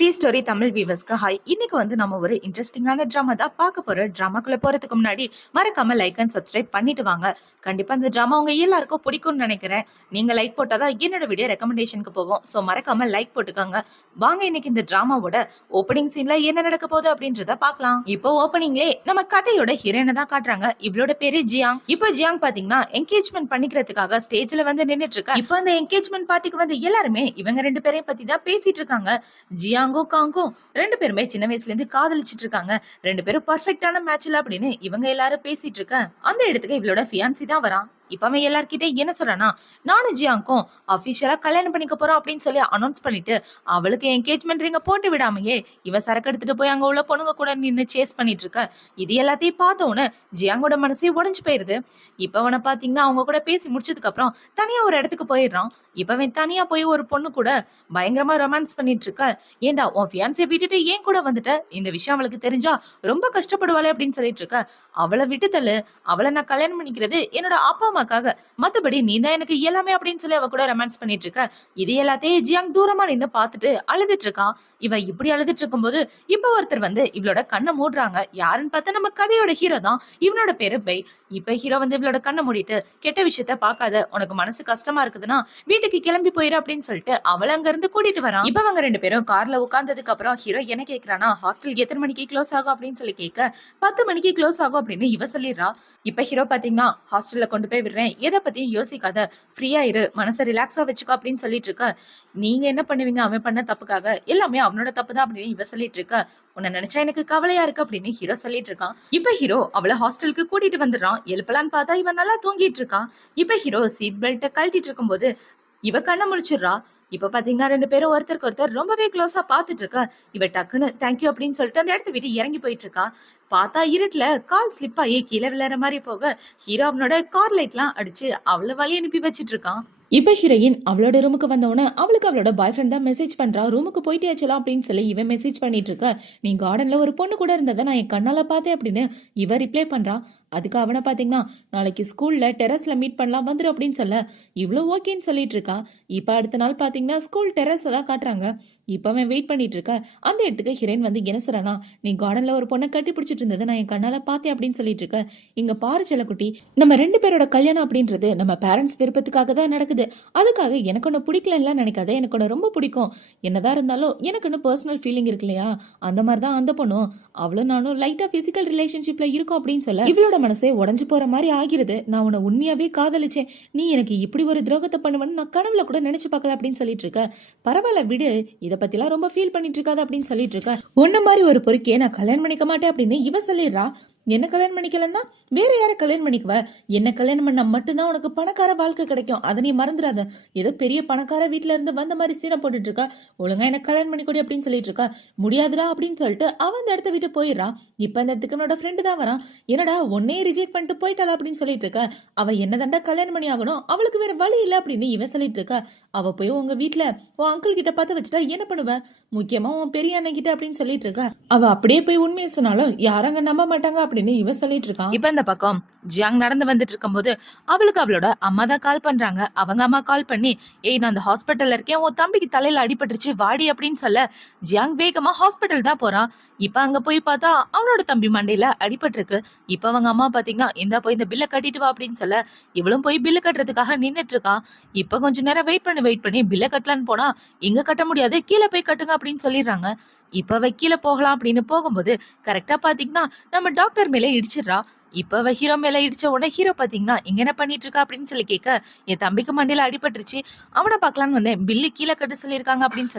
Sri story Tamil வியூவர்ஸ்க்கு hi. இன்னைக்கு நம்ம ஒரு இன்ட்ரெஸ்டிங்கான ட்ராமா தான் பார்க்க போறோம். ட்ராமாக்குள்ள போறதுக்கு முன்னாடி மறக்காம லைக் அண்ட் சப்ஸ்கிரைப் பண்ணிட்டு வாங்க. கண்டிப்பா இந்த ட்ராமா உங்க எல்லாருக்கும் பிடிக்கும்னு நினைக்கிறேன். நீங்க லைக் போட்டாதான் என்னோட வீடியோ ரெக்கமெண்டேஷனுக்கு போகும். ஸோ மறக்காம லைக் போட்டுக்கோங்க. வாங்க இன்னைக்கு இந்த ட்ராமாவோட ஓப்பனிங் சீன்ல என்ன நடக்க போகுது அப்படின்றத பார்க்கலாம். இப்போ ஓப்பனிங்லே நம்ம கதையோட ஹீரோயினை தான் காட்டுறாங்க. இவளோட பேரு ஜியாங். இப்போ ஜியாங் பாத்தீங்கன்னா என்கேஜ்மெண்ட் பண்ணிக்கிறதுக்காக ஸ்டேஜ்ல நின்னுட்டு இருக்கா. இப்போ அந்த என்கேஜ்மெண்ட் பார்ட்டிக்கு எல்லாருமே இவங்க ரெண்டு பேரையும் பத்தி தான் பேசிட்டு இருக்காங்க. ஜியாங்கோ காங்கும் ரெண்டு பேருமே சின்ன வயசுல இருந்து காதலிச்சிட்டு இருக்காங்க. ரெண்டு பேரும் பர்ஃபெக்டான மேட்ச்ல அப்படின்னு இவங்க எல்லாரும் பேசிட்டு இருக்க அந்த இடத்துக்கு இவளோட ஃபியான்சி தான் வரான். இப்ப அவன் எல்லார்கிட்ட என்ன சொல்றானா, நானும் ஜியாங்கும் அபிஷியலா கல்யாணம் பண்ணிக்க போறோம் அப்படின்னு சொல்லி அனௌன்ஸ் பண்ணிட்டு அவளுக்கு என்கேஜ்மெண்ட் ரிங்க போட்டு விடாமையே இவ சரக்கு எடுத்துட்டு போய் அங்க உள்ள பொண்ணுங்க கூட நின்று சேஸ் பண்ணிட்டு இருக்க. இது எல்லாத்தையும் பார்த்தோன்னு ஜியாங்கோட மனசே உடஞ்சு போயிருது. இப்ப அவனை பாத்தீங்கன்னா அவங்க கூட பேசி முடிச்சதுக்கு அப்புறம் தனியா ஒரு இடத்துக்கு போயிடுறான். இப்ப அவன் தனியா போய் ஒரு பொண்ணு கூட பயங்கரமா ரொமான்ஸ் பண்ணிட்டு இருக்க. ஏண்டா உன் ஃபியான்சியை விட்டுட்டு ஏன் கூட வந்துட்ட, இந்த விஷயம் அவளுக்கு தெரிஞ்சா ரொம்ப கஷ்டப்படுவாளே அப்படின்னு சொல்லிட்டு இருக்க. அவளை விட்டு தள்ளு, அவளை நான் கல்யாணம் பண்ணிக்கிறது என்னோட அப்பா அம்மாக்காக, மத்தபடி நீ தான் எனக்கு எல்லாமே அப்படின்னு சொல்லி அவ கூட ரொமான்ஸ் பண்ணிட்டு இருக்க. இது எல்லாத்தையும் ஜியாங் தூரமா நின்று பார்த்துட்டு அழுதுட்டு இருக்கான். இவ இப்படி அழுதுட்டு இருக்கும்போது இப்ப ஒருத்தர் இவளோட கண்ணை மூடுறாங்க. யாருன்னு பார்த்தா நம்ம கதையோட ஹீரோ தான். இவனோட பேரு பை. இப்ப ஹீரோ இவளோட கண்ணை மூடிட்டு, கெட்ட விஷயத்த பார்க்காத, உனக்கு மனசு கஷ்டமா இருக்குதுன்னா வீட்டுக்கு கிளம்பி போயிரு அப்படின்னு சொல்லிட்டு அவளை அங்க இருந்து கூட்டிட்டு வரான். இப்ப அவங்க ரெண்டு பேரும் கார்ல உட்கார்ந்ததுக்கு அப்புறம் ஹீரோ என்ன கேக்குறானா, ஹாஸ்டல் எத்தனை மணிக்கு க்ளோஸ் ஆகும் அப்படின்னு சொல்லி கேட்க 10 மணிக்கு க்ளோஸ் ஆகும் அப்படின்னு இவ சொல்லிடுறா. இப்ப ஹீரோ பாத்தீங்கன்னா ஹாஸ்டல்ல கொண்டு போய் விடுறேன், எதை பத்தியும் யோசிக்காத, ஃப்ரீயா இரு, மனசை ரிலாக்ஸா வச்சுக்கோ அப்படின்னு சொல்லிட்டு இருக்க. நீங்க என்ன பண்ணுவீங்க, அவன் பண்ண தப்புக்காக, எல்லாமே அவனோட தப்பு தான் அப்படின்னு இவ சொல்லிட்டு இருக்க. உன்னை நினைச்சா எனக்கு கவலையா இருக்கு அப்படின்னு ஹீரோ சொல்லிட்டு இருக்கான். இப்ப ஹீரோ அவளை ஹாஸ்டலுக்கு கூட்டிட்டு வந்துடுறான். எழுப்பலான்னு பார்த்தா இவன் நல்லா தூங்கிட்டு இருக்கான். இப்ப ஹீரோ சீட் பெல்ட்டை கழட்டிட்டு இருக்கும்போது இவ கண்ணை முழிச்சிடுறா. இப்ப பாத்தீங்கன்னா ரெண்டு பேரும் ஒருத்தருக்கு ஒருத்தர் ரொம்பவே க்ளோஸா பாத்துட்டு இருக்கா. இவ டக்குன்னு தேங்க்யூ அப்படின்னு சொல்லிட்டு அந்த இடத்த விட்டு இறங்கி போயிட்டு இருக்கா. பார்த்தா இருட்டுல கால் ஸ்லிப் ஆகி கீழே விளையாடுற மாதிரி போக ஹீரோ அவனோட கார் லைட் எல்லாம் அடிச்சு அவளை வழி அனுப்பி வச்சிட்டு இருக்கான். இப்ப ஹீரோயின் அவளோட ரூமுக்கு வந்தவொடனே அவளுக்கு அவளோட பாய் ஃப்ரெண்ட் தான் மெசேஜ் பண்றா. ரூமுக்கு போயிட்டே ஆச்சலாம் அப்படின்னு சொல்லி இவன் மெசேஜ் பண்ணிட்டு இருக்க. நீ கார்டன்ல ஒரு பொண்ணு கூட இருந்ததை நான் என் கண்ணால பார்த்தேன் அப்படின்னு இவ ரிப்ளை பண்றா. அதுக்கு அவனை பாத்தீங்கன்னா நாளைக்கு ஸ்கூல்ல டெரஸ்ல மீட் பண்ணலாம் வந்துரு அப்படின்னு சொல்ல இவ்வளவு ஓகேன்னு சொல்லிட்டு இருக்கா. இப்ப அடுத்த நாள் பாத்தீங்கன்னா ஸ்கூல் டெரஸ் தான் காட்டுறாங்க. இப்ப அவன் வெயிட் பண்ணிட்டு இருக்க. அந்த இடத்துக்கு ஹீரோயின் என்ன சொல்றானா, நீ கார்டன்ல ஒரு பொண்ணை கட்டி பிடிச்சிட்டு இருந்தது நான் என் கண்ணால பார்த்தேன் அப்படின்னு சொல்லிட்டு இருக்க. இங்க பாரு செல்லக்குட்டி, நம்ம ரெண்டு பேரோட கல்யாணம் அப்படின்றது நம்ம பேரண்ட்ஸ் விருப்பத்துக்காக தான் நடக்குது. அதுக்காக எனக்கு ஒன்று பிடிக்கலன்னா நினைக்காத, எனக்கு ஒன்று ரொம்ப பிடிக்கும். என்னதான் இருந்தாலும் எனக்கு ஒன்று பர்சனல் ஃபீலிங் இருக்கு இல்லையா, அந்த மாதிரி தான் அந்த பொண்ணும் அவளும் நானும் லைட்டா பிசிக்கல் ரிலேஷன்ஷிப்ல இருக்கோம் அப்படின்னு சொல்ல இவளோட மனசே உடஞ்சு போற மாதிரி ஆகிறது. நான் உன்னை உண்மையாவே காதலிச்சேன், நீ எனக்கு இப்படி ஒரு துரோகத்தை பண்ணுவேன்னு நான் கனவுல கூட நினைச்சு பார்க்கல அப்படின்னு சொல்லிட்டு இருக்க. பரவாயில்ல விடு, இதை பத்திலாம் ரொம்ப ஃபீல் பண்ணிட்டு இருக்காது அப்படின்னு சொல்லிட்டு இருக்க. உன்ன மாதிரி ஒரு பொறுக்கே நான் கல்யாணம் பண்ணிக்க மாட்டேன் அப்படின்னு இவ சொல்லிடுறா. என்ன கல்யாணம் பண்ணிக்கலன்னா வேற யார கல்யாணம் பண்ணிக்குவ, என்ன கல்யாணம் பண்ணா மட்டும்தான் உனக்கு பணக்கார வாழ்க்கை கிடைக்கும், அதை நீ மறந்துடாத. ஏதோ பெரிய பணக்கார வீட்டுல இருந்து வந்த மாதிரி சீனை போட்டுட்டு இருக்கா, ஒழுங்கா எனக்கு கல்யாணம் பண்ணிக்கூடி அப்படின்னு சொல்லிட்டு இருக்கா. முடியாதுடா அப்படின்னு சொல்லிட்டு அவன் அந்த இடத்த விட்டு போயிடுறான். இப்ப அந்த இடத்துக்கு என்னோட ஃப்ரெண்டு தான் வரான். என்னடா உன்னே ரிஜெக்ட் பண்ணிட்டு போயிட்டாளா அப்படின்னு சொல்லிட்டு இருக்க. அவ என்னதாண்டா கல்யாணம் பண்ணி ஆகணும், அவளுக்கு வேற வழி இல்லை அப்படின்னு இவன் சொல்லிட்டு இருக்கா. அவ போய் உங்க வீட்டுல உன் அங்கிள் கிட்ட பார்த்து வச்சுட்டா என்ன பண்ணுவ, முக்கியமா உன் பெரிய அண்ணன் கிட்ட அப்படின்னு சொல்லிட்டு இருக்கா. அவ அப்படியே போய் உண்மையை சொன்னாலும் யாரங்க நம்ப மாட்டாங்க அப்படின்னு இவ சொல்லிட்டு இருக்கான். இப்ப இந்த பக்கம் ஜியாங் நடந்து வந்துட்டு இருக்கும் போது அவளுக்கு அவளோட அம்மா தான் கால் பண்றாங்க. அவங்க அம்மா கால் பண்ணி, ஏய் நான் அந்த ஹாஸ்பிட்டல்ல இருக்கேன், உன் தம்பிக்கு தலையில அடிபட்டுருச்சு வாடி அப்படின்னு சொல்ல ஜியாங் வேகமா ஹாஸ்பிட்டல் தான் போறான். இப்ப அங்க போய் பார்த்தா அவனோட தம்பி மண்டையில அடிபட்டிருக்கு. இப்ப அவங்க அம்மா பாத்தீங்கன்னா இந்த போய் இந்த பில்ல கட்டிட்டு வா அப்படின்னு சொல்ல இவளும் போய் பில்லு கட்டுறதுக்காக நின்னுட்டு இருக்கான். இப்ப கொஞ்ச நேரம் வெயிட் பண்ணி பில்ல கட்டலான்னு போனா இங்க கட்ட முடியாது, கீழே போய் கட்டுங்க அப்படின்னு சொல்லிடுறாங்க. இப்ப கீழே போகலாம் அப்படின்னு போகும்போது கரெக்டா பாத்தீங்கன்னா நம்ம டாக்டர் மேல இடிச்சிடுறா. இப்ப ஹீரோ மேல இடிச்ச உடனே ஹீரோ பாத்தீங்கன்னா இங்க என்ன பண்ணிட்டு இருக்கா அப்படின்னு சொல்லி கேட்க, என் தம்பிக்கு மண்டையில அடிபட்டுருச்சு, அவனை பாக்கலான்னு வந்தேன், பில்லு கீழே கட்ட சொல்லியிருக்காங்க அப்படின்னு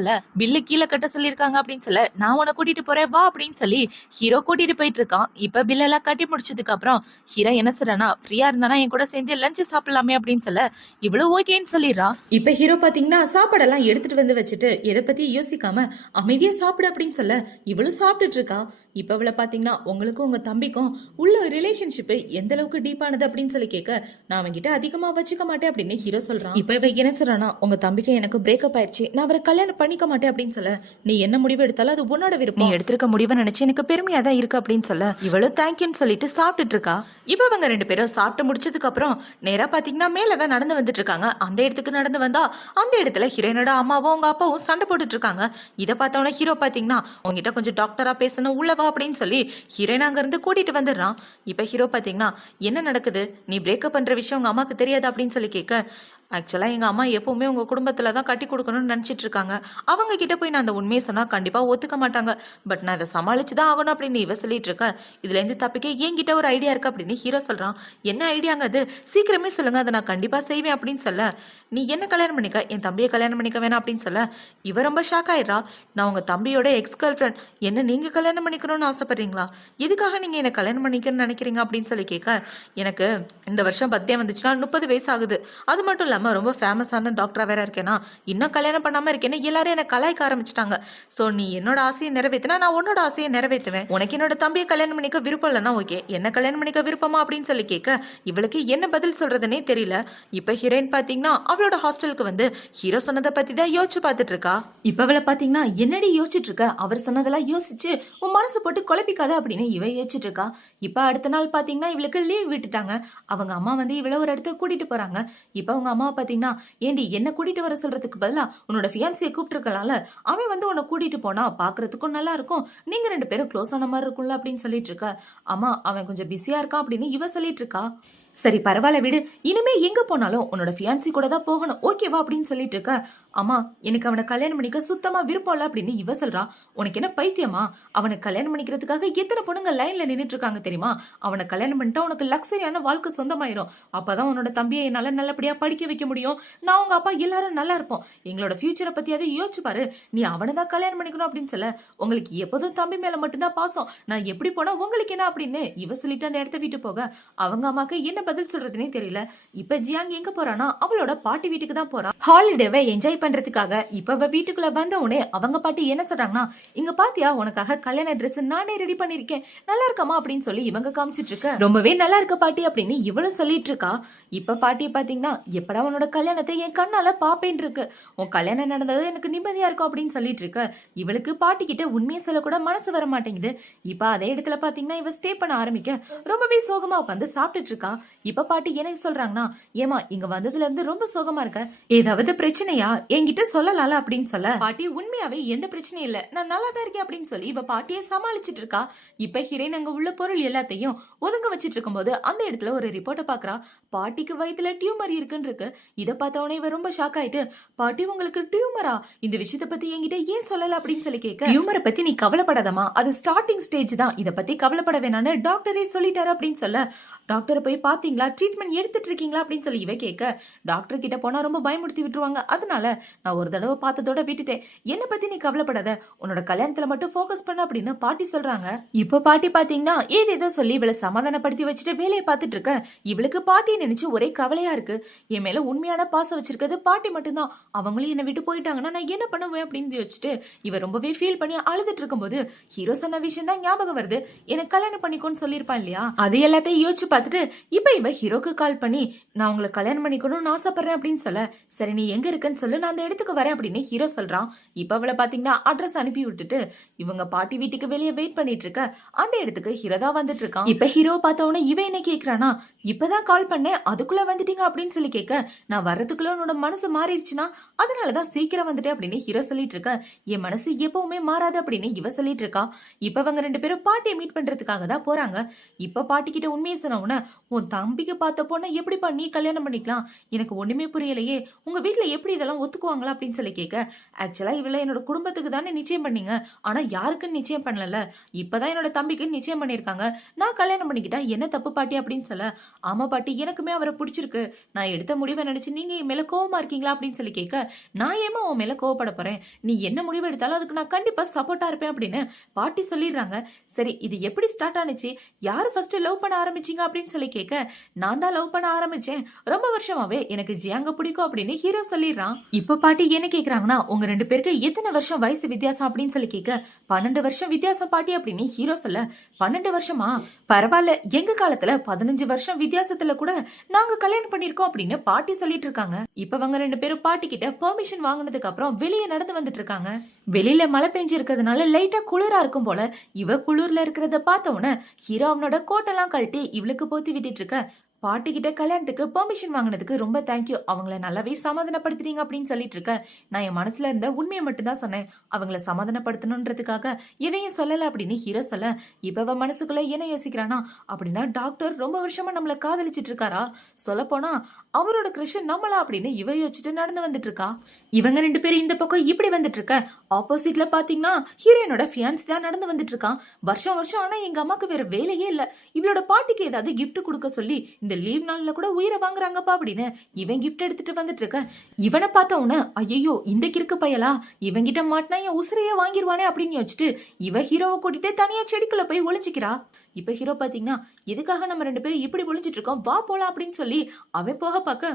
சொல்ல நான் உன்னை கூட்டிட்டு போறேன் வா அப்படின்னு சொல்லி ஹீரோ கூட்டிட்டு போயிட்டு இருக்கான். இப்ப பில் எல்லாம் கட்டி முடிச்சதுக்கு அப்புறம் ஹீரோ என்ன சொல்றானா, ஃப்ரீயா இருந்தானா என் கூட சேர்ந்து லஞ்ச் சாப்பிடலாமே அப்படின்னு சொல்ல இவ்வளவு ஓகேன்னு சொல்லிடுறா. இப்ப ஹீரோ பாத்தீங்கன்னா சாப்பாடெல்லாம் எடுத்துட்டு வச்சுட்டு எதை பத்தி யோசிக்காம அமைதியா சாப்பிடு அப்படின்னு சொல்ல இவ்வளவு சாப்பிட்டுட்டு இருக்கா. இப்ப இவளை பாத்தீங்கன்னா உங்களுக்கும் உங்க தம்பிக்கும் உள்ள ரிலேஷன் ரிலேஷன்ஷிப் எந்த அளவுக்கு டீப்பானது அப்படின்னு சொல்லி கேட்க, நான் அவன்கிட்ட அதிகமா வச்சுக்க மாட்டேன் அப்படின்னு ஹீரோ சொல்றான். இப்ப இவ என்ன சொல்றானா, உங்க தம்பிக்கு எனக்கு பிரேக்கப் ஆயிடுச்சு, நான் அவரை கல்யாணம் பண்ணிக்க மாட்டேன் அப்படின்னு சொல்ல, நீ என்ன முடிவு எடுத்தாலும் அது உன்னோட விருப்பம், நீ எடுத்திருக்க முடிவை நினைச்சு எனக்கு பெருமையா தான் இருக்கு அப்படின்னு சொல்ல, இவ்வளவு தேங்க்யூன்னு சொல்லிட்டு சாப்பிட்டுட்டு இருக்கா. இப்ப அவங்க ரெண்டு பேரும் சாப்பிட்டு முடிச்சதுக்கு அப்புறம் நேரா பாத்தீங்கன்னா மேலதான் நடந்து வந்துட்டு இருக்காங்க. அந்த இடத்துக்கு நடந்து வந்தா அந்த இடத்துல ஹீரோனோட அம்மாவும் அவங்க அப்பாவும் சண்டை போட்டுட்டு இருக்காங்க. இதை பார்த்தவன ஹீரோ பாத்தீங்கன்னா உங்ககிட்ட கொஞ்சம் டாக்டரா பேசணும் உள்ளவா அப்படின்னு சொல்லி ஹீரோயின் அங்க இருந்து கூட்டிட்டு வந்துடுறான். இப்ப ஹீரோ பாத்தீங்கன்னா என்ன நடக்குது, நீ பிரேக்கப் பண்ற விஷயம் உங்க அம்மாக்கு தெரியாது அப்படின்னு சொல்லி கேட்க, ஆக்சுவலாக எங்கள் அம்மா எப்போவுமே உங்கள் குடும்பத்தில் தான் கட்டி கொடுக்கணும்னு நினச்சிட்டு இருக்காங்க. அவங்க கிட்ட போய் நான் அந்த உண்மையை சொன்னால் கண்டிப்பாக ஒத்துக்க மாட்டாங்க. பட் நான் அதை சமாளிச்சு தான் ஆகணும் அப்படின்னு இவ சொல்லிட்டு இருக்க. இதுலேருந்து தப்பிக்க என்கிட்ட ஒரு ஐடியா இருக்கு அப்படின்னு ஹீரோ சொல்கிறான். என்ன ஐடியாங்க அது, சீக்கிரமே சொல்லுங்க, அதை நான் கண்டிப்பாக செய்வேன் அப்படின்னு சொல்ல, நீ என்ன கல்யாணம் பண்ணிக்க, என் தம்பியை கல்யாணம் பண்ணிக்க வேணாம் அப்படின்னு சொல்ல, இவ ரொம்ப ஷாக் ஆயிடுறா. நான் உங்கள் தம்பியோட எக்ஸ் கேர்ள் ஃப்ரெண்ட், என்ன நீங்கள் கல்யாணம் பண்ணிக்கணும்னு ஆசைப்படுறீங்களா, எதுக்காக நீங்கள் என்னை கல்யாணம் பண்ணிக்கணும்னு நினைக்கிறீங்க அப்படின்னு சொல்லி கேட்க, எனக்கு இந்த வருஷம் பர்த்டே வந்துச்சுன்னா 30 வயசு ஆகுது, அது மட்டும் இல்லாமல் ரொம்ப ஃபேமஸான டாக்டரா வேற இருக்கேனா, இன்னும் கல்யாணம் பண்ணாம இருக்கேன்னு எல்லாரும் என்ன கலாய்க்க ஆரம்பிச்சிட்டாங்க. சோ நீ என்னோட ஆசையை நிறைவேற்றினா நான் உன்னோட ஆசையை நிறைவேற்றுவேன். உனக்கு என்னோட தம்பியை கல்யாணம் பண்ணிக்க விருப்பம் இல்லைன்னா ஓகே, என்ன கல்யாணம் பண்ணிக்க விருப்பமா அப்படின்னு சொல்லி கேட்க, இவளுக்கு என்ன பதில் சொல்றதுன்னே தெரியல. இப்ப ஹீரோயின் பாத்தீங்கன்னா அவளோட ஹாஸ்டலுக்கு வந்து ஹீரோ சொன்னதை பத்தி தான் யோசிச்சு பார்த்துட்டு இருக்கா. இப்ப அவளை பாத்தீங்கன்னா என்னடி யோசிச்சுட்டு இருக்க, அவர் சொன்னதெல்லாம் யோசிச்சு உன் மனசு போட்டு குழப்பிக்காத அப்படின்னு இவ யோசிச்சுட்டு இருக்கா. இப்ப அடுத்த நாள் பாத்தீங்கன்னா இவளுக்கு லீவ் விட்டுட்டாங்க. அவங்க அம்மா வந்து இவள ஒரு இடத்துக்கு கூட்டிட்டு போறாங்க. இப்ப அவங்க அம்மா பாத்தீங்கன்னா, ஏண்டி என்ன கூட்டிட்டு வர சொல்றதுக்கு பதிலா உன்னோட ஃபியான்சியை கூப்பிட்டு இருக்கலாம்ல, அவன் வந்து உன்னை கூட்டிட்டு போனா பாக்குறதுக்கும் நல்லா இருக்கும், நீங்க ரெண்டு பேரும் க்ளோஸ் ஆன மாதிரி இருக்கும்ல அப்படின்னு சொல்லிட்டு இருக்க. அம்மா அவன் கொஞ்சம் பிஸியா இருக்கான் அப்படின்னு இவ சொல்லிட்டு இருக்கா. சரி பரவாயில்ல விடு, இனிமே எங்க போனாலும் உன்னோட ஃபியான்சி கூட தான் போகணும் ஓகேவா அப்படின்னு சொல்லிட்டு இருக்க. அம்மா எனக்கு அவனை கல்யாணம் பண்ணிக்க சுத்தமா விருப்பம் இல்ல அப்படின்னு இவ சொல்றா. உனக்கு என்ன பைத்தியமா, அவனை கல்யாணம் பண்ணிக்கிறதுக்காக எத்தனை பொண்ணுங்க லைன்ல நின்னுட்டு இருக்காங்க தெரியுமா, அவனை கல்யாணம் பண்ணிட்டா உனக்கு லக்ஸரியான வாழ்க்கை சொந்தமாயிரும், அப்பதான் உன்னோட தம்பியை என்னால நல்லபடியா படிக்க வைக்க முடியும், நான் உங்க அப்பா எல்லாரும் நல்லா இருப்போம், எங்களோட ஃபியூச்சரை பத்தி அதை யோசிச்சு பாரு, நீ அவனை தான் கல்யாணம் பண்ணிக்கணும் அப்படின்னு சொல்ல, உங்களுக்கு எப்போதும் தம்பி மேல மட்டும்தான் பாசம், நான் எப்படி போனா உங்களுக்கு என்ன அப்படின்னு இவ சொல்லிட்டு அந்த இடத்த விட்டு போக, அவங்க அம்மாக்கு என்ன பதில் சொல்றதுனே தெரியல. இப்ப ஜியாங் எங்க போறானா, அவளோட பாட்டி வீட்டுக்கு தான் போறா. ஹாலிடேவை என்ஜாய் பண்றதுக்காக. இப்ப அவ வீட்டுக்குள்ள வந்த உடனே அவங்க பாட்டி என்ன சொல்றாங்கன்னா, இங்க பாத்தியா உனக்காக கல்யாண ட்ரெஸ் நானே ரெடி பண்ணிருக்கேன், நல்லா இருக்கமா அப்படின்னு சொல்லி இவங்க காமிச்சிட்டு இருக்க. ரொம்பவே நல்லா இருக்க பாட்டி அப்படின்னு இவளும் சொல்லிட்டு இருக்கா. இப்ப பாட்டி பாத்தீங்கன்னா, எப்படா உன்னோட கல்யாணத்தை என் கண்ணால பாப்பேன் இருக்கு, உன் கல்யாணம் நடந்தது எனக்கு நிம்மதியா இருக்கும் அப்படின்னு சொல்லிட்டு இருக்க. இவளுக்கு பாட்டி கிட்ட உண்மையை சொல்ல கூட மனசு வர மாட்டேங்குது. இப்ப அதே இடத்துல பாத்தீங்கன்னா இவ ஸ்டே பண்ண ஆரம்பிக்க ரொம்பவே சோகமா உட்காந்து சாப்பிட்டுட்டு இருக்கா. இப்ப பாட்டி என்ன சொல்றாங்கன்னா, ஏமா இங்க வந்ததுல இருந்து ரொம்ப சோகமா இருக்க, ஏதாவது பிரச்சனையா என்கிட்ட சொல்லலால அப்படின்னு சொல்ல, பாட்டி உண்மையாவே எந்த பிரச்சனையும் இல்ல, நான் நல்லா தான் இருக்கேன் அப்படின்னு சொல்லி இவ பாட்டியை சமாளிச்சிட்டு இருக்கா. இப்ப ஹீரோயின் அங்க உள்ள பொருள் எல்லாத்தையும் ஒதுங்க வச்சிட்டு இருக்கும் போது அந்த இடத்துல ஒரு ரிப்போர்ட்டை பாக்குறா. பாட்டிக்கு வயித்துல டியூமர் இருக்குன்னு இருக்கு. இதை பார்த்தவனே இவ ரொம்ப ஷாக் ஆயிட்டு, பாட்டி உங்களுக்கு டியூமரா, இந்த விஷயத்த பத்தி என்கிட்ட ஏன் சொல்லல அப்படின்னு சொல்லி கேட்க, டியூமரை பத்தி நீ கவலைப்படாதமா, அது ஸ்டார்டிங் ஸ்டேஜ் தான், இதை பத்தி கவலைப்பட வேணான்னு டாக்டரே சொல்லிட்டாரு அப்படின்னு சொல்ல, டாக்டரை போய் பாத்தீங்களா, ட்ரீட்மெண்ட் எடுத்துட்டு இருக்கீங்களா அப்படின்னு சொல்லி இவ கேட்க, டாக்டர் கிட்ட போனா ரொம்ப பயமுறுத்தி விட்டுருவாங்க, அதனால நான் ஒரு தடவை பார்த்ததோட விட்டுட்டேன், என்ன பத்தி நீ கவலைப்படாத, உன்னோட கல்யாணத்துல மட்டும் போக்கஸ் பண்ண அப்படின்னு பாட்டி சொல்றாங்க. இப்ப பாட்டி பாத்தீங்கன்னா ஏதேதோ சொல்லி இவளை சமாதானப்படுத்தி வச்சுட்டு வேலையை பார்த்துட்டு இருக்க. இவளுக்கு பாட்டியை நினைச்சு ஒரே கவலையா இருக்கு. என் மேல உண்மையான பாசம் வச்சிருக்கிறது பாட்டி மட்டும்தான், அவங்களும் என்னை விட்டு போயிட்டாங்கன்னா நான் என்ன பண்ணுவேன் அப்படின்னு யோசிச்சுட்டு இவ ரொம்பவே ஃபீல் பண்ணி அழுதுட்டு இருக்கும்போது ஹீரோ சொன்ன விஷயம் தான் ஞாபகம் வருது. எனக்கு கல்யாணம் பண்ணிக்கோன்னு சொல்லிருப்பான் இல்லையா, அது எல்லாத்தையும் யோசிச்சு பார்த்துட்டு இப்ப இவ ஹீரோக்கு கால் பண்ணி, நான் உங்களை கல்யாணம் பண்ணிக்கணும்னு ஆசைப்படுறேன் அப்படின்னு சொல்ல, சரி நீ எங்க இருக்குன்னு சொல்லு, நான் அந்த இடத்துக்கு வரேன் அப்படின்னு ஹீரோ சொல்றான். இப்ப அவளை பாத்தீங்கன்னா அட்ரஸ் அனுப்பி விட்டுட்டு இவங்க பாட்டி வீட்டுக்கு வெளியே வெயிட் பண்ணிட்டு இருக்க. அந்த இடத்துக்கு ஹீரோ தான் வந்துட்டு இருக்கான். இப்ப ஹீரோ பார்த்தவன இவ என்ன கேக்குறானா, இப்பதான் கால் பண்ணேன் அதுக்குள்ள வந்துட்டீங்க அப்படின்னு சொல்லி கேட்க, நான் வர்றதுக்குள்ள உன்னோட மனசு மாறிடுச்சுன்னா அதனாலதான் சீக்கிரம் வந்துட்டேன் அப்படின்னு ஹீரோ சொல்லிட்டு இருக்க. என் மனசு எப்பவுமே மாறாது அப்படின்னு இவ சொல்லிட்டு இருக்கா. இப்ப அவங்க ரெண்டு பேரும் பாட்டியை மீட் பண்றதுக்காக தான் போறாங்க. இப்ப பாட்டி கிட்ட உண்மையை சொன்ன உடனே, உன் தம்பிக்கு பார்த்த பொண்ணை எப்படிப்பா நீ கல்யாணம் பண்ணிக்கலாம், எனக்கு ஒண்ணுமே புரியலையே, உங்க வீட்டுல எப்படி இதெல்லாம் ஒத்துக்குவாங்களா அப்படின்னு சொல்லி கேட்க, ஆக்சுவலா இவள என்னோட குடும்பத்துக்கு தானே நிச்சயம் பண்ணீங்க, ஆனா யாருக்குன்னு நிச்சயம் பண்ணல, இப்பதான் என்னோட தம்பிக்கு நிச்சயம் பண்ணிருக்காங்க, நான் கல்யாணம் பண்ணிக்கிட்டா என்ன தப்பு பாட்டி அப்படின்னு சொல்ல, ஆமா பாட்டி எனக்குமே அவரை பிடிச்சிருக்கு, நான் எடுத்த முடிவை நினைச்சு நீங்க என் மேல கோவமா இருக்கீங்களா அப்படின்னு சொல்லி கேட்க, நான் ஏமா உன் மேல கோவப்பட போறேன், நீ என்ன முடிவு எடுத்தாலும் அதுக்கு நான் கண்டிப்பா சப்போர்ட்டா இருப்பேன் அப்படின்னு பாட்டி சொல்லிடுறாங்க. சரி இது எப்படி ஸ்டார்ட் ஆனிச்சு, யாரு ஃபர்ஸ்ட் லவ் பண்ண ஆரம்பிச்சீங்க அப்படின்னு சொல்லி கேட்க, நான் தான் லவ் பண்ண ஆரம்பிச்சேன், ரொம்ப வருஷமாவே எனக்கு ஜியாங்க பிடிக்கும் அப்படின்னு ஹீரோ சொல்லிடுறான். இப்ப பாட்டி என்ன கேக்குறாங்கன்னா, உங்க 2 பேருக்கு எத்தனை வருஷம் வயசு வித்தியாசம் அப்படின்னு சொல்லி கேட்க, 12 வருஷம் வித்தியாசம் பாட்டி அப்படின்னு ஹீரோ சொல்ல, 12 வருஷமா, பரவாயில்ல, எங்க காலத்துல 15 வருஷம் வித்தியாசத்துல கூட நாங்க கல்யாணம் பண்ணிருக்கோம் அப்படின்னு பாட்டி சொல்லிட்டு இருக்காங்க. இப்ப அவங்க 2 பேரும் பாட்டி கிட்ட பெர்மிஷன் வாங்கினதுக்கு அப்புறம் வெளியே நடந்து வந்துட்டு இருக்காங்க. வெளியில மழை பெஞ்சு இருக்கிறதுனால லைட்டா குளிரா இருக்கும் போல. இவ குளிர்ல இருக்கிறத பார்த்த உடனே ஹீரோ அவனோட கோட்டெல்லாம் கழட்டி இவளுக்கு போத்தி விட்டுட்டு இருக்க, பாட்டி கிட்ட கல்யாணத்துக்கு பெர்மிஷன் வாங்கினதுக்கு ரொம்ப தேங்க்யூ, அவங்கள நல்லாவே சமாதானப்படுத்துறீங்க அப்படின்னு சொல்லிட்டு இருக்க. நான் என் மனசுல இருந்த உண்மையை மட்டும் தான் சொன்னேன், அவங்கள சமாதானப்படுத்தணுன்றதுக்காக எதையும் சொல்லல அப்படின்னு ஹீரோ சொல்ல, இப்ப அவ மனசுக்குள்ள என்ன யோசிக்கிறானா, அப்படின்னா டாக்டர் ரொம்ப வருஷமா நம்மள காதலிச்சிட்டு இருக்காரா, சொல்ல போனா அவரோட கிருஷ் நம்மளா அப்படின்னு இவ யோசிச்சுட்டு நடந்து வந்துட்டு இருக்கா. இவங்க 2 பேரும் இந்த பக்கம் இப்படி வந்துட்டு இருக்க, ஆப்போசிட்ல பாத்தீங்கன்னா ஹீரோயினோட ஃபியான்ஸ் தான் நடந்து வந்துட்டு இருக்கான். வருஷம் வருஷம் ஆனா எங்க அம்மாக்கு வேற வேலையே இல்ல, இவளோட பாட்டிக்கு ஏதாவது கிஃப்ட் கொடுக்க சொல்லி இந்த லீவ் நாள்ல கூட உயிரை வாங்குறாங்கப்பா அப்படின்னு இவன் கிஃப்ட் எடுத்துட்டு வந்துட்டு இருக்க. இவனை பார்த்த உடனே ஐயோ இந்த கிறுக்கு பயலா, இவங்கிட்ட மாட்டினா என் உசிரையே வாங்கிருவானே அப்படின்னு யோசிச்சுட்டு இவ ஹீரோவை கூட்டிட்டு தனியா செடிக்குள்ள போய் ஒளிஞ்சிக்கிறா. இப்ப ஹீரோ பாத்தீங்கன்னா, எதுக்காக நம்ம 2 பேரும் இப்படி ஒளிஞ்சிட்டு இருக்கோம், வா போலாம் அப்படின்னு சொல்லி அவன் போக பார்க்க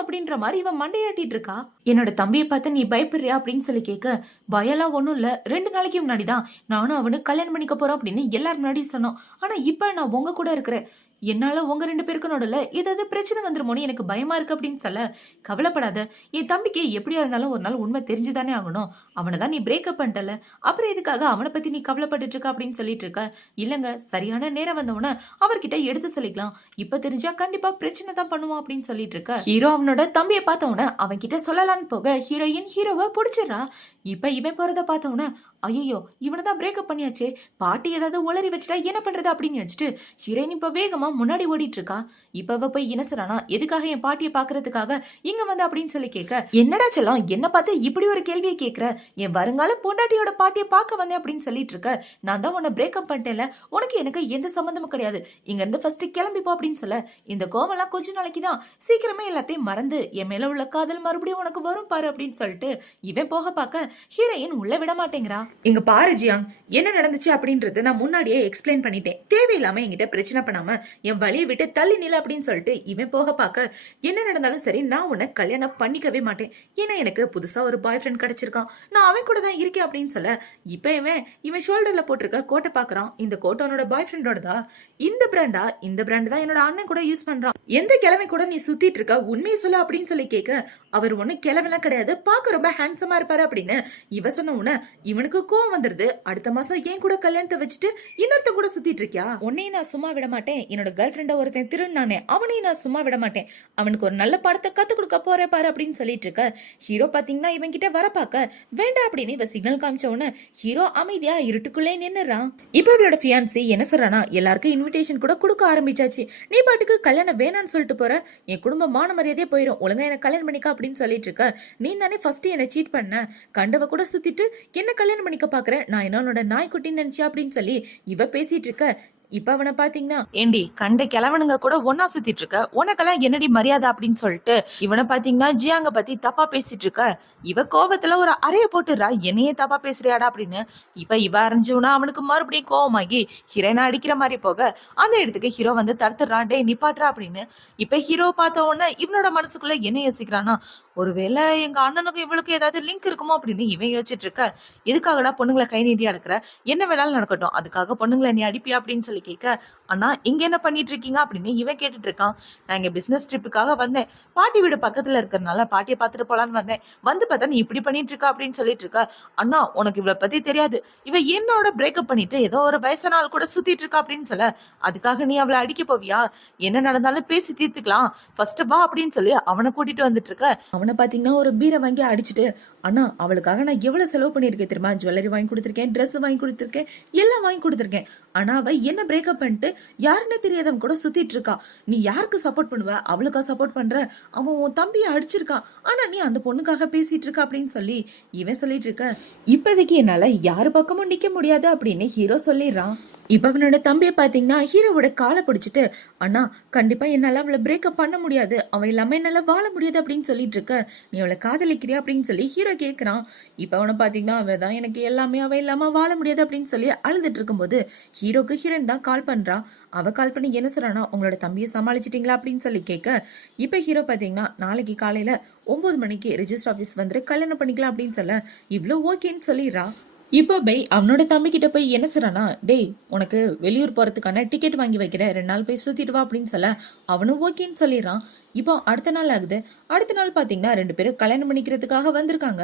அப்படின்ற மாதிரி இவன் மண்டையாட்டிட்டு இருக்கா. என்னோட தம்பியை பார்த்து நீ பயப்படுறியா அப்படின்னு சொல்லி கேட்க, பயலாம் ஒண்ணும் இல்ல, 2 நாளைக்கு முன்னாடிதான் நானும் அவனுக்கு கல்யாணம் பண்ணிக்க போறோம் அப்படின்னு எல்லாரும் முன்னாடி சொன்னோம். ஆனா இப்ப நான் உங்க கூட இருக்கிறேன், என்னால உங்க 2 பேருக்கு நடுல ஏதாவது பிரச்சனை வந்துருமோன்னு எனக்கு பயமா இருக்கு அப்படின்னு சொல்ல, கவலைப்படாத, என் தம்பிக்கு எப்படியா இருந்தாலும் ஒரு நாள் உண்மை தெரிஞ்சுதானே ஆகணும், அவனை தான் நீ பிரேக்கப் பண்ணிட்டல, அப்புறம் எதுக்காக அவனை பத்தி நீ கவலைப்பட்டு இருக்க அப்படின்னு சொல்லிட்டு இருக்க. இல்லங்க, சரியான நேரம் வந்தவன அவர்கிட்ட எடுத்து சொல்லிக்கலாம், இப்ப தெரிஞ்சா கண்டிப்பா பிரச்சனை தான் பண்ணுவான் அப்படின்னு சொல்லிட்டு இருக்க. ஹீரோ அவனோட தம்பியை பார்த்தவன அவன் கிட்ட சொல்லலான்னு போக ஹீரோயின் ஹீரோவை பிடிச்சிடறா. இப்ப இவன் போறத பார்த்தவன, ஐயோ இவனதான் பிரேக்கப் பண்ணியாச்சே, பாட்டி ஏதாவது உளறி வச்சுட்டா என்ன பண்றது அப்படின்னு வச்சுட்டு ஹீரோயின் இப்ப வேகமா முன்னாடி ஓடிட்டு இருக்கா. இப்ப அவ போய் என்ன சொல்றானா, எதுக்காக என் பாட்டியை பாக்குறதுக்காக இங்க வந்து அப்படின்னு சொல்லி கேட்க, என்னடா செல்லம் என்ன பார்த்து இப்படி ஒரு கேள்வியை கேட்கிற, என் வருங்கால பொண்டாட்டியோட பாட்டியை பார்க்க வந்தேன் அப்படின்னு சொல்லிட்டு இருக்க, நான் தான் உன்னை பிரேக்கப் பண்ணிட்டேன்ல, உனக்கு எனக்கு எந்த சம்பந்தமும் கிடையாது, இங்க இருந்து ஃபர்ஸ்ட் கிளம்பிப்போ அப்படின்னு சொல்ல, இந்த கோவம்லாம் கொஞ்ச நாளைக்கு தான், சீக்கிரமே எல்லாத்தையும் மறந்து என் மேல உள்ள காதல் மறுபடியும் உனக்கு வரும் பாரு அப்படின்னு சொல்லிட்டு இவன் போக பார்க்க ஹீரோயின் உள்ள விட மாட்டேங்கிறா. இங்க பாரு ஜியாங், என்ன நடந்துச்சு அப்படின்றது நான் முன்னாடியே எக்ஸ்பிளைன் பண்ணிட்டேன், தேவையில்லாம என்கிட்ட பிரச்சனை பண்ணாம என் வழியை விட்டு தள்ளி நில அப்படின்னு சொல்லிட்டு இவன் போக பார்க்க, என்ன நடந்தாலும் சரி நான் உன்னை கல்யாணம் பண்ணிக்கவே மாட்டேன், ஏன்னா எனக்கு புதுசா ஒரு பாய் ஃப்ரெண்ட் கிடைச்சிருக்கான், நான் அவன் கூட தான் இருக்கேன் அப்படின்னு சொல்ல, இப்ப இவன் ஷோல்டர்ல போட்டிருக்க கோட்டை பாக்குறான். இந்த கோட்டை உன்னோட பாய் ஃப்ரெண்டோடதா? இந்த பிராண்டா? இந்த பிராண்ட் தான் என்னோட அண்ணன் கூட யூஸ் பண்றான், எந்த கிழமை கூட நீ சுத்திட்டு இருக்க, உண்மையை சொல்ல அப்படின்னு சொல்லி கேட்க, அவர் ஒண்ணு கிழவெல்லாம் கிடையாது, பாக்க ரொம்ப ஹேண்ட்ஸமா இருப்பாரு அப்படின்னு இவ சொன்ன உடனே இவனுக்கு கோவம் வந்துருது. அடுத்த மாசம் ஏன் கூட கல்யாணத்தை வச்சுட்டு இன்னொருத்த கூட சுத்திட்டு இருக்கியா, உன்னையும் நான் சும்மா விட மாட்டேன், என்னோட கேர்ள் ஃப்ரெண்ட ஒருத்தன் திருநானே அவனையும் நான் சும்மா விட மாட்டேன், அவனுக்கு ஒரு நல்ல படத்தை கத்து கொடுக்க போறேன் பாரு அப்படின்னு சொல்லிட்டு இருக்க. ஹீரோ பாத்தீங்கன்னா இவன் கிட்ட வர பாக்க வேண்டாம் அப்படின்னு இவ சிக்னல் காமிச்ச உடனே ஹீரோ அமைதியா இருட்டுக்குள்ளே நின்னுறான். இப்ப இவளோட ஃபியான்சி என்ன சொல்றானா, எல்லாருக்கும் இன்விடேஷன் கூட கொடுக்க ஆரம்பிச்சாச்சு, நீ பாட்டுக்கு கல்யாணம் வேணான்னு சொல்லிட்டு போற, என் குடும்ப மான மரியாதையே போயிடும், ஒழுங்கா எனக்கு கல்யாணம் பண்ணிக்க அப்படின்னு சொல்லிட்டு இருக்க. நீ தானே ஃபர்ஸ்ட் என்ன சீட் பண்ண, கண்டவ கூட சுத்திட்டு என்ன கல்யாணம் பண்ணிக்க பாக்குற, நான் என்னோட நாய்க்குட்டின்னு நினைச்சா அப்படின்னு சொல்லி இவ பேசிட்டு இருக்க. இப்ப அவனை பாத்தீங்கன்னா, ஏண்டி கண்ட கிழவனுங்க கூட ஒன்னா சுத்திட்டு இருக்க, உனக்கெல்லாம் என்னடி மரியாதை அப்படின்னு சொல்லிட்டு இவனை பாத்தீங்கன்னா ஜியாங்க பத்தி தப்பா பேசிட்டு இருக்க. இவ கோவத்துல ஒரு அறைய போட்டுறா, என்னையே தப்பா பேசுறியாடா அப்படின்னு. இப்ப இவ அரைஞ்சுனா அவனுக்கு மறுபடியும் கோவமாகி ஹீரோயினா அடிக்கிற மாதிரி போக அந்த இடத்துக்கு ஹீரோ வந்து தடுத்துறான், டே நிப்பாட்றா அப்படின்னு. இப்ப ஹீரோ பார்த்த உடனே இவனோட மனசுக்குள்ள என்ன யோசிக்கிறானா, ஒருவேளை எங்க அண்ணனுக்கும் இவளுக்கு ஏதாவது லிங்க் இருக்குமோ அப்படின்னு இவன் யோசிச்சுட்டு இருக்க. எதுக்காகடா பொண்ணுங்களை கை நீட்டி அடக்குற, என்ன வேணாலும் நடக்கட்டும், அதுக்காக பொண்ணுங்களை நீ அடிப்பியா அப்படின்னு சொல்லி கேட்க, அண்ணா இங்க என்ன பண்ணிட்டு இருக்கீங்க அப்படின்னு இவன் கேட்டுட்டு இருக்கான். நான் இங்க பிசினஸ் ட்ரிப்புக்காக வந்தேன், பாட்டி வீடு பக்கத்துல இருக்கிறதுனால பாட்டியை பார்த்துட்டு போலான்னு வந்தேன், வந்து பார்த்தா நீ இப்படி பண்ணிட்டு இருக்கா அப்படின்னு சொல்லிட்டு இருக்க. அண்ணா உனக்கு இவளை பத்தி தெரியாது, இவ என்னோட பிரேக்கப் பண்ணிட்டு ஏதோ ஒரு வயசான ஆள் கூட சுத்திட்டு இருக்கா அப்படின்னு சொல்ல, அதுக்காக நீ அவளை அடிக்க போவியா, என்ன நடந்தாலும் பேசி தீர்த்துக்கலாம், ஃபர்ஸ்ட் வா அப்படின்னு சொல்லி அவனை கூட்டிட்டு வந்துட்டு இருக்க. அவனை பாத்தீங்கன்னா ஒரு பீரை வாங்கி அடிச்சுட்டு, அண்ணா அவளுக்காக நான் எவ்வளவு செலவு பண்ணிருக்கேன் தெரியுமா, ஜுவல்லரி வாங்கி கொடுத்துருக்கேன், ட்ரெஸ் வாங்கி கொடுத்துருக்கேன், எல்லாம் வாங்கி கொடுத்துருக்கேன், ஆனா அவ என்ன பிரேக்கப் பண்ணிட்டு யாருன்னு தெரியாதவன் கூட சுத்திட்டு இருக்கா, நீ யாருக்கு சப்போர்ட் பண்ணுவ, அவளுக்கா சப்போர்ட் பண்ற, அவன் உன் தம்பியை அடிச்சிருக்கான், ஆனா நீ அந்த பொண்ணுக்காக பேசிட்டு இருக்க அப்படின்னு சொல்லி இவன் சொல்லிட்டு இருக்க. இப்போதைக்கு என்னால யாரு பக்கமும் நிக்க முடியாது அப்படின்னு ஹீரோ சொல்லிடுறான். இப்ப அவனோட தம்பியை பாத்தீங்கன்னா ஹீரோவோட காலை பிடிச்சிட்டு, அண்ணா கண்டிப்பா என்னால அவளை பிரேக்கப் பண்ண முடியாது, அவ இல்லாம என்னால வாழ முடியாது அப்படின்னு சொல்லிட்டு இருக்க, நீ அவளை காதலிக்கிறியா அப்படின்னு சொல்லி ஹீரோ கேக்குறான். இப்ப அவனை பாத்தீங்கன்னா அவதான் எனக்கு எல்லாமே, அவ இல்லாம வாழ முடியாது அப்படின்னு சொல்லி அழுதுட்டு இருக்கும்போது ஹீரோக்கு ஹீரோயின் தான் கால் பண்றா. அவ கால் பண்ணி என்ன சொல்றானா, உங்களோட தம்பியை சமாளிச்சிட்டீங்களா அப்படின்னு சொல்லி கேட்க, இப்ப ஹீரோ பாத்தீங்கன்னா நாளைக்கு காலையில 9 மணிக்கு ரெஜிஸ்டர் ஆபீஸ் வந்து கல்யாணம் பண்ணிக்கலாம் அப்படின்னு சொல்ல இவ்வளவு ஓகேன்னு சொல்லிடுறா. இப்போ பை அவனோட தம்பி கிட்ட போய் என்ன சொல்றானா, டேய் உனக்கு வெளியூர் போறதுக்கான டிக்கெட் வாங்கி வைக்கிறேன், 2 நாள் போய் சுத்திட்டு வா அப்படின்னு சொல்ல அவனும் ஓகேன்னு சொல்லிடுறான். இப்போ அடுத்த நாள் ஆகுது. அடுத்த நாள் பாத்தீங்கன்னா 2 பேரும் கல்யாணம் பண்ணிக்கிறதுக்காக வந்திருக்காங்க.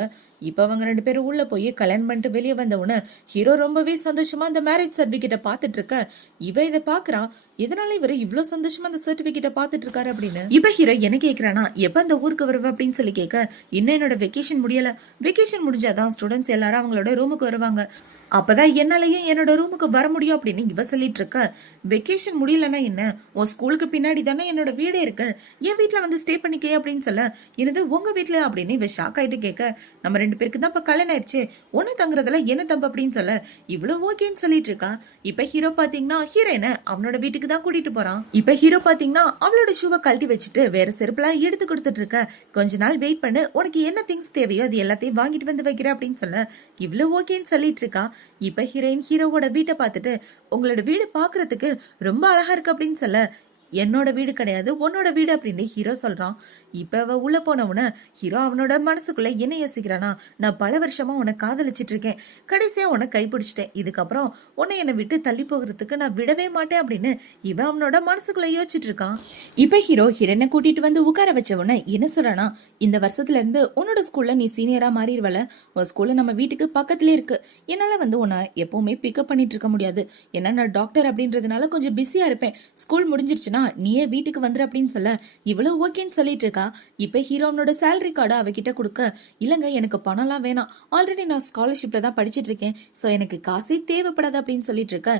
இப்போ அவங்க 2 பேரும் உள்ள போய் கல்யாணம் பண்ணிட்டு வெளியே வந்தவுடனே ஹீரோ ரொம்பவே சந்தோஷமா அந்த மேரேஜ் சர்டிபிகேட்டை பாத்துட்டு இருக்க, இவ இதை பாக்குறா. எதனால இவரு இவ்வளவு சந்தோஷமா அந்த சர்டிபிகேட்டை பாத்துட்டு இருக்காரு அப்படின்னு. இப்ப ஹீரோ என்ன கேக்குறானா, எப்ப அந்த ஊருக்கு வருவ அப்படின்னு சொல்லி கேட்க, இன்னும் என்னோட வெக்கேஷன் முடியல, வெக்கேஷன் முடிஞ்சாதான் ஸ்டூடெண்ட்ஸ் எல்லாரும் அவங்களோட ரூமுக்கு வருவாங்க, அப்பதான் என்னாலயும் என்னோட ரூமுக்கு வர முடியும் அப்படின்னு இவ சொல்லிட்டு இருக்க. வெக்கேஷன் முடியலன்னா என்ன, உன் ஸ்கூலுக்கு பின்னாடி தானே என்னோட வீடே இருக்கு, என் வீட்டுல வந்து ஸ்டே பண்ணிக்கே அப்படின்னு சொல்ல, எனது உங்க வீட்டுல அப்படின்னு இவ ஷாக் ஆயிட்டு கேட்க, நம்ம 2 பேருக்கு தான் இப்ப கல்யாணம் ஆயிடுச்சு, ஒன்னு தங்குறதுல என்ன தம்பு அப்படின்னு சொல்ல இவ்வளவு ஓகேன்னு சொல்லிட்டு இருக்கா. இப்ப ஹீரோ பாத்தீங்கன்னா ஹீரோயினை அவனோட வீட்டுக்கு தான் கூட்டிட்டு போறான். இப்ப ஹீரோ பாத்தீங்கன்னா அவளோட ஷூவை கழட்டி வச்சுட்டு வேற செருப்புலாம் எடுத்து கொடுத்துட்டு இருக்க, கொஞ்ச நாள் வெயிட் பண்ணு, உனக்கு என்ன திங்ஸ் தேவையோ அது எல்லாத்தையும் வாங்கிட்டு வந்து வைக்கிற அப்படின்னு சொல்ல இவ்வளவு ஓகேன்னு சொல்லிட்டு இருக்கா. இப்ப ஹீரோயின் ஹீரோவோட வீட்டை பார்த்துட்டு, உங்களோட வீடு பாக்குறதுக்கு ரொம்ப அழகா இருக்கு அப்படின்னு சொல்ல, என்னோட வீடு கிடையாது உன்னோட வீடு அப்படின்னு ஹீரோ சொல்றான். இப்ப அவ உள்ள போனவன ஹீரோ அவனோட மனசுக்குள்ள என்ன யோசிக்கிறானா, நான் பல வருஷமா உன்னை காதலிச்சிட்டு இருக்கேன், கடைசியா உன்னை கைப்பிடிச்சிட்டேன், இதுக்கப்புறம் உன்னை என்னை விட்டு தள்ளி போகிறதுக்கு நான் விடவே மாட்டேன் அப்படின்னு இவன் அவனோட மனசுக்குள்ள யோசிச்சுட்டு இருக்கான். இப்ப ஹீரோ ஹீரோனை கூட்டிட்டு வந்து உட்கார வச்சவன என்ன சொல்றானா, இந்த வருஷத்துல இருந்து உன்னோட ஸ்கூல்ல நீ சீனியரா மாறிடுவல, உன் ஸ்கூல்ல நம்ம வீட்டுக்கு பக்கத்திலே இருக்கு, என்னால வந்து உன்னை எப்பவுமே பிக்கப் பண்ணிட்டு இருக்க முடியாது, ஏன்னா நான் டாக்டர் அப்படின்றதுனால கொஞ்சம் பிஸியா இருப்பேன், ஸ்கூல் முடிஞ்சிருச்சுன்னா நீயே வீட்டுக்கு வந்துரு அப்படின்னு சொல்ல இவ்வளவு ஓகேன்னு சொல்லிட்டு இருக்கா. இப்ப ஹீரோனோட சேலரி கார்டு அவகிட்ட கொடுக்க, இல்லங்க எனக்கு பணம்லாம் வேணாம், ஆல்ரெடி நான் ஸ்காலர்ஷிப்ல தான் படிச்சிட்டு இருக்கேன், சோ எனக்கு காசே தேவைப்படாது அப்படின்னு சொல்லிட்டு இருக்க.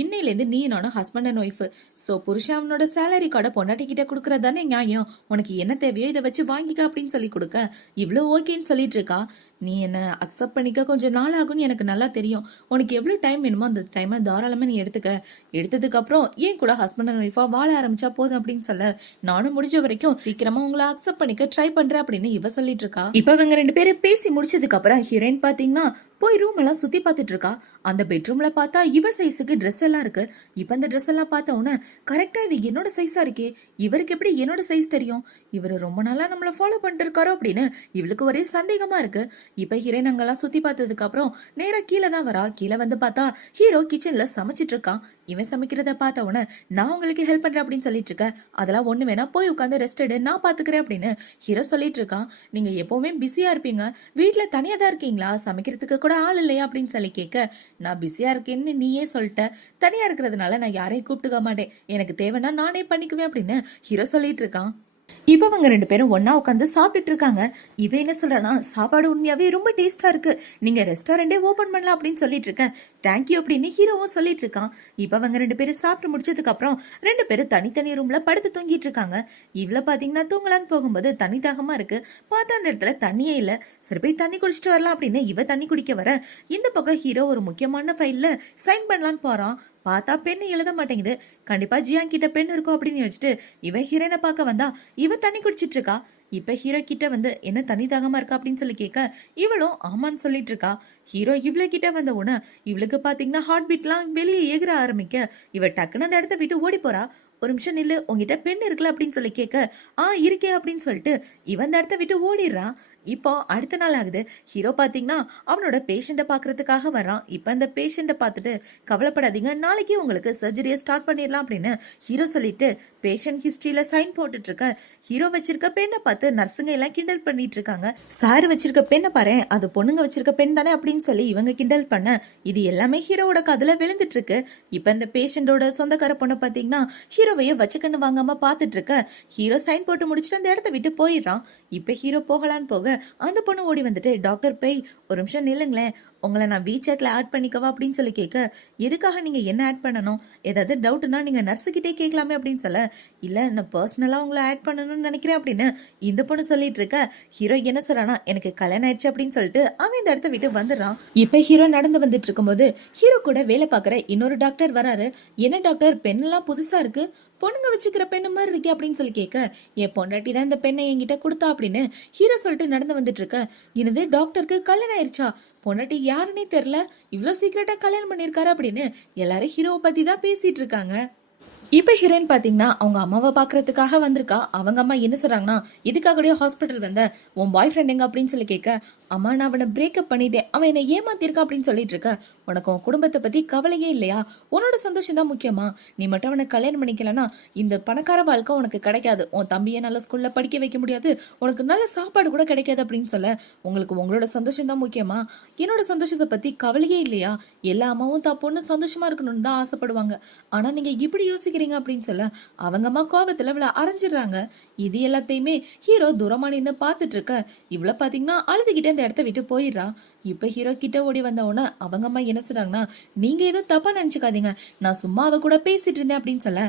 இன்னையில இருந்து நீ நானும் ஹஸ்பண்ட் அண்ட் ஒய்ஃப், சோ புருஷன் அவனோட சேலரி கார்டை பொண்டாட்டி கிட்ட கொடுக்கறதானே நியாயம், உனக்கு என்ன தேவையோ இதை வச்சு வாங்கிக்க அப்படின்னு சொல்லி கொடுக்க இவ்வளவு ஓகேன்னு சொல்லிட்டு இருக்கா. நீ என்ன அக்செப்ட் பண்ணிக்க கொஞ்சம் நாள் ஆகும்னு எனக்கு நல்லா தெரியும், உனக்கு எவ்வளவு டைம் வேணுமோ அந்த டைமை தாராளமா நீ எடுத்துக்க, எடுத்ததுக்கு அப்புறம் ஏன் கூட ஹஸ்பண்ட் அண்ட் ஒய்ஃபா வாழ ஆரம்பிச்சா போதும் அப்படின்னு சொல்ல, நானும் முடிஞ்ச வரைக்கும் சீக்கிரமா உங்களை அக்செப்ட் பண்ணிக்க ட்ரை பண்றேன் அப்படின்னு இவ சொல்லிட்டு இருக்கா. இப்ப இவங்க 2 பேரும் பேசி முடிச்சதுக்கு அப்புறம் ஹீரோயின் பாத்தீங்கன்னா போய் ரூம் எல்லாம் சுத்தி பாத்துட்டு இருக்கா. அந்த பெட்ரூம்ல பார்த்தா இவ சைஸுக்கு ட்ரெஸ் எல்லாம் இருக்கு. இப்ப அந்த ட்ரெஸ் எல்லாம் பார்த்த உடனே கரெக்டா இது என்னோட சைஸா இருக்கே, இவருக்கு எப்படி என்னோட சைஸ் தெரியும், இவரு ரொம்ப நாளா நம்மள ஃபாலோ பண்ணிட்டு இருக்காரோ அப்படின்னு இவளுக்கு ஒரே சந்தேகமா இருக்கு. இப்ப ஹீரோயின் அங்கெல்லாம் சுத்தி பார்த்ததுக்கு அப்புறம் நேரா கீழே தான் வரா. கீழே வந்து பார்த்தா ஹீரோ கிச்சன்ல சமைச்சிட்டு இருக்கான். இவன் சமைக்கிறத பார்த்த உடனே நான் உங்களுக்கு ஹெல்ப் பண்றேன் அப்படின்னு சொல்லிட்டு இருக்க, அதெல்லாம் ஒண்ணு வேணா போய் உட்காந்து ரெஸ்ட் எடு, நான் பாத்துக்கிறேன் அப்படின்னு ஹீரோ சொல்லிட்டு இருக்கான். நீங்க எப்பவுமே பிஸியா இருப்பீங்க, வீட்டுல தனியா தான் இருக்கீங்களா, சமைக்கிறதுக்கு கூட ஆள் இல்லையா அப்படின்னு சொல்லி கேட்க, நான் பிஸியா இருக்கேன்னு நீயே சொல்லிட்ட, தனியா இருக்கிறதுனால நான் யாரையும் கூப்பிட்டுக்க மாட்டேன், எனக்கு தேவைன்னா நானே பண்ணிக்குவேன் அப்படின்னு ஹீரோ சொல்லிட்டு இருக்கான். இப்ப அவங்க 2 பேரும் ஒன்னா உட்காந்து சாப்பிட்டுட்டு இருக்காங்க. இவ என்ன சொல்றானா, சாப்பாடு உண்மையாவே ரொம்ப டேஸ்டா இருக்கு, நீங்க ரெஸ்டாரண்டே ஓபன் பண்ணலாம் அப்படின்னு சொல்லிட்டு இருக்க, தேங்க்யூ அப்படின்னு ஹீரோவும் சொல்லிட்டு இருக்கான். இப்ப அவங்க 2 பேரும் சாப்பிட்டு முடிச்சதுக்கு அப்புறம் 2 பேரும் தனித்தனி ரூம்ல படுத்து தூங்கிட்டு இருக்காங்க. இவ்வளவு பாத்தீங்கன்னா தூங்கலான்னு போகும்போது தண்ணி தாகமா இருக்கு, பார்த்தா அந்த இடத்துல தண்ணியே இல்ல, சரி போய் தண்ணி குடிச்சிட்டு வரலாம் அப்படின்னு இவ தண்ணி குடிக்க வர, இந்த பக்கம் ஹீரோ ஒரு முக்கியமான ஃபைல்ல சைன் பண்ணலான்னு போறான். பார்த்தா பெண் எழுத மாட்டேங்குது, கண்டிப்பா ஜியான் கிட்ட பெண் இருக்கும் அப்படின்னு யோசிச்சுட்டு இவன் ஹீரோனை பார்க்க வந்தா இவ தண்ணி குடிச்சிட்டு இருக்கா. இப்ப ஹீரோ கிட்ட வந்து என்ன தண்ணி தாகமா இருக்கா அப்படின்னு சொல்லி கேட்க, இவளும் ஆமான்னு சொல்லிட்டு இருக்கா. ஹீரோ இவ்வளவு கிட்ட வந்த உடனே இவளுக்கு பாத்தீங்கன்னா ஹார்ட் பீட்லாம் வெளியே ஏகிற ஆரம்பிக்க, இவ டக்குன்னு அந்த இடத்த விட்டு ஓடி போறா. ஒரு நிமிஷம் நில்லு, உங்ககிட்ட பெண் இருக்குல்ல அப்படின்னு சொல்லி கேட்க, இருக்கே அப்படின்னு சொல்லிட்டு இவன் அந்த இடத்த விட்டு ஓடிடுறான். இப்போ அடுத்த நாள் ஆகுது. ஹீரோ பாத்தீங்கன்னா அவனோட பேஷண்ட பாக்குறதுக்காக வர்றான். இப்ப அந்த பேஷண்ட பார்த்துட்டு, கவலைப்படாதீங்க, நாளைக்கு உங்களுக்கு சர்ஜரியை ஸ்டார்ட் பண்ணிடலாம் அப்படின்னு ஹீரோ சொல்லிட்டு பேஷண்ட் ஹிஸ்டரியில சைன் போட்டுட்டு இருக்க. ஹீரோ வச்சிருக்க பெண்ணை பார்த்து நர்ஸுங்க எல்லாம் கிண்டல் பண்ணிட்டு இருக்காங்க. சார் வச்சிருக்க பெண்ணை பாரு, அது பொண்ணுங்க வச்சிருக்க பெண் தானே அப்படின்னு சொல்லி இவங்க கிண்டல் பண்ண, இது எல்லாமே ஹீரோவோட காதுல விழுந்துட்டு இருக்கு. இப்ப இந்த பேஷண்டோட சொந்தக்கார பொண்ணை பாத்தீங்கன்னா ஹீரோவைய வச்சுக்கன்னு வாங்காம பாத்துட்டு இருக்க. ஹீரோ சைன் போட்டு முடிச்சுட்டு அந்த இடத்த விட்டு போயிடுறான். இப்ப ஹீரோ போகலான்னு போக அந்த பொண்ணு ஓடி வந்துட்டு, டாக்டர் பேய் ஒரு நிமிஷம் நில்லுங்களேன், உங்கள நான் WeChatல ஆட் பண்ணிக்கவா அப்படின்னு சொல்லி கேட்க, எதுக்காக நீங்க என்ன ஆட் பண்ணணும்? ஏதாவது டவுட்னா நீங்க நர்ஸுகிட்டயே கேட்கலாமே அப்படின்னு சொல்ல, இல்ல நான் பர்சனலா உங்கள ஆட் பண்ணணும்னு நினைக்கிறேன் அப்படின்னு இந்த பொண்ணு சொல்லிட்டு இருக்க, ஹீரோ என்ன சொல்றானா, எனக்கு கல்யாணம் ஆயிடுச்சு அப்படின்னு சொல்லிட்டு அவன் இந்த இடத்த விட்டு வந்துடுறான். இப்ப ஹீரோ நடந்து வந்துட்டு இருக்கும்போது ஹீரோ கூட வேலை பார்க்குற இன்னொரு டாக்டர் வராரு. என்ன டாக்டர், பெண்ணெல்லாம் புதுசா இருக்கு, பொண்ணுங்க வச்சுக்கிற பெண்ணு மாதிரி இருக்கே அப்படின்னு சொல்லி கேட்க, என் பொண்டாட்டி தான் இந்த பெண்ணை என்கிட்ட கொடுத்தா அப்படின்னு ஹீரோ சொல்லிட்டு நடந்து வந்துட்டு இருக்க, என்னது டாக்டருக்கு கல்யாணம் ஆயிடுச்சா, பொண்டாட்டி யாருன்னே தெரியல, இவ்வளவு சீக்கிரட்டா கல்யாணம் பண்ணிருக்காரு அப்படின்னு எல்லாரும் ஹீரோவை பத்தி தான் பேசிட்டு இருக்காங்க. இப்ப ஹீரோயின் பாத்தீங்கன்னா அவங்க அம்மாவை பாக்குறதுக்காக வந்திருக்கா. அவங்க அம்மா என்ன சொல்றாங்கன்னா, இதுக்காக ஹாஸ்பிட்டல் வந்த, உன் பாய் ஃப்ரெண்ட் எங்க அப்படின்னு சொல்லி கேட்க, அம்மா நான் அவனை பிரேக்கப் பண்ணிட்டேன், அவன் என்ன ஏமாத்திருக்கான் அப்படின்னு சொல்லிட்டு இருக்க, உனக்கு உன் குடும்பத்தை பத்தி கவலையே இல்லையா, உன்னோட சந்தோஷம் தான் முக்கியமா, நீ மட்டும் அவனை கல்யாணம் பண்ணிக்கலன்னா இந்த பணக்கார வாழ்க்கை உனக்கு கிடைக்காது, உன் தம்பியை நல்ல ஸ்கூல்ல படிக்க வைக்க முடியாது, உனக்கு நல்ல சாப்பாடு கூட கிடைக்காது அப்படின்னு சொல்ல, உங்களுக்கு உங்களோட சந்தோஷம் தான் முக்கியமா, என்னோட சந்தோஷத்தை பத்தி கவலையே இல்லையா, எல்லா அம்மாவும் தான் பொண்ணு சந்தோஷமா இருக்கணும்னு தான் ஆசைப்படுவாங்க, ஆனா நீங்க இப்படி யோசிக்கிறீங்க அப்படின்னு சொல்ல, அவங்க அம்மா கோபத்துல இவளை அரைஞ்சிடுறாங்க. இது எல்லாத்தையுமே ஹீரோ தூரமா நின்னு பாத்துட்டு இருக்க, இவ்வளவு பாத்தீங்கன்னா அழுதுகிட்டே அந்த இடத்த விட்டு போயிடுறா. இப்ப ஹீரோ கிட்ட ஓடி வந்த உடனே அவங்க அம்மா என்ன சொல்றாங்கன்னா, நீங்க எதுவும் தப்பா நினைச்சுக்காதீங்க, நான் சும்மா அவ கூட பேசிட்டு இருந்தேன் அப்படின்னு சொல்ல,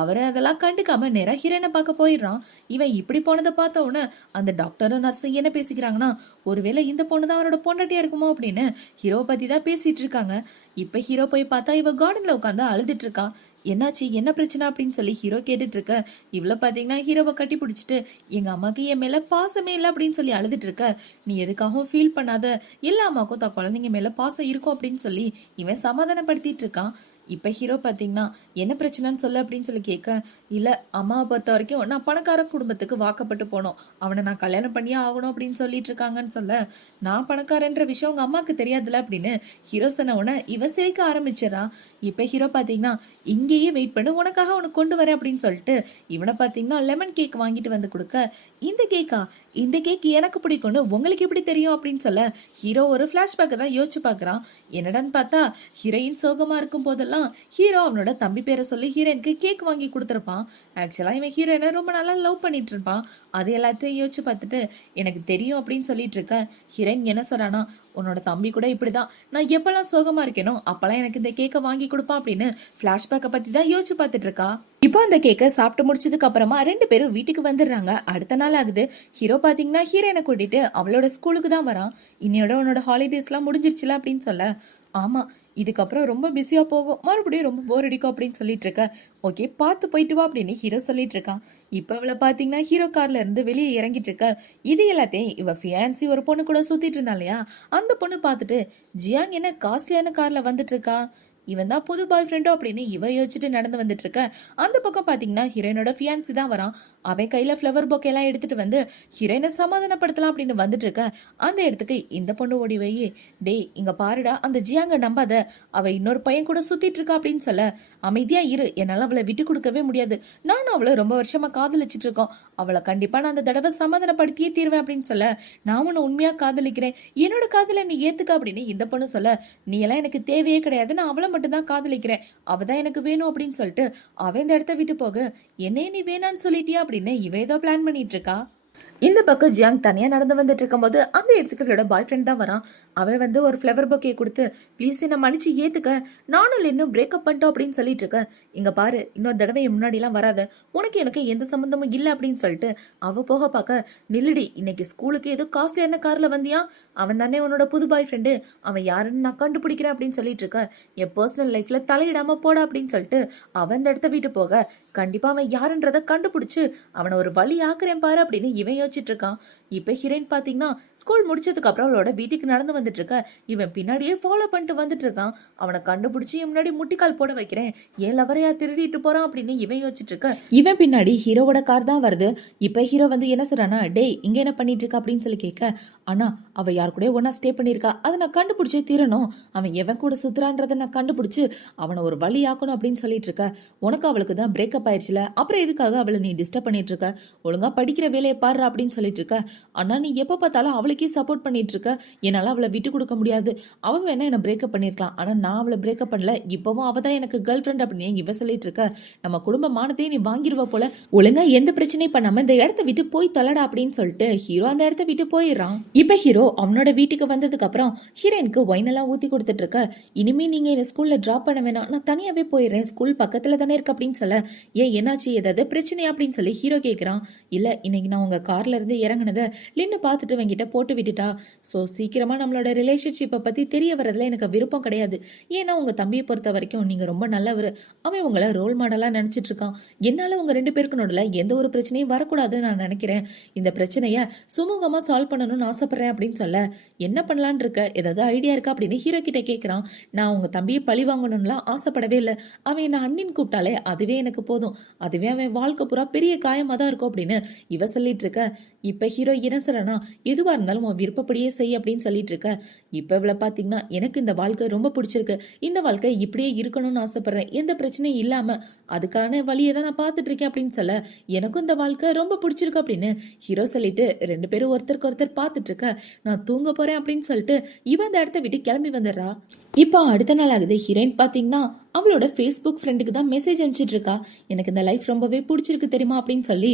அவரை அதெல்லாம் கண்டுக்காம நேரா ஹீரோனை பார்க்க போயிடுறான். இவன் இப்படி போனதை பார்த்த உடனே அந்த டாக்டரும் நர்ஸும் என்ன பேசிக்கிறாங்கன்னா, ஒருவேளை இந்த பொண்ணுதான் அவரோட பொண்டாட்டியா இருக்குமோ அப்படின்னு ஹீரோ பத்தி தான் பேசிட்டு இருக்காங்க. இப்ப ஹீரோ போய் பார்த்தா இவ கார்டன்ல உட்காந்து அழுதுட்டு இருக்கா. என்னாச்சு, என்ன பிரச்சனை அப்படின்னு சொல்லி ஹீரோ கேட்டுட்டு இருக்க, இவ்வளவு பாத்தீங்கன்னா ஹீரோவை கட்டி பிடிச்சிட்டு, எங்க அம்மாக்கு என் மேல பாசமே இல்லை அப்படின்னு சொல்லி அழுதுட்டு இருக்க, நீ எதுக்காகவும் ஃபீல் பண்ணாத, எல்லா அம்மாக்கும் தான் குழந்தைங்க மேல பாசம் இருக்கும் அப்படின்னு சொல்லி இவன் சமாதானப்படுத்திட்டு இருக்கான். இப்ப ஹீரோ பாத்தீங்கன்னா என்ன பிரச்சனைன்னு சொல்லு அப்படின்னு சொல்லி கேட்க, இல்ல அம்மாவை பொறுத்த வரைக்கும் நான் பணக்கார குடும்பத்துக்கு வாக்கப்பட்டு போனோம், அவனை நான் கல்யாணம் பண்ணியே ஆகணும் அப்படின்னு சொல்லிட்டு இருக்காங்கன்னு சொல்ல, நான் பணக்காரன்ற விஷயம் உங்க அம்மாக்கு தெரியாதுல அப்படின்னு ஹீரோ சொன்ன உடனே இவ சிரிக்க ஆரம்பிச்சிடறா. இப்ப ஹீரோ பாத்தீங்கன்னா இங்கேயே வெயிட் பண்ணு, உனக்காக உனக்கு கொண்டு வரேன் அப்படின்னு சொல்லிட்டு இவனை பாத்தீங்கன்னா லெமன் கேக் வாங்கிட்டு வந்து கொடுக்க, இந்த கேக்கா, இந்த கேக் எனக்கு பிடிக்கும்னு உங்களுக்கு எப்படி தெரியும் அப்படின்னு சொல்ல, ஹீரோ ஒரு பிளாஷ்பேக்கை தான் யோசிச்சு பாக்குறான். என்னடான்னு பார்த்தா ஹீரோயின் சோகமா இருக்கும் போதெல்லாம் ஹீரோ அவனோட தம்பி பேரை சொல்லி ஹீரோயினுக்கு கேக் வாங்கி கொடுத்துருப்பான். ஆக்சுவலா இவன் ஹீரோயினை ரொம்ப நாளா லவ் பண்ணிட்டு இருப்பான். அது எல்லாத்தையும் யோசிச்சு பார்த்துட்டு எனக்கு தெரியும் அப்படின்னு சொல்லிட்டு இருக்க, ஹீரோயின் என்ன சொல்றானா, உன்னோட தம்பி கூட இப்படிதான், நான் எப்பெல்லாம் சோகமா இருக்கேனோ அப்பெல்லாம் எனக்கு இந்த கேக்கை வாங்கி கொடுப்பான் அப்படின்னு பிளாஷ்பேக்கை பத்தி தான் யோசிச்சு பார்த்துட்டு இருக்கா. இப்போ அந்த கேக்கை சாப்பிட்டு முடிச்சதுக்கு அப்புறமா ரெண்டு பேரும் வீட்டுக்கு வந்துடுறாங்க. அடுத்த நாள் ஆகுது. ஹீரோ பாத்தீங்கன்னா ஹீரோயினை கூட்டிட்டு அவளோட ஸ்கூலுக்கு தான் வரான். இன்னையோட உன்னோட ஹாலிடேஸ் எல்லாம் முடிஞ்சிருச்சுல அப்படின்னு சொல்ல, ஆமா இதுக்கப்புறம் ரொம்ப பிஸியா போகும், மறுபடியும் ரொம்ப போர் அடிக்கும் அப்படின்னு சொல்லிட்டு இருக்க, ஓகே பார்த்து போயிட்டு வா அப்படின்னு ஹீரோ சொல்லிட்டு இருக்கான். இப்ப அவளை பாத்தீங்கன்னா ஹீரோ கார்ல இருந்து வெளியே இறங்கிட்டு இருக்க, இது எல்லாத்தையும் இவ ஃபியான்சி ஒரு பொண்ணு கூட சுத்திட்டு இருந்தா இல்லையா, அந்த பொண்ணு பார்த்துட்டு, ஜியாங் என்ன காஸ்ட்லியான கார்ல வந்துட்டு இருக்கா, இவன் தான் புது பாய் ஃப்ரெண்டோ அப்படின்னு இவ யோசிச்சுட்டு நடந்து வந்துட்டு இருக்க, அந்த பக்கம் பாத்தீங்கன்னா ஹீரோயினோட ஃபியான்சி தான் வரான். அவன் கையில ஃப்ளவர் பொக்கே எல்லாம் எடுத்துட்டு வந்து ஹீரோயினை சமாதானப்படுத்தலாம் அப்படின்னு வந்துட்டு இருக்க, அந்த இடத்துக்கு இந்த பொண்ணு ஓடி வை, டே இங்க பாருடா, அந்த ஜியாங்க நம்பாத, அவ இன்னொரு பையன் கூட சுத்திட்டு இருக்கா அப்படின்னு சொல்ல, அமைதியா இரு, என்னால அவளை விட்டு கொடுக்கவே முடியாது, நானும் அவளை ரொம்ப வருஷமா காதலிச்சிட்டு இருக்கோம், அவளை கண்டிப்பா நான் அந்த தடவை சமாதானப்படுத்தியே தீர்வேன் அப்படின்னு சொல்ல, நான் உன்னை உண்மையா காதலிக்கிறேன், என்னோட காதலை நீ ஏத்துக்க அப்படின்னு இந்த பொண்ணு சொல்ல, நீ எல்லாம் எனக்கு தேவையே கிடையாது, நான் அவளை மட்டும் தான் காதலிக்கிறேன், அவதான் எனக்கு வேணும் அப்படின்னு சொல்லிட்டு அவன் இந்த இடத்த விட்டு போக, என்னைய நீ வேணான்னு சொல்லிட்டியா அப்படின்னு இவ ஏதோ பிளான் பண்ணிட்டு இருக்கா. இந்த பக்கம் ஜியாங் தனியா நடந்து வந்துட்டு இருக்கும் போது அந்த இடத்துக்கு அவளோட பாய் ஃப்ரெண்ட் தான் வரான். அவன் வந்து ஒரு ஃப்ளவர் பொக்கே கொடுத்து, ப்ளீஸ் என்ன மன்னிச்சு ஏத்துக்க, நானும் இன்னும் பிரேக்கப் பண்ணிட்டோம் அப்படின்னு சொல்லிட்டு இருக்க, இங்க பாரு இன்னொரு தடவை என் முன்னாடி எல்லாம் வராத, உனக்கு எனக்கு எந்த சம்பந்தமும் இல்லை அப்படின்னு சொல்லிட்டு அவ போக பார்க்க, நில்லுடி, இன்னைக்கு ஸ்கூலுக்கு ஏதோ காஸ்ட்லியான கார்ல வந்தியா, அவன் தானே உன்னோட புது பாய் ஃப்ரெண்டு, அவன் யாருன்னு நான் கண்டுபிடிக்கிறேன் அப்படின்னு சொல்லிட்டு இருக்க, என் பர்சனல் லைஃப்ல தலையிடாம போட அப்படின்னு சொல்லிட்டு அவன் இந்த இடத்த விட்டு போக, கண்டிப்பா அவன் யாருன்றத கண்டுபிடிச்சு அவனை ஒரு வழி ஆக்குறேன் பாரு அப்படின்னு இவன் யோசிச்சுட்டு இருக்கான். இப்ப ஹீரோயின் பாத்தீங்கன்னா ஸ்கூல் முடிச்சதுக்கு அப்புறம் அவளோட வீட்டுக்கு நடந்து வந்துட்டு இருக்க, இவன் பின்னாடியே ஃபாலோ பண்ணிட்டு வந்துட்டு இருக்கான். அவனை கண்டுபிடிச்சு முன்னாடி முட்டிக்கால் போட வைக்கிறேன், ஏன் லவரையா திருடிட்டு போறான் அப்படின்னு இவன் யோசிச்சுட்டு இருக்க, இவன் பின்னாடி ஹீரோவோட கார் தான் வருது. இப்ப ஹீரோ வந்து என்ன சொல்றானா, டே இங்க என்ன பண்ணிட்டு இருக்க அப்படின்னு சொல்லி கேட்க, ஆனா அவ யாரு கூட ஒன்னா ஸ்டே பண்ணிருக்கா, அதை நான் கண்டுபிடிச்சே தீரணும், அவன் எவன் கூட சுத்துறான்றதை நான் கண்டுபிடிச்சு அவனை ஒரு வழி ஆக்கணும் அப்படின்னு சொல்லிட்டு இருக்க, உனக்கு அவளுக்கு தான் பிரேக்கப் ஆயிடுச்சுல, அப்புறம் எதுக்காக அவளை நீ டிஸ்டர்ப் பண்ணிட்டு இருக்க, ஒழுங்கா படிக்கிற வேலையை பாரு அப்படின்னு அப்படின்னு சொல்லிட்டு இருக்க. ஆனா நீ எப்ப பார்த்தாலும் அவளுக்கே சப்போர்ட் பண்ணிட்டு இருக்க. என்னால அவளை விட்டு கொடுக்க முடியாது. அவ வேணா என்ன பிரேக்கப் பண்ணிருக்கலாம், ஆனா நான் அவளை பிரேக்கப் பண்ணல. இப்பவும் அவ தான் எனக்கு கேர்ள் ஃப்ரெண்ட் அப்படின்னு இவ சொல்லிட்டு இருக்க. நம்ம குடும்ப மானத்தையே நீ வாங்கிருவ போல. ஒழுங்கா எந்த பிரச்சனையும் பண்ணாம இந்த இடத்த விட்டு போய் தொலைடா அப்படின்னு சொல்லிட்டு ஹீரோ அந்த இடத்த விட்டு போயிடுறான். இப்ப ஹீரோ அவனோட வீட்டுக்கு வந்ததுக்கு அப்புறம் ஹீரோயினுக்கு ஒயின் எல்லாம் ஊத்தி கொடுத்துட்டு இருக்க. இனிமே நீங்க என்ன ஸ்கூல்ல டிராப் பண்ண வேணாம், நான் தனியாவே போயிடுறேன், ஸ்கூல் பக்கத்துல தானே இருக்கு அப்படின்னு சொல்ல. ஏன் என்னாச்சு, ஏதாவது பிரச்சனையா அப்படின்னு சொல்லி ஹீரோ கேக்குறான். இல்ல இன்னைக்கு நான் உங்க கார்ல இருந்து இறங்குனதை லின்னு பார்த்துட்டு வங்கிட்ட போட்டு விட்டுட்டா. ஸோ சீக்கிரமா நம்மளோட ரிலேஷன்ஷிப்பை பத்தி தெரிய வரதுல எனக்கு விருப்பம் கிடையாது. ஏன்னா உங்க தம்பியை பொறுத்த வரைக்கும் நீங்க ரொம்ப நல்லவர். அவன் உங்களை ரோல் மாடலா நினைச்சிட்டு இருக்கான். என்னால உங்க 2 பேருக்கு நடுல எந்த ஒரு பிரச்சனையும் வரக்கூடாதுன்னு நான் நினைக்கிறேன். இந்த பிரச்சனைய சுமூகமா சால்வ் பண்ணணும்னு ஆசைப்படுறேன் அப்படின்னு சொல்ல. என்ன பண்ணலான் இருக்க, ஏதாவது ஐடியா இருக்கா அப்படின்னு ஹீரோ கிட்ட கேட்கிறான். நான் உங்க தம்பியை பழி வாங்கணும்லாம் ஆசைப்படவே இல்லை. அவன் என்ன அண்ணின்னு கூப்பிட்டாலே அதுவே எனக்கு போதும். அதுவே அவன் வாழ்க்கை பூரா பெரிய காயமா தான் இருக்கும் அப்படின்னு இவ சொல்லிட்டு இருக்க. இப்ப ஹீரோ என்ன சொல்றனா, எதுவா இருந்தாலும் உன் விருப்பப்படியே செய் அப்படின்னு சொல்லிட்டு இருக்க. இப்ப இவளை பாத்தீங்கன்னா எனக்கு இந்த வாழ்க்கை ரொம்ப பிடிச்சிருக்கு. இந்த வாழ்க்கை இப்படியே இருக்கணும்னு ஆசைப்படுறேன். எந்த பிரச்சனையும் இல்லாம அதுக்கான வழியை தான் நான் பார்த்துட்டு இருக்கேன் அப்படின்னு சொல்ல. எனக்கும் இந்த வாழ்க்கை ரொம்ப பிடிச்சிருக்கு அப்படின்னு ஹீரோ சொல்லிட்டு 2 பேரும் ஒருத்தருக்கு ஒருத்தர் பார்த்துட்டு இருக்க. நான் தூங்க போறேன் அப்படின்னு சொல்லிட்டு இவன் அந்த இடத்த விட்டு கிளம்பி வந்துடுறா. இப்போ அடுத்த நாள் ஆகுது. ஹீரோயின் பாத்தீங்கன்னா அவளோட ஃபேஸ்புக் ஃப்ரெண்டுக்கு தான் மெசேஜ் அனுப்பிச்சிட்டு இருக்கா. எனக்கு இந்த லைஃப் ரொம்பவே பிடிச்சிருக்கு தெரியுமா அப்படின்னு சொல்லி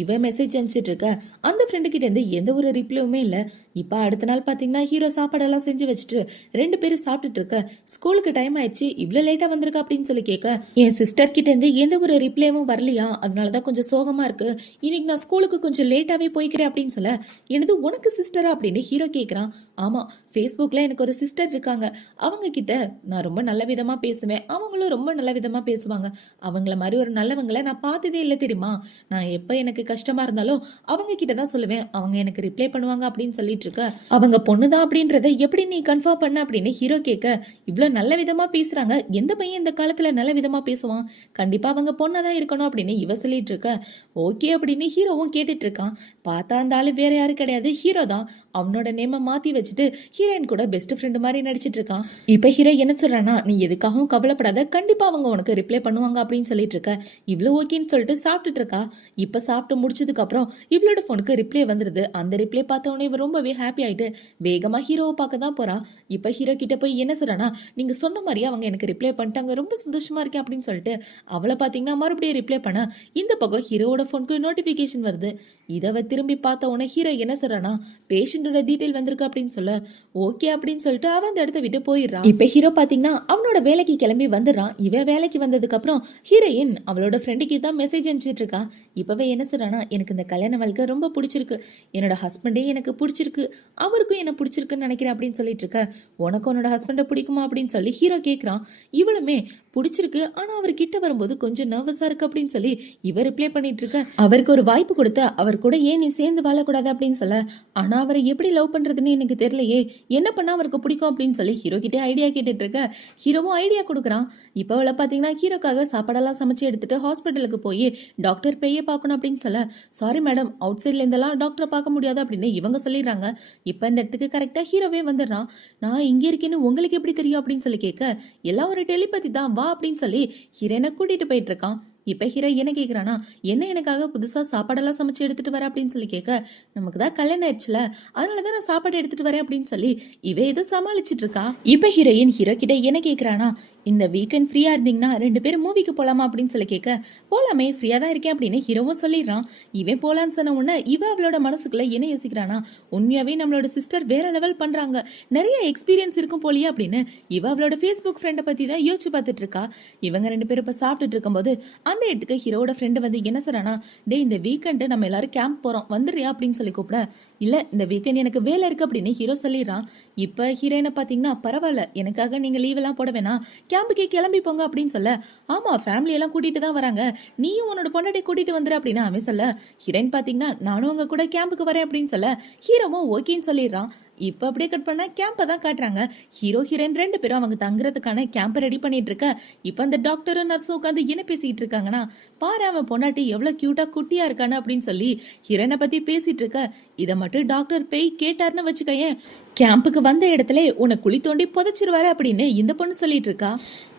இவ மெசேஜ் அனுப்பிச்சிட்டு இருக்க. அந்த ஃப்ரெண்டு கிட்ட இருந்து எந்த ஒரு ரிப்ளையுமே இல்லை. இப்போ அடுத்த நாள் பாத்தீங்கன்னா ஹீரோ சாப்பாடெல்லாம் செஞ்சு வச்சுட்டு 2 பேரும் சாப்பிட்டுட்டு இருக்க. ஸ்கூலுக்கு டைம் ஆயிடுச்சு, இவ்வளவு லேட்டா வந்திருக்கா அப்படின்னு சொல்லி கேட்க. என் சிஸ்டர் கிட்ட இருந்து எந்த ஒரு ரிப்ளையும் வரலையா, அதனாலதான் கொஞ்சம் சோகமா இருக்கு. இன்னைக்கு நான் ஸ்கூலுக்கு கொஞ்சம் லேட்டாவே போய்க்கிறேன் அப்படின்னு சொல்ல. எனது உனக்கு சிஸ்டரா அப்படின்னு ஹீரோ கேட்கறான். ஆமா, ஃபேஸ்புக்ல எனக்கு ஒரு சிஸ்டர் இருக்காங்க. அவங்க கிட்ட நான் ரொம்ப நல்ல விதமா பேசுவேன், அவங்களும் ரொம்ப நல்ல விதமா பேசுவாங்க. அவங்கள மாதிரி ஒரு நல்லவங்களை நான் பார்த்ததே இல்லை தெரியுமா. நான் எப்ப எனக்கு கஷ்டமா இருந்தாலும் அவங்க கிட்ட தான் சொல்லுவேன், அவங்க எனக்கு ரிப்ளை பண்ணுவாங்க அப்படின்னு சொல்லிட்டு இருக்க. அவங்க பொண்ணுதான் அப்படின்றத எப்படி நீ கன்ஃபார்ம் பண்ண அப்படின்னு ஹீரோ கேட்க. இவ்வளவு நல்ல விதமா பேசுறாங்க, எந்த பையன் இந்த காலத்துல நல்ல விதமா பேசுவான், கண்டிப்பா அவங்க பொண்ணாதான் இருக்கணும் அப்படின்னு இவ சொல்லிட்டு இருக்க. ஓகே அப்படின்னு ஹீரோவும் கேட்டுட்டு இருக்கான். பார்த்தா அந்த ஆளு வேற யாரும் கிடையாது, ஹீரோ தான். அவனோட நேம மாத்தி வச்சுட்டு ஹீரோயின் கூட பெஸ்ட் ஃப்ரெண்ட் மாதிரி நடிச்சிட்டு இருக்கான். இப்ப ஹீரோ என்ன சொல்றானா, நீ எதுக்காகவும் கவலைப்படாத, கண்டிப்பா அவங்க உனக்கு ரிப்ளை பண்ணுவாங்க அப்படின்னு சொல்லிட்டு இருக்க. இவ்வளவு ஓகேன்னு சொல்லிட்டு சாப்பிட்டுட்டு இருக்கா. இப்ப சாப்பிட்டு முடிச்சதுக்கு அப்புறம் இவளோட போனுக்கு ரிப்ளை வந்துருது. அந்த ரிப்ளை பார்த்த உடனே இவ ரொம்பவே ஹாப்பி ஆயிட்டு வேகமா ஹீரோவை பார்க்க தான் போறா. இப்ப ஹீரோ கிட்ட போய் என்ன சொல்றானா, நீங்க சொன்ன மாதிரியே அவங்க எனக்கு ரிப்ளை பண்ணிட்டாங்க, ரொம்ப சந்தோஷமா இருக்கேன் அப்படின்னு சொல்லிட்டு அவளை பாத்தீங்கன்னா மறுபடியும் ரிப்ளை பண்ண. இந்த பக்கம் ஹீரோவோட போனுக்கு நோட்டிபிகேஷன் வருது. இதை திரும்பி பார்த்த உடனே ஹீரோ என்ன சொல்றானா, பேஷண்டோட டீடைல் வந்திருக்கு அப்படின்னு சொல்ல. ஓகே அப்படின்னு சொல்லிட்டு அவன் அந்த இடத்த விட்டு போயிடுறான். இப்ப ஹீரோ பாத்தீங்கன்னா அவனோட வேலைக்கு கிளம்பி வந்துடுறான். இவன் வேலைக்கு வந்ததுக்கு அப்புறம் ஹீரோயின் அவளோட ஃப்ரெண்டுக்கு தான் மெசேஜ் அனுப்பிச்சிட்டு இருக்கா. இப்பவே என்ன சொல்றானா, எனக்கு இந்த கல்யாண வாழ்க்கை ரொம்ப பிடிச்சிருக்கு, என்னோட ஹஸ்பண்டே எனக்கு பிடிச்சிருக்கு, அவருக்கும் என்ன பிடிச்சிருக்குன்னு நினைக்கிறேன் அப்படின்னு சொல்லிட்டு இருக்க. உனக்கு உன்னோட ஹஸ்பண்டை பிடிக்குமா அப்படின்னு சொல்லி ஹீரோ கேட்கறான். இவளுமே பிடிச்சிருக்கு, ஆனா அவர் கிட்ட வரும்போது கொஞ்சம் நர்வஸா இருக்கு அப்படின்னு சொல்லி இவர் ரிப்ளை பண்ணிட்டு இருக்க. அவருக்கு ஒரு வாய்ப்பு கொடுத்த அவர் கூட ஏன் நீ சேர்ந்து வாழக்கூடாது அப்படின்னு சொல்ல. ஆனா அவரை எப்படி லவ் பண்றதுன்னு எனக்கு தெரியலையே, என்ன பண்ணா அவருக்கு பிடிக்கும் அப்படின்னு சொல்லி ஹீரோ கிட்டே ஐடியா கேட்டுட்டு இருக்க. ஹீரோவும் ஐடியா கொடுக்குறான். இப்ப அவளை பாத்தீங்கன்னா ஹீரோக்காக சாப்பாடெல்லாம் சமைச்சு எடுத்துட்டு ஹாஸ்பிட்டலுக்கு போய் டாக்டர் பேய பார்க்கணும் அப்படின்னு சொல்ல. சாரி மேடம், அவுட் சைட்ல இருந்தெல்லாம் டாக்டரை பார்க்க முடியாது அப்படின்னு இவங்க சொல்லிடுறாங்க. இப்ப இந்த இடத்துக்கு கரெக்டா ஹீரோவே வந்துடுறான். நான் இங்க இருக்கேன்னு உங்களுக்கு எப்படி தெரியும் அப்படின்னு சொல்லி கேட்க. எல்லாம் ஒரு டெலிபதி தான், வா அப்படின்னு சொல்லி ஹீரோனை கூட்டிட்டு போயிட்டு இருக்கான். இப்ப ஹீரோ என்ன கேக்குறானா, என்ன எனக்காக புதுசா சாப்பாடெல்லாம் சமைச்சு எடுத்துட்டு வர அப்படின்னு சொல்லி கேட்க. நமக்கு தான் கல்யாணம் ஆயிடுச்சுல, அதனாலதான் நான் சாப்பாடு எடுத்துட்டு வரேன் அப்படின்னு சொல்லி இவ ஏதோ சமாளிச்சுட்டு இருக்கா. இப்ப ஹீரோயின் ஹீரோ கிட்ட என்ன கேக்குறானா, இந்த வீக்கெண்ட் ஃப்ரீயா இருந்தீங்கன்னா 2 பேரும் மூவிக்கு போலாமா அப்படின்னு சொல்லி கேட்க. போலாமே, ஃப்ரீயா தான் இருக்கேன் அப்படின்னு ஹீரோவும் சொல்லிடுறான். இவன் போலான்னு சொன்ன உடனே இவ அவளோட மனசுக்குள்ள என்ன யோசிக்கிறானா, உண்மையாவே நம்மளோட சிஸ்டர் வேற லெவல் பண்றாங்க, நிறைய எக்ஸ்பீரியன்ஸ் இருக்கும் போலியே அப்படின்னு இவ அவளோட ஃபேஸ்புக் ஃப்ரெண்டை பத்தி தான் யோசிச்சு பார்த்துட்டு இருக்கா. இவங்க 2 பேரும் இப்ப சாப்பிட்டுட்டு இருக்கும்போது அந்த இடத்துக்கு ஹீரோட ஃப்ரெண்டு வந்து என்ன சொல்றானா, டே இந்த வீக்கெண்டு நம்ம எல்லாரும் கேம்ப் போறோம், வந்துடுறியா அப்படின்னு சொல்லி கூப்பிட. இல்ல இந்த வீக்கெண்ட் எனக்கு வேலை இருக்கு அப்படின்னு ஹீரோ சொல்லிடுறான். இப்ப ஹீரோயினை பாத்தீங்கன்னா, பரவாயில்ல எனக்காக நீங்க லீவ் எல்லாம் போட வேணாம், கேம்புக்கே கிளம்பி போங்க அப்படின்னு சொல்ல. ஆமா, ஃபேமிலி எல்லாம் கூட்டிட்டு தான் வராங்க, நீயும் உன்னோட பொண்டாட்டி கூட்டிட்டு வந்துரு அப்படின்னு அவன் சொல்ல. ஹீரோயின் பாத்தீங்கன்னா, நானும் உங்க கூட கேம்புக்கு வரேன் அப்படின்னு சொல்ல. ஹீரோவும் ஓகேன்னு சொல்லிடுறான். இப்ப அப்படியே கட் பண்ண கேம்ப தான் காட்டுறாங்க. ஹீரோ ஹீரோயின் 2 பேரும் அவங்க தங்குறதுக்கான கேம்ப ரெடி பண்ணிட்டு இருக்க. இப்ப அந்த டாக்டரும் நர்ஸும் உட்காந்து என்ன பேசிட்டு இருக்காங்கன்னா, பாரு அவன் பொண்டாட்டி எவ்வளவு கியூட்டா குட்டியா இருக்கானு அப்படின்னு சொல்லி ஹீரோனை பத்தி பேசிட்டு இருக்க. இத மட்டும் டாக்டர் பேய் கேட்டாருன்னு வச்சுக்கேன், கேம்புக்கு வந்த இடத்துல உன்னை குழி தோண்டி புதைச்சிருவாரு அப்படின்னு இந்த பொண்ணு சொல்லிட்டு இருக்கா.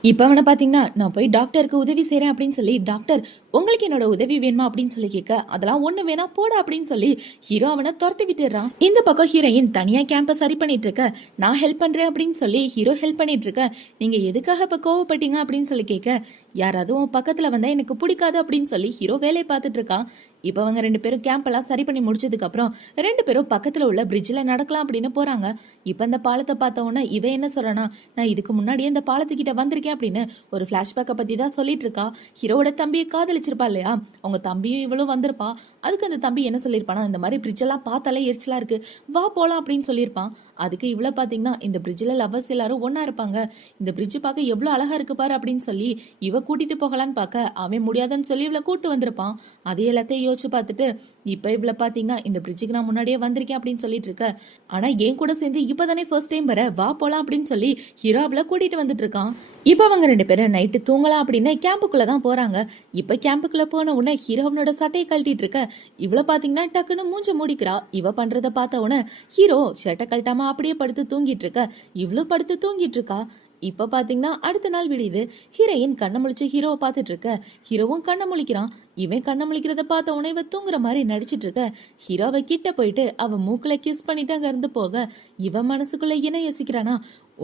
இப்ப அவனை பாத்தீங்கன்னா, நான் போய் டாக்டருக்கு உதவி செய்யறேன் அப்படின்னு சொல்லி டாக்டர் உங்களுக்கு என்னோட உதவி வேணுமா அப்படின்னு சொல்லி கேட்க, அதெல்லாம் ஒண்ணு வேணா போட அப்படின்னு சொல்லி ஹீரோ அவனை துரத்தி விட்டுறான். இந்த பக்கம் ஹீரோயின் தனியா கேம்ப சரி பண்ணிட்டு இருக்க, நான் ஹெல்ப் பண்றேன் அப்படின்னு சொல்லி ஹீரோ ஹெல்ப் பண்ணிட்டு இருக்க. நீங்க எதுக்காக இப்ப கோவப்பட்டீங்க அப்படின்னு சொல்லி கேட்க, யாராவது பக்கத்துல வந்தா எனக்கு பிடிக்காது அப்படின்னு சொல்லி ஹீரோ வேலையை பார்த்துட்டு இருக்கான். இப்ப அவங்க 2 பேரும் கேம்ப் எல்லாம் சரி பண்ணி முடிச்சதுக்கு அப்புறம் 2 பேரும் பக்கத்துல உள்ள பிரிட்ஜ்ல நடக்கலாம் அப்படின்னு போறாங்க. இப்ப இந்த பாலத்தை பார்த்த உடனே இவன் என்ன சொல்றானா, நான் இதுக்கு முன்னாடியே இந்த பாலத்துக்கிட்ட வந்திருக்கேன் அப்படின்னு ஒரு பிளாஷ்பேக்கை பத்தி தான் சொல்லிட்டு இருக்கா. ஹீரோட தம்பியை காதலிச்சிருப்பா இல்லையா, அவங்க தம்பியும் இவளும் வந்திருப்பா. அதுக்கு அந்த தம்பி என்ன சொல்லியிருப்பானா, இந்த மாதிரி பிரிட்ஜ் எல்லாம் பார்த்தாலே எரிச்சலா இருக்கு, வா போலாம் அப்படின்னு சொல்லியிருப்பான். அதுக்கு இவ்வளவு பாத்தீங்கன்னா இந்த பிரிட்ஜ்ல லவ்வர்ஸ் எல்லாரும் ஒன்னா இருப்பாங்க, இந்த பிரிட்ஜ் பார்க்க எவ்வளவு அழகா இருக்கு பாரு அப்படின்னு சொல்லி இவ கூட்டிட்டு போகலான்னு பார்க்க அவன் முடியாதுன்னு சொல்லி இவளை கூட்டு வந்திருப்பான். அதே எல்லாத்தையும் யோசிச்சு பார்த்துட்டு இப்ப இவ்வளவு பாத்தீங்கன்னா இந்த பிரிட்ஜுக்கு நான் முன்னாடியே வந்திருக்கேன் அப்படின்னு சொல்லிட்டு இருக்க. ஆனா என் கூட சேர்ந்து இப்பதானே ஃபர்ஸ்ட் டைம் வர, வா போலாம் அப்படின்னு சொல்லி ஹீரோ அவளை கூட்டிட்டு வந்துட்டு இருக்கான். இப்ப அவங்க 2 பேரும் நைட்டு தூங்கலாம் அப்படின்னு கேம்புக்குள்ளதான் போறாங்க. இப்ப கேம்புக்குள்ள போன உடனே ஹீரோ அவனோட சட்டையை கழட்டிட்டு இருக்க. இவ்வளவு பாத்தீங்கன்னா டக்குன்னு மூஞ்ச மூடிக்கிறா. இவ பண்றத பார்த்த உடனே ஹீரோ ஷர்ட்டை கழட்டாம அப்படியே படுத்து தூங்கிட்டு இருக்க. இவ்வளவு படுத்து தூங்கிட்டு இருக்கா. இப்ப பாத்தீங்கன்னா அடுத்த நாள் விடியுது. ஹீரோயின் கண்ணை முழிச்சு ஹீரோவை பார்த்துட்டு இருக்க. ஹீரோவும் கண்ணை முழிக்கிறான். இவன் கண்ணை முழிக்கிறத பார்த்த உடனே இவ தூங்குற மாதிரி நடிச்சிட்டு இருக்க. ஹீரோவை கிட்ட போயிட்டு அவ மூக்குல கிஸ் பண்ணிட்டு அங்க இருந்து போக இவன் மனசுக்குள்ள என்ன யோசிக்கிறானா,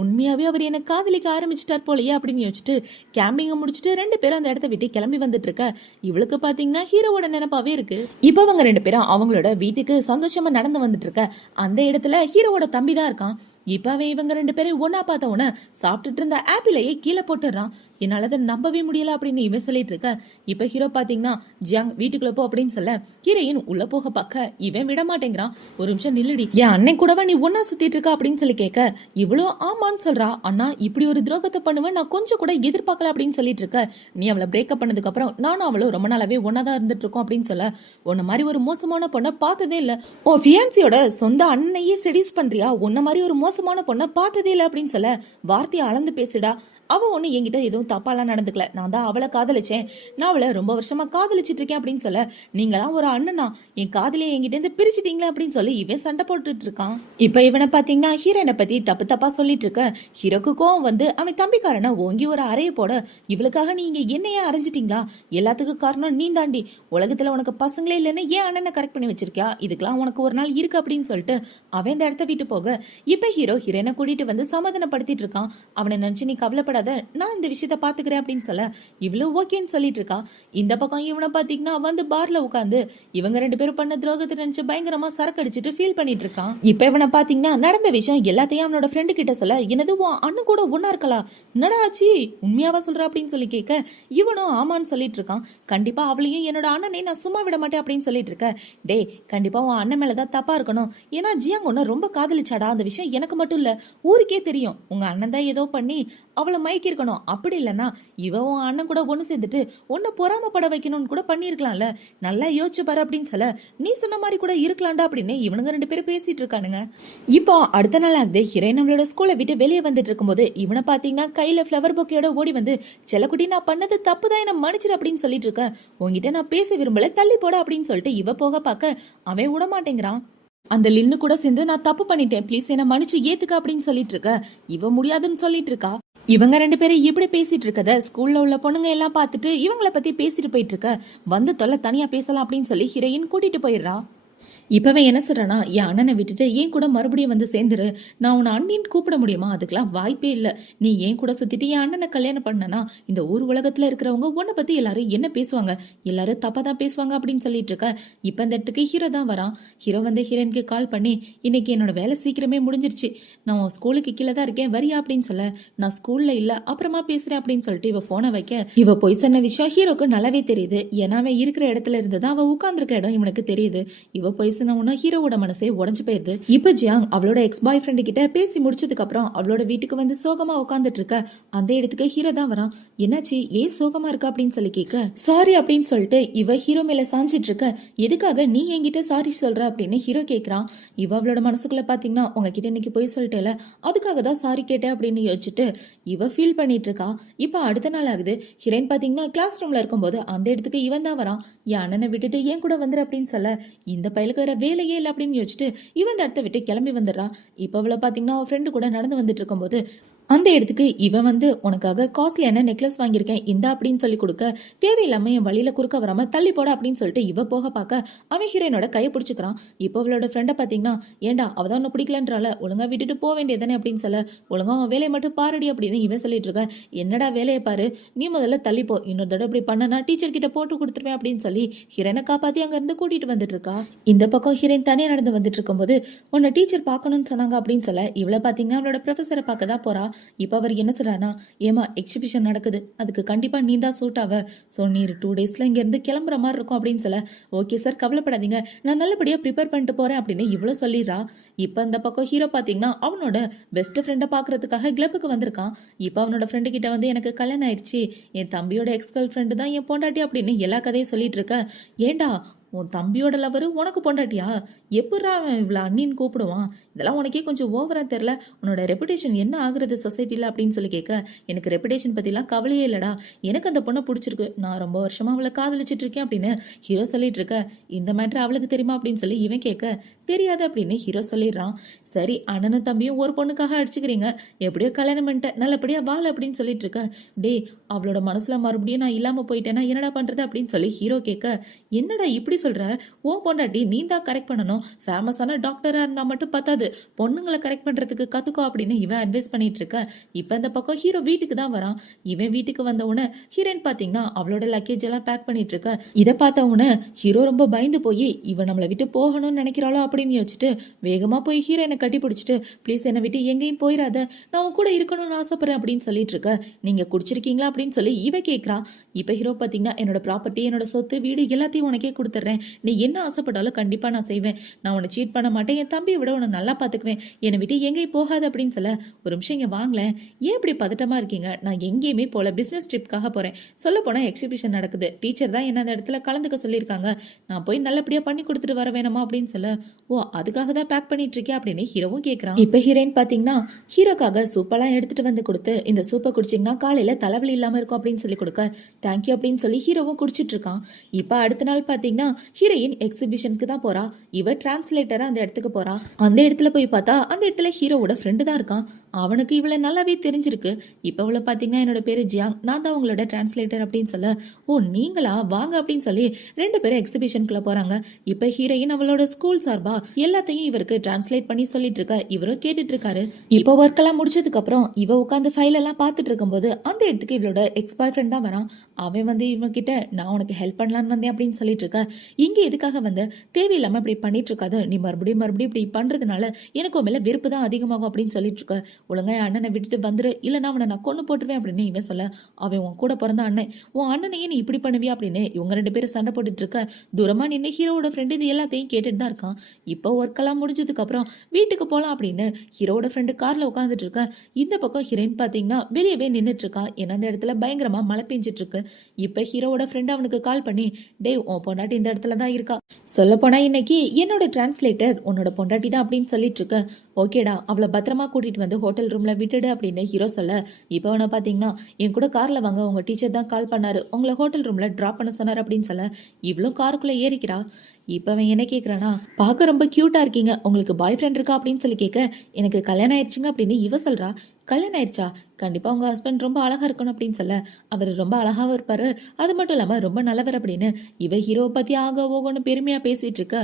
உண்மையாவே அவர் என்ன காதலிக்க ஆரம்பிச்சிட்டார் போலயே அப்படின்னு யோசிச்சுட்டு கேம்பிங்க முடிச்சுட்டு 2 பேரும் அந்த இடத்த விட்டு கிளம்பி வந்துட்டு இருக்க. இவளுக்கு பாத்தீங்கன்னா ஹீரோவோட நினைப்பாவே இருக்கு. இப்ப அவங்க 2 பேரும் அவங்களோட வீட்டுக்கு சந்தோஷமா நடந்து வந்துட்டு இருக்க. அந்த இடத்துல ஹீரோவோட தம்பி தான் இருக்கான். இப்ப அவன் இவங்க 2 பேரும் ஒன்னா பார்த்த உடனே சாப்பிட்டுட்டு இருந்த ஆப்பிளையே கீழே போட்டுறான். என்னால அதை நம்பவே முடியல அப்படின்னு இவன் சொல்லிட்டு இருக்க. இப்ப ஹீரோ பாத்தீங்கன்னா ஜியாங் வீட்டுக்குள்ள போ அப்படின்னு சொல்ல ஹீரோயின் உள்ள போக பார்க்க இவன் விட மாட்டேங்கிறான். ஒரு நிமிஷம் நில்லுடி, என் அண்ணன் கூடவா நீ ஒன்னா சுத்திட்டு இருக்க அப்படின்னு சொல்லி கேட்க இவ்வளோ ஆமான்னு சொல்றா. அண்ணா இப்படி ஒரு துரோகத்தை பண்ணுவேன் நான் கொஞ்சம் கூட எதிர்பார்க்கல அப்படின்னு சொல்லிட்டு இருக்க. நீ அவளை பிரேக்கப் பண்ணதுக்கு அப்புறம் நானும் அவளும் ரொம்ப நாளாவே ஒன்னாதான் இருந்துட்டு இருக்கோம் அப்படின்னு சொல்ல, உன்ன மாதிரி ஒரு மோசமான பொண்ணை பார்த்ததே இல்ல, உன் ஃபியான்சியோட சொந்த அண்ணனையே செடியூஸ் பண்றியா, உன்ன மாதிரி ஒரு மோசமான பொண்ணை பார்த்ததே இல்ல அப்படின்னு சொல்ல, வார்த்தையை அளந்து பேசுடா. அவ ஒண்ணு என்கிட்ட எதுவும் தப்பாலாம் நடந்துக்கல, நான் தான் அவளை காதலிச்சேன், நான் அவளை ரொம்ப வருஷமா காதலிச்சிட்டு இருக்கேன் அப்படின்னு சொல்ல, நீங்களாம் ஒரு அண்ணனா என் காதலியை என்கிட்ட இருந்து பிரிச்சுட்டீங்களா அப்படின்னு சொல்லி இவன் சண்டை போட்டுட்டு இருக்கான். இப்ப இவனை பாத்தீங்கன்னா ஹீரோனை பத்தி தப்பு தப்பா சொல்லிட்டு இருக்க. ஹீரோக்கு கோவம் வந்து அவன் தம்பிக்காரனை ஓங்கி ஒரு அறைய போட, இவளுக்காக நீங்க என்னையே அரைஞ்சிட்டீங்களா, எல்லாத்துக்கும் காரணம் நீ தாண்டி, உலகத்துல உனக்கு பசங்களே இல்லைன்னு ஏன் அண்ணனை கரெக்ட் பண்ணி வச்சிருக்கியா, இதுக்கெல்லாம் உனக்கு ஒரு நாள் இருக்கு அப்படின்னு சொல்லிட்டு அவன் இந்த இடத்த விட்டு போக இப்ப ஹீரோ ஹீரோனை கூட்டிட்டு வந்து சமாதானப்படுத்திட்டு இருக்கான். அவனை நினைச்சு நீ கவலைப்படாத, நான் இந்த விஷயத்த பாத்துக்கிறேன் அப்படின்னு சொல்ல இவ்வளவு ஓகேன்னு சொல்லிட்டு இருக்கா. இந்த பக்கம் இவனை பாத்தீங்கன்னா வந்து பார்ல உட்காந்து இவங்க 2 பேரும் பண்ண துரோகத்தை நினைச்சு பயங்கரமா சரக்கு அடிச்சுட்டு ஃபீல் பண்ணிட்டு இருக்கான். இப்ப இவனை பாத்தீங்கன்னா நடந்த விஷயம் எல்லாத்தையும் அவனோட ஃப்ரெண்டு கிட்ட சொல்ல, என்னது உன் அண்ணன் கூட ஒன்னா இருக்கலாம், என்னடா ஆச்சு உண்மையாவா சொல்ற அப்படின்னு சொல்லி கேட்க இவனும் ஆமான்னு சொல்லிட்டு இருக்கான். கண்டிப்பா அவளையும் என்னோட அண்ணனை நான் சும்மா விட மாட்டேன் அப்படின்னு சொல்லிட்டு இருக்க. டே கண்டிப்பா உன் அண்ணன் மேலதான் தப்பா இருக்கணும், ஏன்னா ஜியாங் ஒன்னு ரொம்ப காதலிச்சாடா, அந்த விஷயம் எனக்கு மட்டும் இல்ல ஊருக்கே தெரியும், உங்க அண்ணன் தான் ஏதோ பண்ணி அவளை மயக்கி இருக்கணும், அப்படி இல்லைன்னா இவன் உன் அண்ணன் கூட ஒண்ணு சேர்ந்துட்டு உன்னை பொறாமப்பட வைக்கணும்னு கூட பண்ணிருக்கலாம்ல, நல்லா யோசிச்சு பாரு அப்படின்னு சொல்ல, நீ சொன்ன மாதிரி கூட இருக்கலாம்டா அப்படின்னு இவனுங்க 2 பேரும் பேசிட்டு இருக்கானுங்க. இப்போ அடுத்த நாள் ஆகுது. ஹீரோயின் நம்மளோட ஸ்கூலை விட்டு வெளியே வந்துட்டு இருக்கும்போது இவனை பாத்தீங்கன்னா கையில ஃபிளவர் பொக்கையோட ஓடி வந்து, செல்லக்குட்டி நான் பண்ணது தப்பு தான் என்ன மன்னிச்சிரு அப்படின்னு சொல்லிட்டு இருக்க, உங்ககிட்ட நான் பேச விரும்பல தள்ளி போட அப்படின்னு சொல்லிட்டு இவ போக பார்க்க அவன் விட மாட்டேங்கிறான். அந்த லின்னு கூட சேர்ந்து நான் தப்பு பண்ணிட்டேன் ப்ளீஸ் என்ன மன்னிச்சு ஏத்துக்க அப்படின்னு சொல்லிட்டு இருக்க. இவ முடியாதுன்னு சொல்லிட்டு இருக்கா. இவங்க 2 பேரும் இப்படி பேசிட்டு இருக்கத ஸ்கூல்ல உள்ள பொண்ணுங்க எல்லாம் பார்த்துட்டு இவங்கள பத்தி பேசிட்டு போயிட்டு இருக்க. வந்து தொல்லை தனியா பேசலாம் அப்படின்னு சொல்லி ஹீரோயின் கூட்டிட்டு போயிடுறா. இப்பவே என்ன சொல்றேன்னா, என் அண்ணனை விட்டுட்டு ஏன் கூட மறுபடியும் வந்து சேர்ந்துரு, நான் உன்னை அண்ணின்னு கூப்பிட முடியுமா, அதுக்கெல்லாம் வாய்ப்பே இல்ல, நீ ஏன் கூட சுத்திட்டு என் அண்ணனை கல்யாணம் பண்ணனா இந்த ஊர் உலகத்துல இருக்கிறவங்க உன்னை பத்தி எல்லாரும் என்ன பேசுவாங்க, எல்லாரும் தப்பா தான் பேசுவாங்க அப்படின்னு சொல்லிட்டு இருக்க. இப்ப இந்த இடத்துக்கு ஹீரோ தான் வரான். ஹீரோ வந்து ஹீரோயினுக்கு கால் பண்ணி, இன்னைக்கு என்னோட வேலை சீக்கிரமே முடிஞ்சிருச்சு, நான் ஸ்கூலுக்கு கீழே தான் இருக்கேன் வரியா அப்படின்னு சொல்ல, நான் ஸ்கூல்ல இல்ல அப்புறமா பேசுறேன் அப்படின்னு சொல்லிட்டு இவ போனை வைக்க, இவ போய் சொன்ன விஷயம் ஹீரோக்கு நல்லாவே தெரியுது. ஏன்னா அவன் இருக்கிற இடத்துல இருந்துதான் அவ உட்கார்ந்துருக்க இடம் இவனுக்கு தெரியுது. இவ போய் ஹீரோவோட மனசே உடைஞ்சு போயிருது. இப்ப ஜியாங் அவளோட எக்ஸ் பாய் ஃப்ரெண்ட் கிட்ட பேசி முடிச்சதுக்கு அப்புறம் அவளோட வீட்டுக்கு வந்து சோகமா உட்காந்துட்டு இருக்க. அந்த இடத்துக்கு ஹீரோ தான் வரான். என்னாச்சு ஏன் சோகமா இருக்க அப்படின்னு சொல்லி கேட்க, சாரி அப்படின்னு சொல்லிட்டு இவ ஹீரோ மேல சாஞ்சிட்டு இருக்க. எதுக்காக நீ என்கிட்ட சாரி சொல்ற அப்படின்னு ஹீரோ கேக்குறான். இவ அவளோட மனசுக்குள்ள பாத்தீங்கன்னா உங்ககிட்ட இன்னைக்கு போய் சொல்லிட்டேல அதுக்காக தான் சாரி கேட்டேன் அப்படின்னு யோசிச்சுட்டு இவ ஃபீல் பண்ணிட்டு இருக்கா. இப்ப அடுத்த நாள் ஆகுது. ஹீரோயின் பாத்தீங்கன்னா கிளாஸ் ரூம்ல இருக்கும்போது அந்த இடத்துக்கு இவன் தான் வரான். என் அண்ணனை விட்டுட்டு ஏன் கூட வந்துரு அப்படின்னு சொல்ல, இந்த பயலுக்கு வேலையே இல்லை அப்படின்னு யோசிச்சுட்டு இவன் இந்த இடத்த விட்டு கிளம்பி வந்துடுறா. இப்ப அவளை பாத்தீங்கன்னா அவன் ஃப்ரெண்டு கூட நடந்து வந்துட்டு இருக்கும்போது அந்த இடத்துக்கு இவன் வந்து உனக்காக காஸ்ட்லியான நெக்லஸ் வாங்கியிருக்கேன் இந்த அப்படின்னு சொல்லி கொடுக்க தேவையில்லாம என் வழியில குறுக்க வராம தள்ளி போட அப்படின்னு சொல்லிட்டு இவ போக பார்க்க அவன் ஹீரோயினோட கையை பிடிச்சிக்கிறான். இப்போ அவளோட ஃப்ரெண்டை பார்த்தீங்கன்னா ஏண்டா அவதான் ஒன்று பிடிக்கலன்றால ஒழுங்கா விட்டுட்டு போக வேண்டியதானே அப்படின்னு சொல்ல ஒழுங்கா அவன் வேலையை மட்டும் பாருடி அப்படின்னு இவன் சொல்லிட்டு இருக்க. என்னடா வேலையை பாரு, நீ முதல்ல தள்ளிப்போ, இன்னொரு தடவை இப்படி பண்ணனா டீச்சர் கிட்ட போட்டு கொடுத்துருவேன் அப்படின்னு சொல்லி ஹீரோயினை காப்பாத்தி அங்க இருந்து கூட்டிட்டு வந்துட்டு இருக்கா. இந்த பக்கம் ஹீரோயின் தனியா நடந்து வந்துட்டு இருக்கும்போது உன்னை டீச்சர் பார்க்கணும்னு சொன்னாங்க அப்படின்னு சொல்ல இவளை பார்த்தீங்கன்னா அவளோட ப்ரொஃபஸரை பார்க்க தான் போறா. இப்போ அவர் என்ன சொல்றானா, ஏமா எக்ஸிபிஷன் நடக்குது, அதுக்கு கண்டிப்பா நீ தான் சூட் ஆவ, ஸோ நீ 2 டேஸ்ல இங்க இருந்து கிளம்புற மாதிரி இருக்கும் அப்படின்னு சொல்ல ஓகே சார் கவலைப்படாதீங்க, நான் நல்லபடியா ப்ரிப்பேர் பண்ணிட்டு போறேன் அப்படின்னு இவ்வளோ சொல்லிடுறா. இப்போ அந்த பக்கம் ஹீரோ பார்த்தீங்கன்னா அவனோட பெஸ்ட் ஃப்ரெண்டை பார்க்கறதுக்காக கிளப்புக்கு வந்திருக்கான். இப்போ அவனோட ஃப்ரெண்டு கிட்ட வந்து எனக்கு கல்யாணம் ஆயிடுச்சு, என் தம்பியோட எக்ஸ் கேர்ள் ஃப்ரெண்டு தான் என் பொண்டாட்டி அப்படின்னு எல்லா கதையும் சொல்லிட்டு இருக்க. ஏண்டா உன் தம்பியோட லவரு உனக்கு பொண்டாட்டியா, எப்படா அவன் இவ்வளோ அண்ணின்னு கூப்பிடுவான், இதெல்லாம் உனக்கே கொஞ்சம் ஓவரா தெரில, உன்னோட ரெப்புடேஷன் என்ன ஆகுறது சொசைட்டியில் அப்படின்னு சொல்லி கேட்க எனக்கு ரெப்புடேஷன் பற்றிலாம் கவலையே இல்லைடா, எனக்கு அந்த பொண்ணை பிடிச்சிருக்கு, நான் ரொம்ப வருஷமா அவளை காதலிச்சிட்டு இருக்கேன் அப்படின்னு ஹீரோ சொல்லிட்டு இருக்க. இந்த மேட்ரு அவளுக்கு தெரியுமா அப்படின்னு சொல்லி இவன் கேட்க தெரியாது அப்படின்னு ஹீரோ சொல்லிடுறான். சரி அண்ணனும் தம்பியும் ஒரு பொண்ணுக்காக அடிச்சுக்கிறீங்க, எப்படியோ கல்யாணம் பண்ணிட்டேன் நல்லபடியா வாழ அப்படின்னு சொல்லிட்டு இருக்க. டே அவளோட மனசுல மறுபடியும் நான் இல்லாம போயிட்டேன்னா என்னடா பண்றது அப்படின்னு சொல்லி ஹீரோ கேட்க என்னடா இப்படி சொல்ற, ஓ பொண்டாட்டி நீ தான் கரெக்ட் பண்ணணும், ஃபேமஸான டாக்டரா இருந்தா மட்டும் பத்தாது, பொண்ணுங்களை கரெக்ட் பண்றதுக்கு கத்துக்கோ அப்படின்னு இவன் அட்வைஸ் பண்ணிட்டு இருக்க. இப்ப இந்த பக்கம் ஹீரோ வீட்டுக்கு தான் வரான். இவன் வீட்டுக்கு வந்த உடனே ஹீரோயின் பாத்தீங்கன்னா அவளோட லக்கேஜ் எல்லாம் பேக் பண்ணிட்டு இருக்க. இதை பார்த்த உடனே ஹீரோ ரொம்ப பயந்து போய் இவன் நம்மளை விட்டு போகணும்னு நினைக்கிறாளோ அப்படின்னு யோசிச்சுட்டு வேகமா போய் ஹீரோயினை கட்டி பிடிச்சிட்டு ப்ளீஸ் என்னை விட்டு எங்கேயும் போயிடாத, நான் உன் கூட இருக்கணும்னு ஆசைப்படுறேன் அப்படின்னு சொல்லிட்டு இருக்க. நீங்க குடிச்சிருக்கீங்களா அப்படின்னு சொல்லி இவ கேட்கறா. இப்ப ஹீரோ பாத்தீங்கன்னா என்னோட ப்ராப்பர்ட்டி என்னோட சொத்து வீடு எல்லாத்தையும் உனக்கே கொடுத்துட்றேன், நீ என்ன ஆசைப்பட்டாலும் கண்டிப்பா நான் செய்வேன், நான் உன்னை சீட் பண்ண மாட்டேன், என் தம்பியை விட உன்னை நல்லா பாத்துக்குவேன், என்னை விட்டு எங்கேயும் போகாது அப்படின்னு சொல்ல ஒரு நிமிஷம் இங்க வாங்கலேன், ஏன் இப்படி பதட்டமா இருக்கீங்க, நான் எங்கேயுமே போல பிசினஸ் ட்ரிப்காக போறேன், சொல்ல போனா எக்ஸிபிஷன் நடக்குது, டீச்சர் தான் என்ன அந்த இடத்துல கலந்துக்க சொல்லியிருக்காங்க, நான் போய் நல்லபடியா பண்ணி கொடுத்துட்டு வர வேணாமா அப்படின்னு சொல்ல ஓ அதுக்காக தான் பேக் பண்ணிட்டு இருக்கேன் அப்படின்னு ஹீரோவும் கேட்கறான். இப்ப ஹீரோயின் பாத்தீங்கன்னா ஹீரோக்காக சூப்பெல்லாம் எடுத்துட்டு வந்து கொடுத்து இந்த சூப்பை குடிச்சிங்கன்னா காலையில தலைவலி இல்லாம இருக்கும் அப்படின்னு சொல்லி கொடுக்க தேங்க்யூ அப்படின்னு சொல்லி ஹீரோவும் குடிச்சிட்டு இருக்கான். இப்ப அடுத்த நாள் பாத்தீங்கன்னா ஹீரோயின் எக்ஸிபிஷனுக்கு தான் போறா. இவ டிரான்ஸ்லேட்டரா அந்த இடத்துக்கு போறா. அந்த இடத்துல போய் பார்த்தா அந்த இடத்துல ஹீரோவோட ஃப்ரெண்டு தான் இருக்கான். அவனுக்கு இவளை நல்லாவே தெரிஞ்சிருக்கு. இப்ப அவளை பாத்தீங்கன்னா என்னோட பேரு ஜியாங், நான் தான் உங்களோட டிரான்ஸ்லேட்டர் அப்படின்னு சொல்ல ஓ நீங்களா வாங்க அப்படின்னு சொல்லி 2 பேரும் எக்ஸிபிஷனுக்குள்ள போறாங்க. இப்ப ஹீரோயின் அவளோட ஸ்கூல் சார்பா எல்லாத்தையும் இவருக்கு டிரான்ஸ்லேட் பண்ணி சொல்லிட்டு இருக்கா. இவரும் கேட்டுட்டு இருக்காரு. இப்போ ஒர்க் எல்லாம் முடிச்சதுக்கு அப்புறம் இவ உட்காந்து ஃபைல் எல்லாம் பார்த்துட்டு இருக்கும்போது அந்த இடத்துக்கு இவளோட எக்ஸ் பாய் ஃப்ரெண்ட் தான் வரான். அவன் வந்து இவன் கிட்ட நான் உனக்கு ஹெல்ப் பண்ணலான்னு வந்தேன் அப்படின்னு சொல்லிட்டு இருக்க. இங்க எதுக்காக வந்து தேவையில்லாம இப்படி பண்ணிட்டு இருக்காது, நீ மறுபடியும் இப்படி பண்றதுனால எனக்கு மேல வெறுப்பு தான் அதிகமாகும் அப்படின்னு சொல்லிட்டு இருக்க. ஒழுங்கா என் அண்ணனை விட்டுட்டு வந்துரு, இல்லைன்னா அவனை நான் கொண்டு போட்டுருவேன் அப்படின்னு இவன் சொல்ல அவன் உன் கூட பிறந்த அண்ணன், உன் அண்ணனையே நீ இப்படி பண்ணுவியா அப்படின்னு இவங்க 2 பேரும் சண்டை போட்டுட்டு இருக்க. தூரமா நின்று ஹீரோட ஃப்ரெண்டு இது எல்லாத்தையும் கேட்டுட்டு தான் இருக்கான். இப்போ ஒர்க் எல்லாம் முடிஞ்சதுக்கு அப்புறம் வீட்டுக்கு போலாம் அப்படின்னு ஹீரோட ஃப்ரெண்டு கார்ல உட்காந்துட்டு இருக்க. இந்த பக்கம் ஹீரோயின் பாத்தீங்கன்னா வெளியவே நின்றுட்டு இருக்கா. ஏன்னா அந்த இடத்துல பயங்கரமா மழை பெஞ்சிட்டு இருக்கு. இப்ப ஹீரோவோட ஃப்ரெண்ட் அவனுக்கு கால் பண்ணி டே உன் பொண்டாட்டி இந்த இடத்துல தான் இருக்கா, சொல்ல போனா இன்னைக்கு என்னோட டிரான்ஸ்லேட்டர் உன்னோட பொண்டாட்டி தான் அப்படின்னு சொல்லிட்டு இருக்க. ஓகேடா அவளை பத்திரமா கூட்டிட்டு வந்து ஹோட்டல் ரூம்ல விட்டுடு அப்படின்னு ஹீரோ சொல்ல இப்போ அவனை பாத்தீங்கன்னா என் கூட கார்ல வாங்க, உங்க டீச்சர் தான் கால் பண்ணாரு, உங்களை ஹோட்டல் ரூம்ல டிராப் பண்ண சொன்னார் அப்படின்னு சொல்ல இவ்வளவு காருக்குள்ள ஏறிக்கிறா. இப்ப அவன் என்ன கேக்குறானா, பார்க்க ரொம்ப கியூட்டா இருக்கீங்க, உங்களுக்கு பாய் ஃப்ரெண்ட் இருக்கா அப்படின்னு சொல்லி கேட்க எனக்கு கல்யாணம் ஆயிடுச்சுங்க அப்படின்னு இவ சொல்றா. கல்யாணம் ஆயிடுச்சா, கண்டிப்பா உங்க ஹஸ்பண்ட் ரொம்ப அழகா இருக்கணும் அப்படின்னு சொல்ல அவர் ரொம்ப அழகாவும் இருப்பாரு, அது மட்டும் இல்லாம ரொம்ப நல்லவர் அப்படின்னு இவ ஹீரோவை பத்தி ஆக ஓகோன்னு பெருமையா பேசிட்டு இருக்க.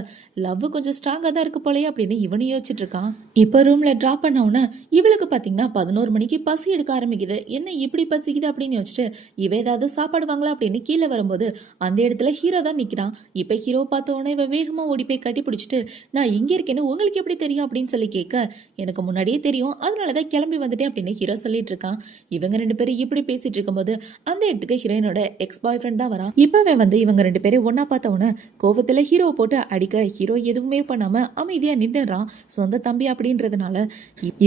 லவ் கொஞ்சம் ஸ்ட்ராங்கா தான் இருக்கு போலயே அப்படின்னு இவனு யோசிச்சுட்டு இருக்கான். இப்ப ரூம்ல டிராப் பண்ண உடனே இவளுக்கு பாத்தீங்கன்னா 11 மணிக்கு பசி எடுக்க ஆரம்பிக்குது. என்ன இப்படி பசிக்குது அப்படின்னு யோசிச்சுட்டு இவ ஏதாவது சாப்பாடு வாங்கலாம் அப்படின்னு கீழே வரும்போது அந்த இடத்துல ஹீரோ தான் நிக்கிறான். இப்ப ஹீரோ பார்த்த உடனே இவ வேகமா ஓடி போய் கட்டி பிடிச்சிட்டு நான் இங்க இருக்கேன்னு உங்களுக்கு எப்படி தெரியும் அப்படின்னு சொல்லி கேட்க எனக்கு முன்னாடியே தெரியும், அதனாலதான் கிளம்பி வந்துட்டேன் அப்படின்னு ஹீரோ சொல்லிட்டு இருக்கான். இவங்க 2 பேரும் இப்படி பேசிட்டு இருக்கும்போது அந்த இடத்துக்கு ஹீரோயினோட எக்ஸ் பாய் ஃப்ரெண்ட் தான் வரான். இப்பவே வந்து இவங்க 2 பேரும் ஒன்னா பார்த்தவன கோவத்துல ஹீரோ போட்டு அடிக்க ஹீரோ எதுவுமே பண்ணாம அமைதியா நின்னுறான். சொந்த தம்பி அப்படின்றதுனால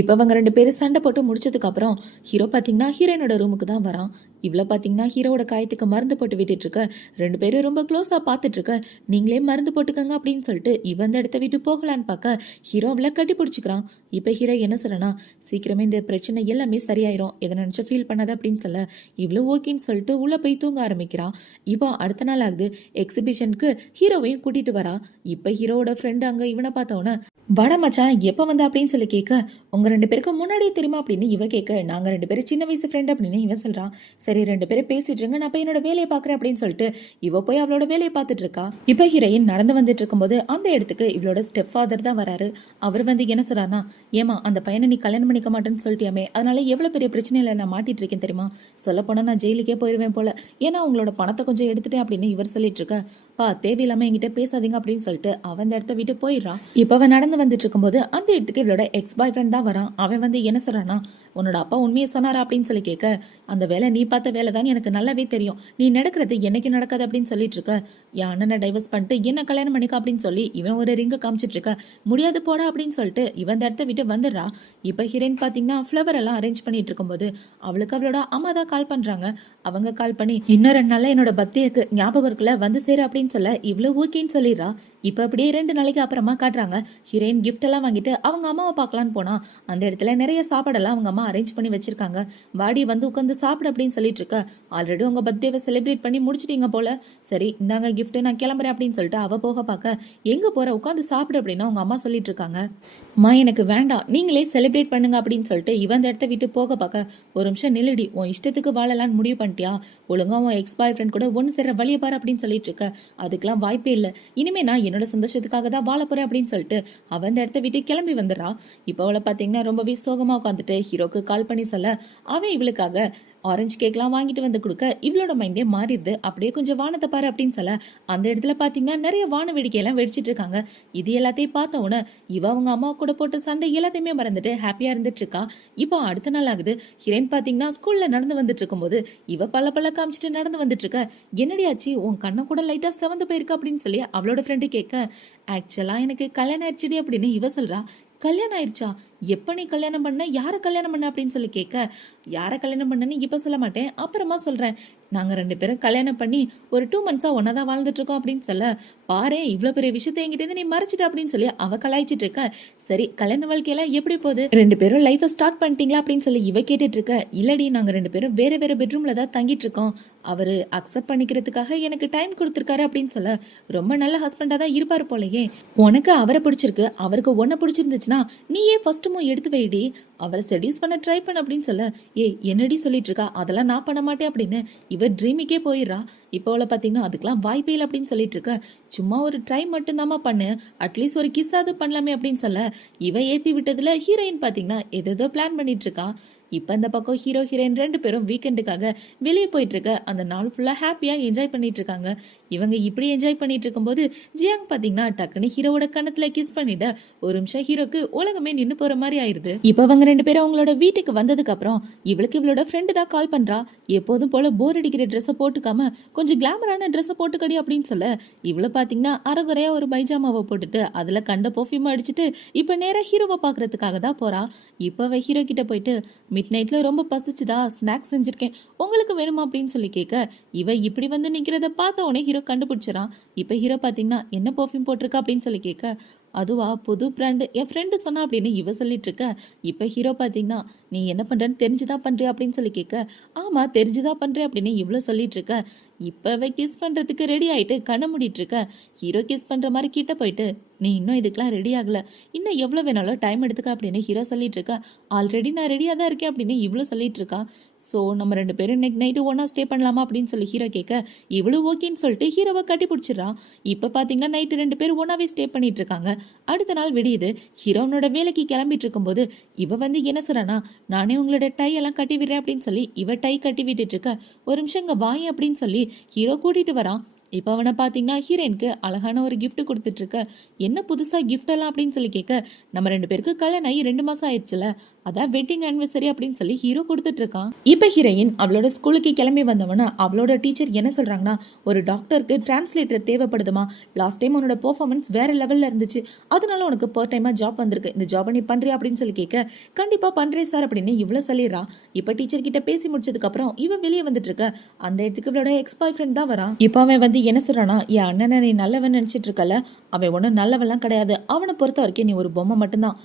இப்ப அவங்க 2 பேரும் சண்டை போட்டு முடிச்சதுக்கு அப்புறம் ஹீரோ பாத்தீங்கன்னா ஹீரோயினோட ரூமுக்கு தான் வரான். இவ்வளவு பாத்தீங்கன்னா ஹீரோட காயத்துக்கு மருந்து போட்டு விட்டுட்டு இருக்க. 2 பேரும் ரொம்ப க்ளோஸா பாத்துட்டு இருக்க. நீங்களே மருந்து போட்டுக்கங்க அப்படின்னு சொல்லிட்டு இவன் அந்த இடத்த விட்டு போகலான்னு பார்க்க ஹீரோ அவளை கட்டி பிடிச்சிக்கிறான். இப்ப ஹீரோ என்ன சொல்றனா, சீக்கிரமே இந்த பிரச்சனை எல்லாமே சரியாயிரும், எதை நினைச்சு ஃபீல் பண்ணாத அப்படின்னு சொல்ல இவ்வளவு ஓகேன்னு சொல்லிட்டு உள்ள போய் தூங்க ஆரம்பிக்கிறான். இப்போ அடுத்த நாள் ஆகுது, எக்ஸிபிஷனுக்கு ஹீரோவையும் கூட்டிட்டு வரா. இப்ப ஹீரோவோட ஃப்ரெண்டு அங்க இவனை பார்த்தவன "வாடா மச்சான், எப்ப வந்த?" அப்படின்னு சொல்லி கேட்க, "உங்க 2 பேருக்கும் முன்னாடியே தெரியுமா?" அப்படின்னு இவ கேட்க, "நாங்க 2 பேரும் சின்ன வயசு ஃப்ரெண்ட்" அப்படின்னு இவன் சொல்றான். சரி 2 பேரும் பேசிட்டு இருங்க, நான் போய் என்னோட வேலைய பார்க்குறேன் அப்படின்னு சொல்லிட்டு இவ போய் அவளோட வேலைய பார்த்துட்டு இருக்கா. இப்ப ஹீரோயின் நடந்து வந்துட்டு இருக்கும்போது அந்த இடத்துக்கு இவளோட ஸ்டெப் ஃபாதர் தான் வராரு. அவர் வந்து என்ன சொல்றாருன்னா, "ஏமா அந்த பையனை நீ கல்யாணம் பண்ணிக்க மாட்டேன்னு சொல்லிட்டியாமே, அதனால எவ்வளவு பெரிய பிரச்சனையில நான் மாட்டிட்டு இருக்கேன் தெரியுமா? சொல்லப்போனா நான் ஜெயிலுக்கே போயிருவேன் போல. ஏன்னா உங்களோட பணத்தை கொஞ்சம் எடுத்துட்டேன்" அப்படின்னு இவர் சொல்லிட்டு இருக்க, "பா தேவையில்லாம என்கிட்ட பேசாதீங்க" அப்படின்னு சொல்லிட்டு அவன் அந்த இடத்த விட்டு போயிடுறான். இப்ப அவன் நடந்து வந்துட்டு இருக்கும்போது அந்த இடத்துக்கு இவளோட எக்ஸ் பாய் ஃப்ரெண்ட் தான் வரான். அவன் வந்து என்ன சொல்றான்னா, "உன்னோட அப்பா உண்மையை சொன்னாரா?" அப்படின்னு சொல்லி கேட்க, "அந்த வேலை நீ பார்த்த வேலை தான் எனக்கு நல்லாவே தெரியும். நீ நடக்கிறது என்னைக்கு நடக்காது" அப்படின்னு சொல்லிட்டு இருக்க, "என் அண்ணனை டைவர்ஸ் பண்ணிட்டு என்ன கல்யாணம் பண்ணிக்க" அப்படின்னு சொல்லி இவன் ஒரு ரிங்க காமிச்சிட்டு இருக்க, "முடியாது போடா" அப்படின்னு சொல்லிட்டு இவன் அந்த இடத்த விட்டு வந்துடுறா. இப்ப ஹீரோயின் பாத்தீங்கன்னா ஃப்ளவர் எல்லாம் அரேஞ்ச் பண்ணிட்டு இருக்கும்போது அவளுக்கு அவளோட அம்மா தான் கால் பண்றாங்க. அவங்க கால் பண்ணி, "இன்னும் 2 நாள்ல என்னோட பர்த்டே இருக்கு, ஞாபகம் இருக்குல்ல, வந்து சேரு" அப்படின்னு சொல்ல இவ்வளவு ஓகேன்னு சொல்லிடுறா. இப்ப அப்படியே 2 நாளைக்கு அப்புறமா காட்டுறாங்க. ஹீரோயின் கிஃப்ட் எல்லாம் வாங்கிட்டு அவங்க அம்மாவை பார்க்கலான்னு போனா அந்த இடத்துல நிறைய சாப்பாடெல்லாம் அவங்க அம்மா அரேஞ்ச் பண்ணி வச்சிருக்காங்க. "வாடி வந்து உட்காந்து சாப்பிடு" அப்படின்னு சொல்லிட்டு இருக்க, "ஆல்ரெடி உங்க பர்த்டேவை செலிப்ரேட் பண்ணி முடிச்சிட்டீங்க போல, சரி இந்தாங்க கிஃப்ட், நான் கிளம்புறேன்" அப்படின்னு சொல்லிட்டு அவ போக பார்க்க, "எங்க போற, உட்காந்து சாப்பிடு" அப்படின்னு அவங்க அம்மா சொல்லிட்டு இருக்காங்க. "அம்மா எனக்கு வேண்டாம், நீங்களே செலிப்ரேட் பண்ணுங்க" அப்படின்னு சொல்லிட்டு இவன் அந்த இடத்த விட்டு போக பார்க்க, "ஒரு நிமிஷம் நில்லுடி, உன் இஷ்டத்துக்கு வாழலான்னு முடிவு பண்ணிட்டியா? ஒழுங்கா உன் எக்ஸ் பாய் ஃப்ரெண்ட் கூட ஒன்று சேர வழிய பாரு" அப்படின்னு சொல்லிட்டு இருக்க, "அதுக்கெல்லாம் வாய்ப்பே இல்லை, இனிமே நான் என்னோட சந்தோஷத்துக்காக தான் வாழ போறேன்" அப்படின்னு சொல்லிட்டு அவன் அந்த இடத்த விட்டு கிளம்பி வந்துடுறா. இப்போ அவளை பார்த்தீங்கன்னா ரொம்பவே சோகமா உட்காந்துட்டு ஹீரோக்கு கால் பண்ணி சொல்ல, அவன் இவளுக்காக ஆரஞ்சு கேக்லாம் வாங்கிட்டு வந்து கொடுக்க இவளோட மைண்டே மாறிடுது. "அப்படியே கொஞ்சம் வானத்தை பாரு" அப்படின்னு சொல்ல அந்த இடத்துல பாத்தீங்கன்னா நிறைய வான வேடிக்கையெல்லாம் வெடிச்சிட்டு இருக்காங்க. இது எல்லாத்தையும் பார்த்த உடனே இவ அவங்க அம்மா கூட போட்டு சண்டை எல்லாத்தையுமே மறந்துட்டு ஹாப்பியா இருந்துட்டு இருக்கா. இப்போ அடுத்த நாள் ஆகுது. ஹீரோயின் பாத்தீங்கன்னா ஸ்கூல்ல நடந்து வந்துட்டு இருக்கும்போது இவ பல்ல பல்ல காமிச்சிட்டு நடந்து வந்துட்டு இருக்க, "என்னடி ஆச்சு, உன் கண்ணை கூட லைட்டா செவந்து போயிருக்கு" அப்படின்னு சொல்லி அவளோட ஃப்ரெண்டு கேட்க, "ஆக்சுவலா எனக்கு கல்யாணம் ஆயிடுச்சுடி" அப்படின்னு இவ சொல்றா. "கல்யாணம் ஆயிடுச்சா? எப்ப நீ கல்யாணம் பண்ண, யார கல்யாணம் பண்ண?" அப்படின்னு சொல்லி கேட்க, "யார கல்யாணம் பண்ணன்னு இப்ப சொல்ல மாட்டேன், அப்புறமா சொல்றேன். நாங்க 2 பேரும் கல்யாணம் பண்ணி ஒரு 2 மந்த்ஸா ஒன்னாதான் வாழ்ந்துட்டு இருக்கோம்" அப்படின்னு சொல்ல, "பாரேன், இவ்வளவு பெரிய விஷயத்தை என்கிட்ட இருந்து நீ மறைச்சிட்ட" அப்படின்னு சொல்லி அவ கலாய்ச்சிட்டு இருக்க. "சரி கல்யாண வாழ்க்கையெல்லாம் எப்படி போகுது, 2 பேரும் லைஃப ஸ்டார்ட் பண்ணிட்டீங்களா?" அப்படின்னு சொல்லி இவ கேட்டுட்டு இருக்க, "இல்லடி, நாங்க 2 பேரும் வேற வேற பெட்ரூம்ல தான் தங்கிட்டு இருக்கோம். அவரு அக்செப்ட் பண்ணிக்கிறதுக்காக எனக்கு டைம் கொடுத்திருக்காரு" அப்படின்னு சொல்ல, "ரொம்ப நல்ல ஹஸ்பண்டா தான் இருப்பாரு போலயே. உனக்கு அவரை பிடிச்சிருக்கு, அவருக்கு உன்னை பிடிச்சிருந்துச்சுன்னா நீயே ஃபர்ஸ்ட் மூவ் எடுத்து வைடி, அவரை செடியூஸ் பண்ண ட்ரை பண்ண" அப்படின்னு சொல்ல, "ஏய் என்னடி சொல்லிட்டு இருக்கா, அதெல்லாம் நான் பண்ண மாட்டேன்" அப்படின்னு இவ ட்ரீமிக்கே போயிடுறா. இப்போ அவளை பாத்தீங்கன்னா அதுக்கெல்லாம் வாய்ப்பே இல்லை அப்படின்னு சொல்லிட்டு இருக்க, "சும்மா ஒரு ட்ரை மட்டும் தாமா பண்ணு, அட்லீஸ்ட் ஒரு கிஸ் ஆவது பண்ணலாமே" அப்படின்னு சொல்ல இவ ஏத்தி விட்டதுல ஹீரோயின் பாத்தீங்கன்னா ஏதேதோ பிளான் பண்ணிட்டு இருக்கா. இப்ப இந்த பக்கம் ஹீரோ ஹீரோயின் 2 பேரும் வீக்கெண்டுக்காக வெளியே போயிட்டு இருக்க, அந்த நாள் ஃபுல்லா ஹாப்பியா என்ஜாய் பண்ணிட்டு இருக்காங்க. இவங்க இப்படி என்ஜாய் பண்ணிட்டு இருக்கும்போது ஜியாங் பாத்தீங்கன்னா டக்குன்னு ஹீரோவோட கண்ணத்துல கிஸ் பண்ணிட்டு ஒரு நிமிஷம் ஹீரோக்கு உலகமே நின்னு போற மாதிரி ஆயிருது. இப்ப அவங்க 2 பேரும் அவங்களோட வீட்டுக்கு வந்ததுக்கு அப்புறம் இவளுக்கு இவளோட ஃப்ரெண்டு தான் கால் பண்றா. எப்போதும் போல போர் அடிக்கிற ட்ரெஸ்ஸை போட்டுக்காம கொஞ்சம் கிளாமரான ட்ரெஸ்ஸை போட்டுக்கடி அப்படின்னு சொல்ல, இவளை பாத்தீங்கன்னா அரைகுறையா ஒரு பைஜாமாவை போட்டுட்டு அதுல கண்ட பெர்ஃப்யூம் அடிச்சுட்டு இப்ப நேரா ஹீரோவை பாக்குறதுக்காக தான் போறா. இப்ப அவ ஹீரோ கிட்ட போயிட்டு, "மிட் நைட்ல ரொம்ப பசிச்சுதா, ஸ்நாக்ஸ் செஞ்சிருக்கேன், உங்களுக்கு வேணுமா?" அப்படின்னு சொல்லி கேட்க, இவ இப்படி வந்து நிக்கிறத பார்த்த உடனே ஹீரோ கண்டுபிடிச்சிடான். இப்ப ஹீரோ பாத்தீங்கன்னா என்ன பெர்ஃப்யூம் போட்டிருக்கா அப்படின்னு சொல்லி கேட்க, "அதுவா, புது பிராண்டு, என் ஃப்ரெண்டு சொன்னா" அப்படின்னு இவ சொல்லிட்டு இருக்க. இப்ப ஹீரோ பாத்தீங்கன்னா, "நீ என்ன பண்றன்னு தெரிஞ்சுதான் பண்றியா?" அப்படின்னு சொல்லி கேட்க, "ஆமா தெரிஞ்சுதான் பண்றேன்" அப்படின்னு இவ்வளவு சொல்லிட்டு இருக்க. இப்ப கிஸ் பண்றதுக்கு ரெடி ஆயிட்டு கண்ண மூடிட்டு இருக்க. ஹீரோ கிஸ் பண்ற மாதிரி கிட்ட போயிட்டு, "நீ இன்னும் இதுக்கெல்லாம் ரெடி ஆகல, இன்னும் எவ்வளவு வேணாலும் டைம் எடுத்துக்க" அப்படின்னு ஹீரோ சொல்லிட்டு இருக்க. "ஆல்ரெடி நான் ரெடியா தான் இருக்கேன்" அப்படின்னு இவ்வளவு சொல்லிட்டு இருக்கா. "சோ நம்ம 2 பேரும் இன்னைக்கு நைட்டு ஒன்னா ஸ்டே பண்ணலாமா?" அப்படின்னு சொல்லி ஹீரோ கேட்க, இவ்வளவு ஓகேன்னு சொல்லிட்டு ஹீரோவை கட்டி பிடிச்சிடறா. இப்ப பாத்தீங்கன்னா நைட்டு 2 பேரும் ஒன்னாவே ஸ்டே பண்ணிட்டு இருக்காங்க. அடுத்த நாள் விடியுது. ஹீரோனோட வேலைக்கு கிளம்பிட்டு இருக்கும்போது இவ வந்து என்ன சொல்றானா, "நானே உங்களோட டை எல்லாம் கட்டி விடுறேன்" அப்படின்னு சொல்லி இவ டை கட்டி விட்டுட்டு இருக்க. "ஒரு நிமிஷம் இங்க வாய்" அப்படின்னு சொல்லி ஹீரோ கூட்டிட்டு வரான். இப்ப அவனை பாத்தீங்கன்னா ஹீரோயினுக்கு அழகான ஒரு கிஃப்ட் கொடுத்துட்டு இருக்க. "என்ன புதுசா கிஃப்ட் எல்லாம்?" அப்படின்னு சொல்லி கேட்க, "நம்ம 2 பேருக்கு கல்யாணம் ஆகி 2 மாசம் ஆயிடுச்சுல, அதான் வெட்டிங் ஆனிவர்சரி" அப்படின்னு சொல்லி ஹீரோ கொடுத்துட்டு இருக்கான். இப்ப ஹீரோயின் அவளோட ஸ்கூலுக்கு கிளம்பி வந்தவன அவளோட டீச்சர் என்ன சொல்றாங்கன்னா, "ஒரு டாக்டருக்கு டிரான்ஸ்லேட்டர் தேவைப்படுதுமா, லாஸ்ட் டைம் உன்னோட பெர்ஃபார்மன்ஸ் வேற லெவல்ல இருந்துச்சு, அதனால உனக்கு பார்ட் டைமா ஜாப் வந்திருக்கு, இந்த ஜாப் நீ பண்றியா?" அப்படின்னு சொல்லி கேட்க, "கண்டிப்பா பண்றேன் சார்" அப்படின்னு இவ்வளவு சொல்லிடுறா. இப்ப டீச்சர் கிட்ட பேசி முடிச்சதுக்கு அப்புறம் இவ வெளியே வந்துட்டு இருக்க. அந்த இடத்துக்கு இவளோட எக்ஸ் பாய் ஃப்ரெண்ட் தான் வரான். இப்ப அவன் வந்து என்ன சொல்றானா, "என் அண்ணனை நீ நல்லவன் நினைச்சிட்டு இருக்கல, அவன் ஒன்னும் நல்லவெல்லாம் கிடையாது, அவனை பொறுத்த வரைக்கும் நீ ஒரு பொம்மை மட்டும்தான்,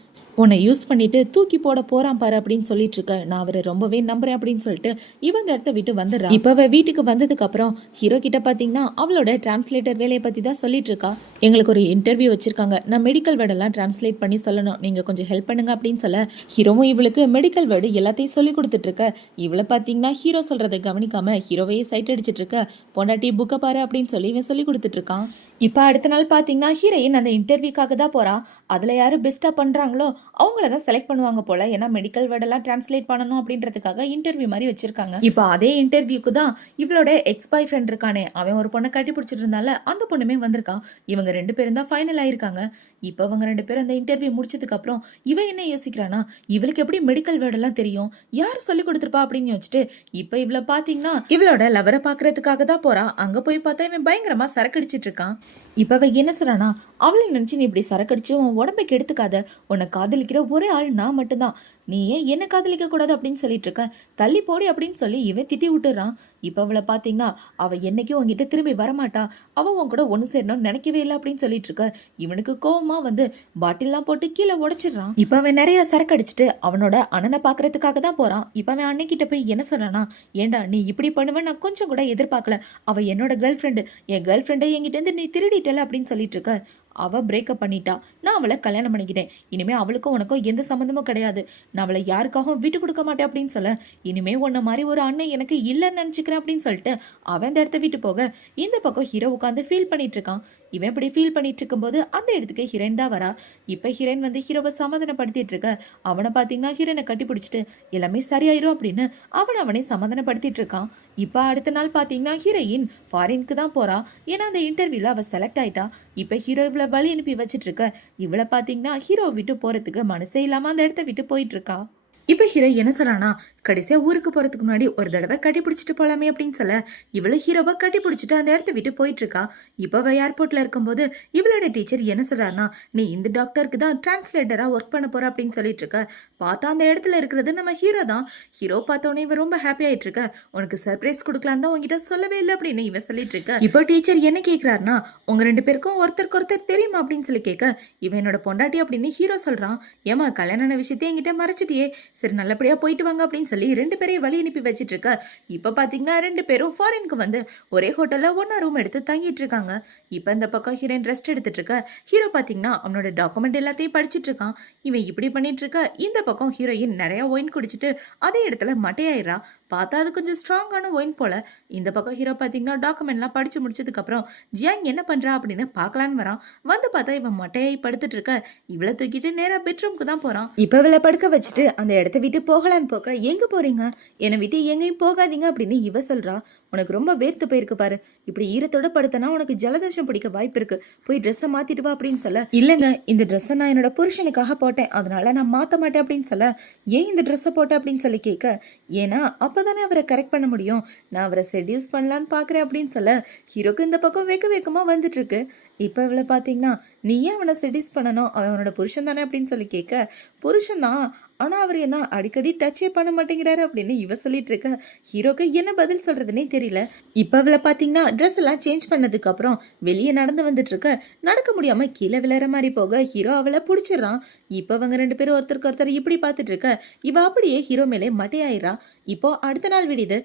உன்னை யூஸ் பண்ணிட்டு தூக்கி போட போறான் பாரு அப்படின்னு சொல்லிட்டு இருக்க. நான் அவரை ரொம்பவே நம்புறேன் அப்படின்னு சொல்லிட்டு இவங்க இடத்த விட்டு வந்துடுறா. இப்ப அவ வீட்டுக்கு வந்ததுக்கு அப்புறம் ஹீரோ கிட்ட பாத்தீங்கன்னா அவளோட டிரான்ஸ்லேட்டர் வேலையை பத்தி தான் சொல்லிட்டு இருக்கா. எங்களுக்கு ஒரு இன்டர்வியூ வச்சிருக்காங்க, நான் மெடிக்கல் வேர்ட் எல்லாம் டிரான்ஸ்லேட் பண்ணி சொல்லணும், நீங்க கொஞ்சம் ஹெல்ப் பண்ணுங்க அப்படின்னு சொல்ல ஹீரோவும் இவளுக்கு மெடிக்கல் வேர்டு எல்லாத்தையும் சொல்லி கொடுத்துட்டு இருக்க. இவளை பாத்தீங்கன்னா ஹீரோ சொல்றதை கவனிக்காம ஹீரோவையே சைட் அடிச்சிட்டு இருக்க. பொண்டாட்டி புக்க பாரு அப்படின்னு சொல்லி இவன் சொல்லி கொடுத்துட்டு இருக்கான். இப்ப அடுத்த நாள் பாத்தீங்கன்னா ஹீரோயின் அந்த இன்டர்வியூக்காக தான் போறா. அதுல யாரு பெஸ்டா பண்றாங்களோ அவங்கள தான் செலக்ட் பண்ணுவாங்க போல. ஏன்னா மெடிக்கல் வேர்டெல்லாம் டிரான்ஸ்லேட் பண்ணணும் அப்படின்றதுக்காக இன்டர்வியூ மாதிரி வச்சிருக்காங்க. இப்போ அதே இன்டர்வியூக்கு தான் இவளோட எக்ஸ் பாய் ஃப்ரெண்ட் இருக்கானே, அவன் ஒரு பொண்ணை கட்டி பிடிச்சிட்டு இருந்தால அந்த பொண்ணுமே வந்திருக்கான். இவங்க 2 பேரும் தான் ஃபைனல் ஆயிருக்காங்க. இப்போ அவங்க 2 பேரும் அந்த இன்டர்வியூ முடிச்சதுக்கு அப்புறம் இவன் என்ன யோசிக்கிறானா, இவளுக்கு எப்படி மெடிக்கல் வேர்டெல்லாம் தெரியும், யார் சொல்லி கொடுத்துருப்பா அப்படின்னு யோசிச்சுட்டு இப்போ இவளை பாத்தீங்கன்னா இவளோட லவரை பாக்குறதுக்காக தான் போறா. அங்க போய் பார்த்தா இவன் பயங்கரமா சரக்கடிச்சிட்டு இருக்கான். இப்ப அவ என்ன சொல்றானா, அவளை நினைச்சு நீ இப்படி சரக்கடிச்சு உன் உடம்பை கெடுத்துக்காத, உன்னை காதலிக்கிற ஒரே ஆள் நான் மட்டும்தான், நீ ஏன் என்ன காதலிக்க கூடாது அப்படின்னு சொல்லிட்டு இருக்க, தள்ளி போடி அப்படின்னு சொல்லி இவன் திட்டி விட்டுறான். இப்ப அவளை பாத்தீங்கன்னா அவ என்னைக்கும் உங்ககிட்ட திரும்பி வரமாட்டா, அவ உன் கூட ஒண்ணு சேரணும்னு நினைக்கவே இல்லை அப்படின்னு சொல்லிட்டு இருக்க. இவனுக்கு கோவமா வந்து பாட்டில்லாம் போட்டு கீழே உடைச்சிடுறான். இப்ப அவன் நிறைய சரக்கு அடிச்சுட்டு அவனோட அண்ணனை பாக்குறதுக்காக தான் போறான். இப்ப அவன் அண்ணன்கிட்ட போய் என்ன சொல்றானா, ஏண்டா நீ இப்படி பண்ணுவேன் நான் கொஞ்சம் கூட எதிர்பார்க்கல, அவ என்னோட கேர்ள் ஃப்ரெண்டு, என் கேர்ள் ஃப்ரெண்டை என்கிட்ட இருந்து நீ திருடிட்டல அப்படின்னு சொல்லிட்டு இருக்க. அவ பிரேக்கப் பண்ணிட்டா, நான் அவளை கல்யாணம் பண்ணிக்கிட்டேன், இனிமே அவளுக்கும் உனக்கும் எந்த சம்மந்தமும் கிடையாது, நான் அவளை யாருக்காகவும் விட்டு கொடுக்க மாட்டேன் அப்படின்னு சொல்ல, இனிமே உன்ன மாதிரி ஒரு அண்ணன் எனக்கு இல்லைன்னு நினைச்சுக்கிறேன் அப்படின்னு சொல்லிட்டு அவன் அந்த இடத்த விட்டு போக இந்த பக்கம் ஹீரோ உட்காந்து ஃபீல் பண்ணிட்டு இருக்கான். இவன் இப்படி ஃபீல் பண்ணிட்டு இருக்கும்போது அந்த இடத்துக்கு ஹீரோயின் தான் வரா. இப்ப ஹீரோயின் வந்து ஹீரோவை சமாதானப்படுத்திட்டு இருக்க. அவனை பாத்தீங்கன்னா ஹீரோனை கட்டி பிடிச்சிட்டு எல்லாமே சரியாயிரும் அப்படின்னு அவனை சமாதானப்படுத்திட்டு இருக்கான். இப்ப அடுத்த நாள் பாத்தீங்கன்னா ஹீரோயின் ஃபாரினுக்கு தான் போறா. ஏன்னா அந்த இன்டர்வியூல அவ செலக்ட் ஆயிட்டா. இப்ப ஹீரோ இவளை வழி அனுப்பி வச்சிட்டு இருக்க. இவளை பாத்தீங்கன்னா ஹீரோ விட்டு போறதுக்கு மனசே இல்லாம அந்த இடத்த விட்டு போயிட்டு இருக்கா. இப்ப ஹீரோ என்ன சொல்றானா, கடைசியா ஊருக்கு போறதுக்கு முன்னாடி ஒரு தடவை கட்டி பிடிச்சிட்டு போலாமே அப்படின்னு சொல்ல இவளை ஹீரோவை கட்டி பிடிச்சிட்டு அந்த இடத்த விட்டு போயிட்டு இருக்கா. இப்ப அவ ஏர்போர்ட்ல இருக்கும்போது இவளோட டீச்சர் என்ன சொல்றாருனா, நீ இந்த டாக்டருக்கு தான் டிரான்ஸ்லேட்டரா ஒர்க் பண்ண போற அப்படின்னு சொல்லிட்டு இருக்க. பார்த்தா அந்த இடத்துல இருக்கிறது நம்ம ஹீரோ தான். ஹீரோ பார்த்தோன்னே இவ ரொம்ப ஹாப்பி ஆயிட்டு இருக்க. உனக்கு சர்ப்ரைஸ் கொடுக்கலாம் தான் உங்ககிட்ட சொல்லவே இல்லை அப்படின்னு இவ சொல்லிட்டு இருக்க. இப்போ டீச்சர் என்ன கேட்கிறாருனா, உங்க 2 பேருக்கும் ஒருத்தருக்கு ஒருத்தர் தெரியுமா அப்படின்னு சொல்லி கேட்க இவன் என்னோட பொண்டாட்டி அப்படின்னு ஹீரோ சொல்றான். ஏமா கல்யாண விஷயத்தையும் என்கிட்ட மறைச்சிட்டியே, சரி நல்லபடியா போயிட்டு வாங்க அப்படின்னு சொல்லி 2 பேரையும் வழி அனுப்பி வச்சிட்டு இருக்க. இப்ப பாத்தீங்கன்னா 2 பேரும் ஃபாரினுக்கு வந்து ஒரே ஹோட்டல்ல ஒன்னா ரூம் எடுத்து தங்கிட்டு இருக்காங்க. இப்ப இந்த பக்கம் ஹீரோயின் ரெஸ்ட் எடுத்துட்டு இருக்க. ஹீரோ பாத்தீங்கன்னா அவனோட டாக்குமெண்ட் எல்லாத்தையும் படிச்சிட்டு இருக்கான். இவன் இப்படி பண்ணிட்டு இருக்க. இந்த பக்கம் ஹீரோயின் நிறைய ஒயின் குடிச்சிட்டு அதே இடத்துல மட்டையாயிரா. பார்த்தா அது கொஞ்சம் ஸ்ட்ராங்கான ஒயின் போல. இந்த பக்கம் ஹீரோ பாத்தீங்கன்னா டாக்குமெண்ட்லாம் படிச்சு முடிச்சதுக்கு அப்புறம் ஜியாங் என்ன பண்றா அப்படின்னு பாக்கலான்னு வரான். வந்து பார்த்தா இவன் மட்டையாய் படுத்துட்டு இருக்க. இவளை தூக்கிட்டு நேரா பெட்ரூம்க்கு தான் போறான். இப்ப இவளை படுக்க வச்சுட்டு அந்த இடத்த விட்டு போகலான்னு போக, எங்க போறீங்க, என்னை விட்டு எங்கேயும் போகாதீங்க அப்படின்னு இவ சொல்றா. உனக்கு ரொம்ப வேர்த்து போயிருக்கு பாரு, இப்படி ஈரத்தோட படுத்தனா உனக்கு ஜலதோஷம் பிடிக்க வாய்ப்பு இருக்கு, போய் ட்ரெஸ்ஸை மாத்திட்டு வா அப்படின்னு சொல்ல, இல்லைங்க இந்த ட்ரெஸ்ஸை நான் என்னோட புருஷனுக்காக போட்டேன், அதனால நான் மாத்த மாட்டேன் அப்படின்னு சொல்ல, ஏன் இந்த ட்ரெஸ்ஸை போட்டேன் அப்படின்னு சொல்லி கேட்க, ஏன்னா அப்பதானே அவரை கரெக்ட் பண்ண முடியும், நான் அவரை செடியூஸ் பண்ணலான்னு பாக்குறேன் அப்படின்னு சொல்ல, ஹீரோக்கு இந்த பக்கம் வெக்க வெக்கமா வந்துட்டு இருக்கு. இப்ப இவளை பாத்தீங்கன்னா நீ ஏன் அவனை செடியூஸ் பண்ணணும், அவனோட புருஷன் தானே அப்படின்னு சொல்லி கேட்க, புருஷன் தான், ஆனா அவர் என்ன அடிக்கடி டச்சே பண்ண மாட்டேங்கிறாரு அப்படின்னு இவ சொல்லிட்டு இருக்க. ஹீரோக்கு என்ன பதில் சொல்றதுன்னே தெரியல. இப்ப அவளை பாத்தீங்கன்னா ட்ரெஸ் எல்லாம் சேஞ்ச் பண்ணதுக்கு அப்புறம் வெளியே நடந்து வந்துட்டு இருக்க. நடக்க முடியாம கீழே விளையாற மாதிரி போக ஹீரோ அவளை பிடிச்சிடறான். இப்ப அவங்க 2 பேரும் ஒருத்தருக்கு ஒருத்தர் இப்படி பாத்துட்டு இருக்க. இவ அப்படியே ஹீரோ மேலே மட்டையாயிரா. இப்போ அடுத்த நாள் விடியுது.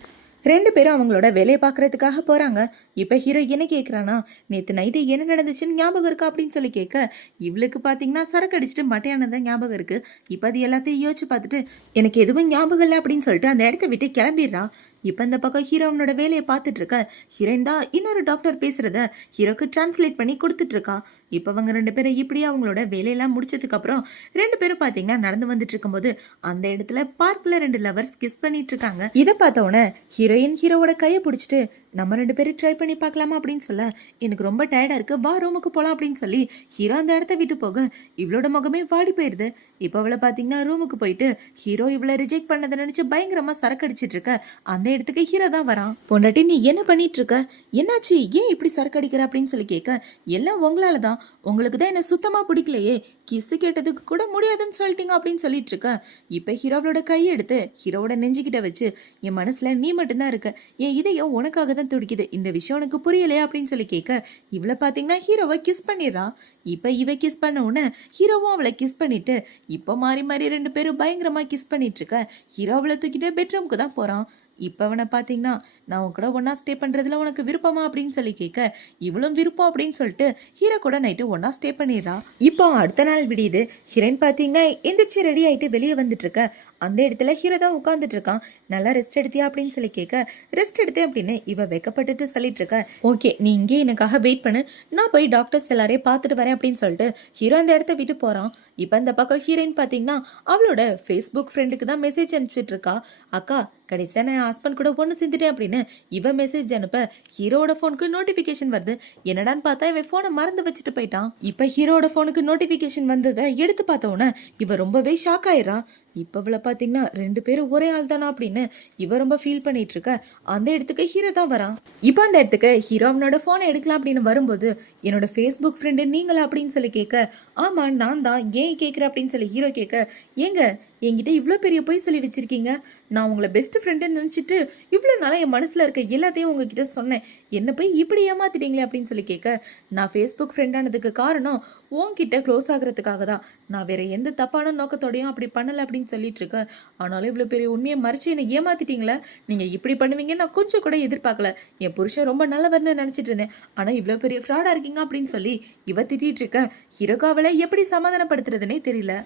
2 பேரும் அவங்களோட வேலையை பார்க்கறதுக்காக போறாங்க. இப்ப ஹீரோ என்ன கேட்கறானா, நேத்து நைட்டு என்ன நடந்துச்சுன்னு ஞாபகம் இருக்கா அப்படின்னு சொல்லி கேட்க, இவளுக்கு பாத்தீங்கன்னா சரக்கு அடிச்சுட்டு மட்டையானதான் ஞாபகம் இருக்கு. இப்ப அது எல்லாத்தையும் யோசிச்சு பார்த்துட்டு எனக்கு எதுவும் ஞாபகம் இல்லை அப்படின்னு சொல்லிட்டு அந்த இடத்த விட்டு கிளம்பிடுறா. இப்ப இந்த பக்கம் ஹீரோனோட வேலையை பார்த்துட்டு இருக்க. ஹீரோயின் தான் இன்னொரு டாக்டர் பேசுறத ஹீரோக்கு டிரான்ஸ்லேட் பண்ணி கொடுத்துட்டு இருக்கா. இப்ப அவங்க 2 பேரும் இப்படி அவங்களோட வேலையெல்லாம் முடிச்சதுக்கு அப்புறம் 2 பேரும் பாத்தீங்கன்னா நடந்து வந்துட்டு இருக்கும்போது அந்த இடத்துல பார்க்ல 2 லவர்ஸ் கிஸ் பண்ணிட்டு இருக்காங்க. இதை பார்த்த உடனே ஹீரோயின் ஹீரோவோட கையை பிடிச்சிட்டு நம்ம 2 பேரும் ட்ரை பண்ணி பார்க்கலாமா அப்படின்னு சொல்ல, எனக்கு ரொம்ப டயர்டா இருக்கு, வா ரூமுக்கு போலாம் அப்படின்னு சொல்லி ஹீரோ அந்த இடத்த விட்டு போக இவளோட முகமே வாடி போயிருது. இப்ப அவளை பாத்தீங்கன்னா ரூமுக்கு போயிட்டு ஹீரோ இவளை ரிஜெக்ட் பண்ணதை நினைச்சு பயங்கரமா சரக்கு அடிச்சிட்டு இருக்க. அந்த இடத்துக்கு ஹீரோ தான் வரான். பொண்டாட்டி நீ என்ன பண்ணிட்டு இருக்க, என்னாச்சு, ஏன் இப்படி சரக்கு அடிக்கிற அப்படின்னு சொல்லி கேட்க, எல்லாம் உங்களாலதான், உங்களுக்கு தான் என்ன சுத்தமா பிடிக்கலையே, கிஸ் கேட்டதுக்கு கூட முடியாதுன்னு சொல்லிட்டீங்க அப்படின்னு சொல்லிட்டு இருக்க. இப்ப ஹீரோவோட கையை எடுத்து ஹீரோவோட நெஞ்சுக்கிட்ட வச்சு, என் மனசுல நீ மட்டும்தான் இருக்க, என் இதயம் உனக்காக தான் துடிக்குது, இந்த விஷயம் உனக்கு புரியலையா அப்படின்னு சொல்லி கேட்க, இவளை பாத்தீங்கன்னா ஹீரோவை கிஸ் பண்ணிடுறா. இப்ப இவ கிஸ் பண்ண உடனே ஹீரோவும் அவளை கிஸ் பண்ணிட்டு இப்ப மாறி மாறி ரெண்டு பேரும் பயங்கரமா கிஸ் பண்ணிட்டு இருக்க. ஹீரோ அவளை தூக்கிட்டு பெட்ரூமுக்கு தான் போறான். இப்ப அவனை பாத்தீங்கன்னா, நான் உன் கூட ஒன்னா ஸ்டே பண்றதுல உனக்கு விருப்பமா அப்படின்னு சொல்லி கேட்க, இவளும் விருப்பம் அப்படின்னு சொல்லிட்டு ஹீரோ கூட நைட்டு ஒன்னா ஸ்டே பண்ணிடுறா. இப்போ அடுத்த நாள் விடியுது. ஹீரோயின் பாத்தீங்கன்னா எந்திரிச்சு ரெடி ஆயிட்டு வெளியே வந்துட்டு இருக்க. அந்த இடத்துல ஹீரோ தான் உட்காந்துட்டு இருக்கான். நல்லா ரெஸ்ட் எடுத்தியா அப்படின்னு சொல்லி கேட்க, ரெஸ்ட் எடுத்தேன் அப்படின்னு இவ வெக்கப்பட்டுட்டு சொல்லிட்டு இருக்க. ஓகே, நீ இங்கே எனக்காக வெயிட் பண்ணு, நான் போய் டாக்டர்ஸ் எல்லாரையும் பார்த்துட்டு வரேன் அப்படின்னு சொல்லிட்டு ஹீரோ அந்த இடத்த விட்டு போறான். இப்ப அந்த பக்கம் ஹீரோயின் பாத்தீங்கன்னா அவளோட ஃபேஸ்புக் ஃப்ரெண்டுக்கு தான் மெசேஜ் அனுப்பிச்சிட்டு இருக்கா. அக்கா, கடைசியா நான் ஹஸ்பண்ட் கூட ஒன்று செஞ்சுட்டேன் அப்படின்னு இவன் மெசேஜ் அனுப்ப, ஹீரோட போனுக்கு நோட்டிபிகேஷன் வருது. என்னடான்னு பார்த்தா இவன் போனை மறந்து வச்சுட்டு போயிட்டான். இப்ப ஹீரோட போனுக்கு நோட்டிபிகேஷன் வந்ததை எடுத்து பார்த்த உடனே இவ ரொம்பவே ஷாக் ஆயிரா. இப்ப இவளை பாத்தீங்கன்னா ரெண்டு பேரும் ஒரே ஆள் தானா அப்படின்னு இவ ரொம்ப ஃபீல் பண்ணிட்டு இருக்க. அந்த இடத்துக்கு ஹீரோ தான் வரான். இப்ப அந்த இடத்துக்கு ஹீரோ அவனோட போனை எடுக்கலாம் அப்படின்னு வரும்போது, என்னோட ஃபேஸ்புக் ஃப்ரெண்டு நீங்களா அப்படின்னு சொல்லி கேட்க, ஆமா நான் தான், ஏன் கேட்குற அப்படின்னு சொல்லி ஹீரோ கேட்க, ஏங்க என்கிட்ட இவ்வளோ பெரிய பொய் சொல்லி வச்சிருக்கீங்க, நான் உங்களை பெஸ்ட் ஃப்ரெண்டுன்னு நினச்சிட்டு இவ்வளோ நாளாக என் மனசில் இருக்க எல்லாத்தையும் உங்ககிட்ட சொன்னேன், என்ன போய் இப்படி ஏமாத்திட்டீங்களே அப்படின்னு சொல்லி கேட்க, நான் ஃபேஸ்புக் ஃப்ரெண்டானதுக்கு காரணம் உன்கிட்ட க்ளோஸ் ஆகிறதுக்காக தான், நான் வேற எந்த தப்பான நோக்கத்தோடையும் அப்படி பண்ணலை அப்படின்னு சொல்லிட்டு இருக்கேன். ஆனாலும் இவ்வளோ பெரிய உண்மையை மறைச்சு என்னை ஏமாத்திட்டீங்களே, நீங்கள் இப்படி பண்ணுவீங்கன்னு நான் கொஞ்சம் கூட எதிர்பார்க்கல, என் புருஷன் ரொம்ப நல்லவர்னு நினச்சிட்டு இருந்தேன், ஆனால் இவ்வளோ பெரிய ஃப்ராடாக இருக்கீங்க அப்படின்னு சொல்லி இவ திட்டிட்டு இருக்க. ஹீரோக்காவலை எப்படி சமாதானப்படுத்துறதுனே தெரியல.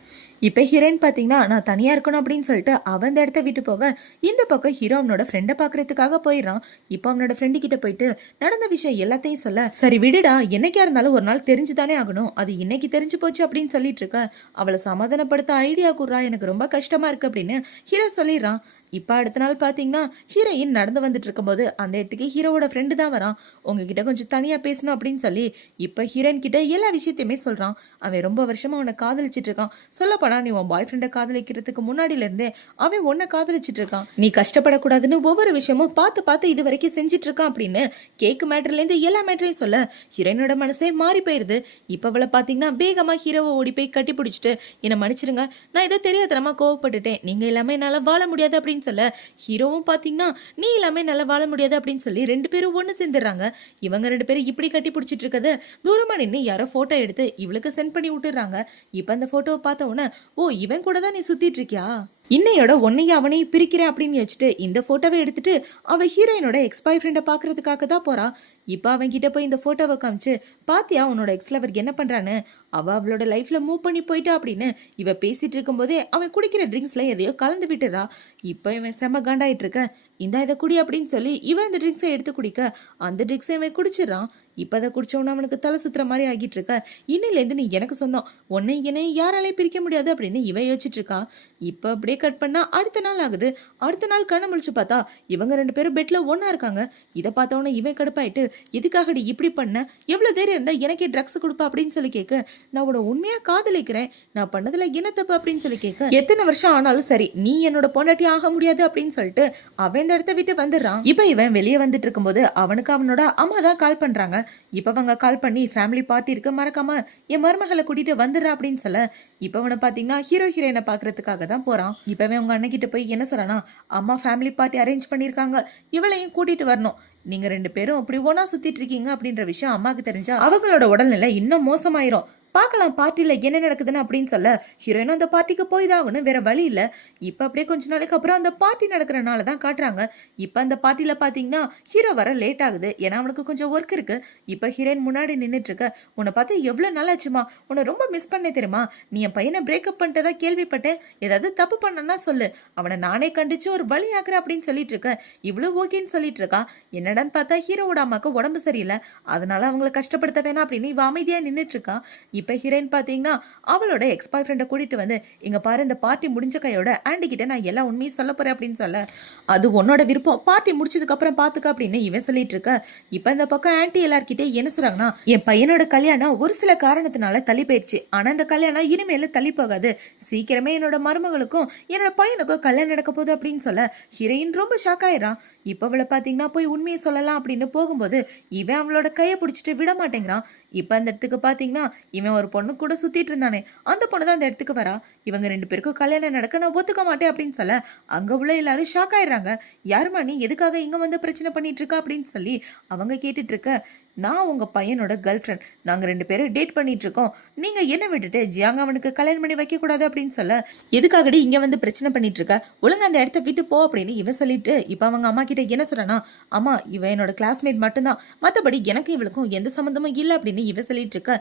இப்போ ஹீரோயின் பார்த்தீங்கன்னா, நான் தனியாக இருக்கணும் அப்படின்னு சொல்லிட்டு அவன் அந்த இடத்த விட்டு போக, இந்த பக்கம் ஹீரோ அவனோட ஃப்ரெண்டை பார்க்கறதுக்காக போயிடறான். இப்போ அவனோட ஃப்ரெண்டு கிட்ட போயிட்டு நடந்த விஷயம் எல்லாத்தையும் சொல்ல, சரி விடுடா, என்னைக்கா இருந்தாலும் ஒரு நாள் தெரிஞ்சுதானே ஆகணும், அது இன்னைக்கு தெரிஞ்சு போச்சு அப்படின்னு சொல்லிட்டு இருக்க. அவளை சமாதானப்படுத்த ஐடியா கூறா, எனக்கு ரொம்ப கஷ்டமா இருக்கு அப்படின்னு ஹீரோ சொல்லிடுறான். இப்ப அடுத்த நாள் பாத்தீங்கன்னா ஹீரோயின் நடந்து வந்துட்டு இருக்கும்போது அந்த இடத்துக்கு ஹீரோவோட ஃப்ரெண்டு தான் வரான். உங்ககிட்ட கொஞ்சம் தனியா பேசணும் அப்படின்னு சொல்லி இப்ப ஹீரோயின் கிட்ட எல்லா விஷயத்தையுமே சொல்றான். அவன் ரொம்ப வருஷமா அவனை காதலிச்சிட்டு இருக்கான். சொல்லப்போனா நீ உன் பாய் ஃப்ரெண்டை காதலிக்கிறதுக்கு முன்னாடில இருந்தே அவன் உன்னை காதலிச்சிட்டு இருக்கான். நீ கஷ்டப்படக்கூடாதுன்னு ஒவ்வொரு விஷயமும் பார்த்து பார்த்து இது வரைக்கும் செஞ்சிட்டு இருக்கான் அப்படின்னு கேக்கு மேட்டர்ல இருந்து எல்லா மேட்டரையும் சொல்ல ஹீரோயினோட மனசே மாறி போயிருது. இப்ப அவளை பாத்தீங்கன்னா வேகமா ஹீரோவை ஓடி போய் கட்டி பிடிச்சிட்டு, என்னை மன்னிச்சிருங்க, நான் ஏதோ தெரியாதனமா கோவப்பட்டுட்டேன், நீங்க எல்லாமே என்னால வாழ முடியாது அப்படின்னு சொல்ல, ஹீரோவும் பாத்தீங்கன்னா நீ எல்லாமே நல்லா வாழ முடியாது அப்படின்னு சொல்லி ரெண்டு பேரும் ஒண்ணு சேர்ந்துடுறாங்க. இவங்க ரெண்டு பேரும் இப்படி கட்டி பிடிச்சிட்டு இருக்கத தூரமா நின்று யாரோ போட்டோ எடுத்து இவளுக்கு சென்ட் பண்ணி விட்டுறாங்க. இப்ப அந்த போட்டோவை பார்த்த உடனே, ஓ இவன் கூட தான் நீ சுத்திட்டு இருக்கியா, இன்னையோட உன்னையும் அவனையும் பிரிக்கிறேன் அப்படின்னு வச்சுட்டு இந்த போட்டோவை எடுத்துட்டு அவ ஹீரோயினோட எக்ஸ் பாய் ஃப்ரெண்டை பாக்குறதுக்காக தான் போறா. இப்ப அவன் கிட்ட போய் இந்த போட்டோவை காமிச்சு, பாத்தியா உன்னோட எக்ஸ் லவர் என்ன பண்றான்னு, அவளோட லைஃப்ல மூவ் பண்ணி போயிட்டா அப்படின்னு இவ பேசிட்டு இருக்கும் போதே அவன் குடிக்கிற ட்ரிங்க்ஸ்ல எதையோ கலந்து விட்டுறா. இப்ப இவன் செம காண்டாயிட்டு இருக்க. இதை குடி அப்படின்னு சொல்லி இவன் அந்த ட்ரிங்க்ஸை எடுத்து குடிக்க அந்த ட்ரிங்க்ஸை இவன் குடிச்சிடறான். இப்ப அதை குடிச்சவன அவனுக்கு தலை சுத்துற மாதிரி ஆகிட்டு இருக்க. இன்னிலேருந்து நீ எனக்கு சொந்தம், உன்னை என்னை யாராலையும் பிரிக்க முடியாது அப்படின்னு இவ யோசிச்சுட்டு இருக்கா. இப்ப அப்படியே கட் பண்ணா அடுத்த நாள் ஆகுது. அடுத்த நாள் கண்ணை முழிச்சு பார்த்தா இவங்க ரெண்டு பேரும் பெட்ல ஒன்னா இருக்காங்க. இதை பார்த்தவன இவன் கடுப்பாயிட்டு, எதுக்காகடி இப்படி பண்ண, எவ்வளவு தைரியம் இருந்தா எனக்கே ட்ரக்ஸ் கொடுப்பா அப்படின்னு சொல்லி கேட்க, நான் உன்னை உண்மையா காதலிக்கிறேன், நான் பண்ணதுல என்ன தப்பு அப்படின்னு சொல்லி கேட்க, எத்தனை வருஷம் ஆனாலும் சரி நீ என்னோட பொண்டாட்டி ஆக முடியாது அப்படின்னு சொல்லிட்டு அவன் இந்த இடத்த விட்டு வந்துடுறான். இப்ப இவன் வெளியே வந்துட்டு இருக்கும்போது அவனுக்கு அவனோட அம்மா தான் கால் பண்றாங்க. இப்ப அவங்க கால் பண்ணி ஃபேமிலி பார்ட்டி இருக்கு, மறக்காம என் மருமகளை கூட்டிட்டு வந்துடுறா அப்படின்னு சொல்ல, இப்ப அவனை பாத்தீங்கன்னா ஹீரோ ஹீரோயினை பாக்குறதுக்காக தான் போறான். இப்பவே உங்க அண்ணன் கிட்ட போய் என்ன சொல்றானா, அம்மா ஃபேமிலி பார்ட்டி அரேஞ்ச் பண்ணிருக்காங்க, இவளையும் கூட்டிட்டு வரணும், நீங்க ரெண்டு பேரும் அப்படி ஒன்னா சுத்திட்டு இருக்கீங்க அப்படின்ற விஷயம் அம்மாக்கு தெரிஞ்சா அவங்களோட உடல்நிலை இன்னும் மோசமாயிரும், பார்க்கலாம் பார்ட்டியில் என்ன நடக்குதுன்னு அப்படின்னு சொல்ல, ஹீரோயினும் அந்த பார்ட்டிக்கு போய் தான் ஆகணும், வேற வழி இல்லை. இப்போ அப்படியே கொஞ்ச நாளைக்கு அப்புறம் அந்த பார்ட்டி நடக்கிறனால தான் காட்டுறாங்க. இப்போ அந்த பார்ட்டியில் பார்த்தீங்கன்னா ஹீரோ வர லேட் ஆகுது, ஏன்னா அவனுக்கு கொஞ்சம் ஒர்க் இருக்கு. இப்போ ஹீரோயின் முன்னாடி நின்றுட்டு இருக்க, உன்னை பார்த்து எவ்வளோ நாளாச்சுமா, உன்னை ரொம்ப மிஸ் பண்ணே தெரியுமா, நீ என் பையனை பிரேக்கப் பண்ணிட்டதா கேள்விப்பட்டேன், ஏதாவது தப்பு பண்ணனா சொல்லு, அவனை நானே கண்டிச்சு ஒரு வழி ஆக்குறேன் அப்படின்னு சொல்லிட்டு இருக்க. இவ்வளோ ஓகேன்னு சொல்லிட்டு இருக்கா. என்னடான்னு பார்த்தா ஹீரோவோட அம்மாவுக்கு உடம்பு சரியில்லை, அதனால அவங்கள கஷ்டப்படுத்த வேணாம் அப்படின்னு இவ அமைதியா நின்றுட்டு இருக்கா. இப்ப ஹீரோயின் பாத்தீங்கன்னா அவளோட எக்ஸ் பாய் ஃப்ரெண்டை கூட்டிட்டு வந்து, இங்க பாரு இந்த பார்ட்டி முடிஞ்ச கையோட ஆண்டி கிட்ட நான் எல்லா உண்மையும் சொல்ல போறேன் அப்படின்னு சொல்ல, அது உன்னோட விருப்பம், பார்ட்டி முடிச்சதுக்கு அப்புறம் பாத்துக்க அப்படின்னு இவன் சொல்லிட்டு இருக்க. இப்ப இந்த பக்கம் ஆண்டி எல்லார்கிட்டே என்ன சொல்றாங்கன்னா, என் பையனோட கல்யாணம் ஒரு சில காரணத்தினால தள்ளி போயிடுச்சு, ஆனா இந்த கல்யாணம் இனிமேல தள்ளி போகாது, சீக்கிரமே என்னோட மருமகளுக்கும் என்னோட பையனுக்கும் கல்யாணம் நடக்க போகுது அப்படின்னு சொல்ல, ஹீரோயின் ரொம்ப ஷாக் ஆயிடுறான். இப்ப அவளை பாத்தீங்கன்னா போய் உண்மையை சொல்லலாம் அப்படின்னு போகும்போது இவன் அவளோட கையை பிடிச்சிட்டு விட மாட்டேங்கிறான். இப்ப அந்த இடத்துக்கு பாத்தீங்கன்னா இவன் இவன் ஒரு பொண்ணு கூட சுத்திட்டு இருந்தானே, அந்த பொண்ணு தான் அந்த இடத்துக்கு வரா. இவங்க 2 பேருக்கும் கல்யாணம் நடக்க நான் ஒத்துக்க மாட்டேன் அப்படின்னு சொல்ல அங்க உள்ள எல்லாரும் ஷாக் ஆயிடுறாங்க. யாருமா நீ, எதுக்காக இங்க வந்து பிரச்சனை பண்ணிட்டு இருக்கா அப்படின்னு சொல்லி அவங்க கேட்டுட்டு இருக்க, நான் உங்க பையனோட கேர்ள் ஃப்ரெண்ட், நாங்க 2 பேரும் டேட் பண்ணிட்டு இருக்கோம். நீங்க என்ன விட்டுட்டு ஜியாங் அவனுக்கு கல்யாணம் பண்ணி வைக்க கூடாது அப்படின்னு சொல்ல, எதுக்காகடி இங்க வந்து பிரச்சனை பண்ணிட்டு இருக்க, ஒழுங்கா அந்த இடத்த விட்டு போ அப்படின்னு இவன் சொல்லிட்டு இப்ப அவங்க அம்மா கிட்ட என்ன சொல்றானா, அம்மா இவன் என்னோட கிளாஸ்மேட் மட்டும்தான், மத்தபடி எனக்கு இவளுக்கும் எந்த சம்பந்தமும் இல்ல அப்படின்னு இவன் சொல்லிட்டு இருக்க.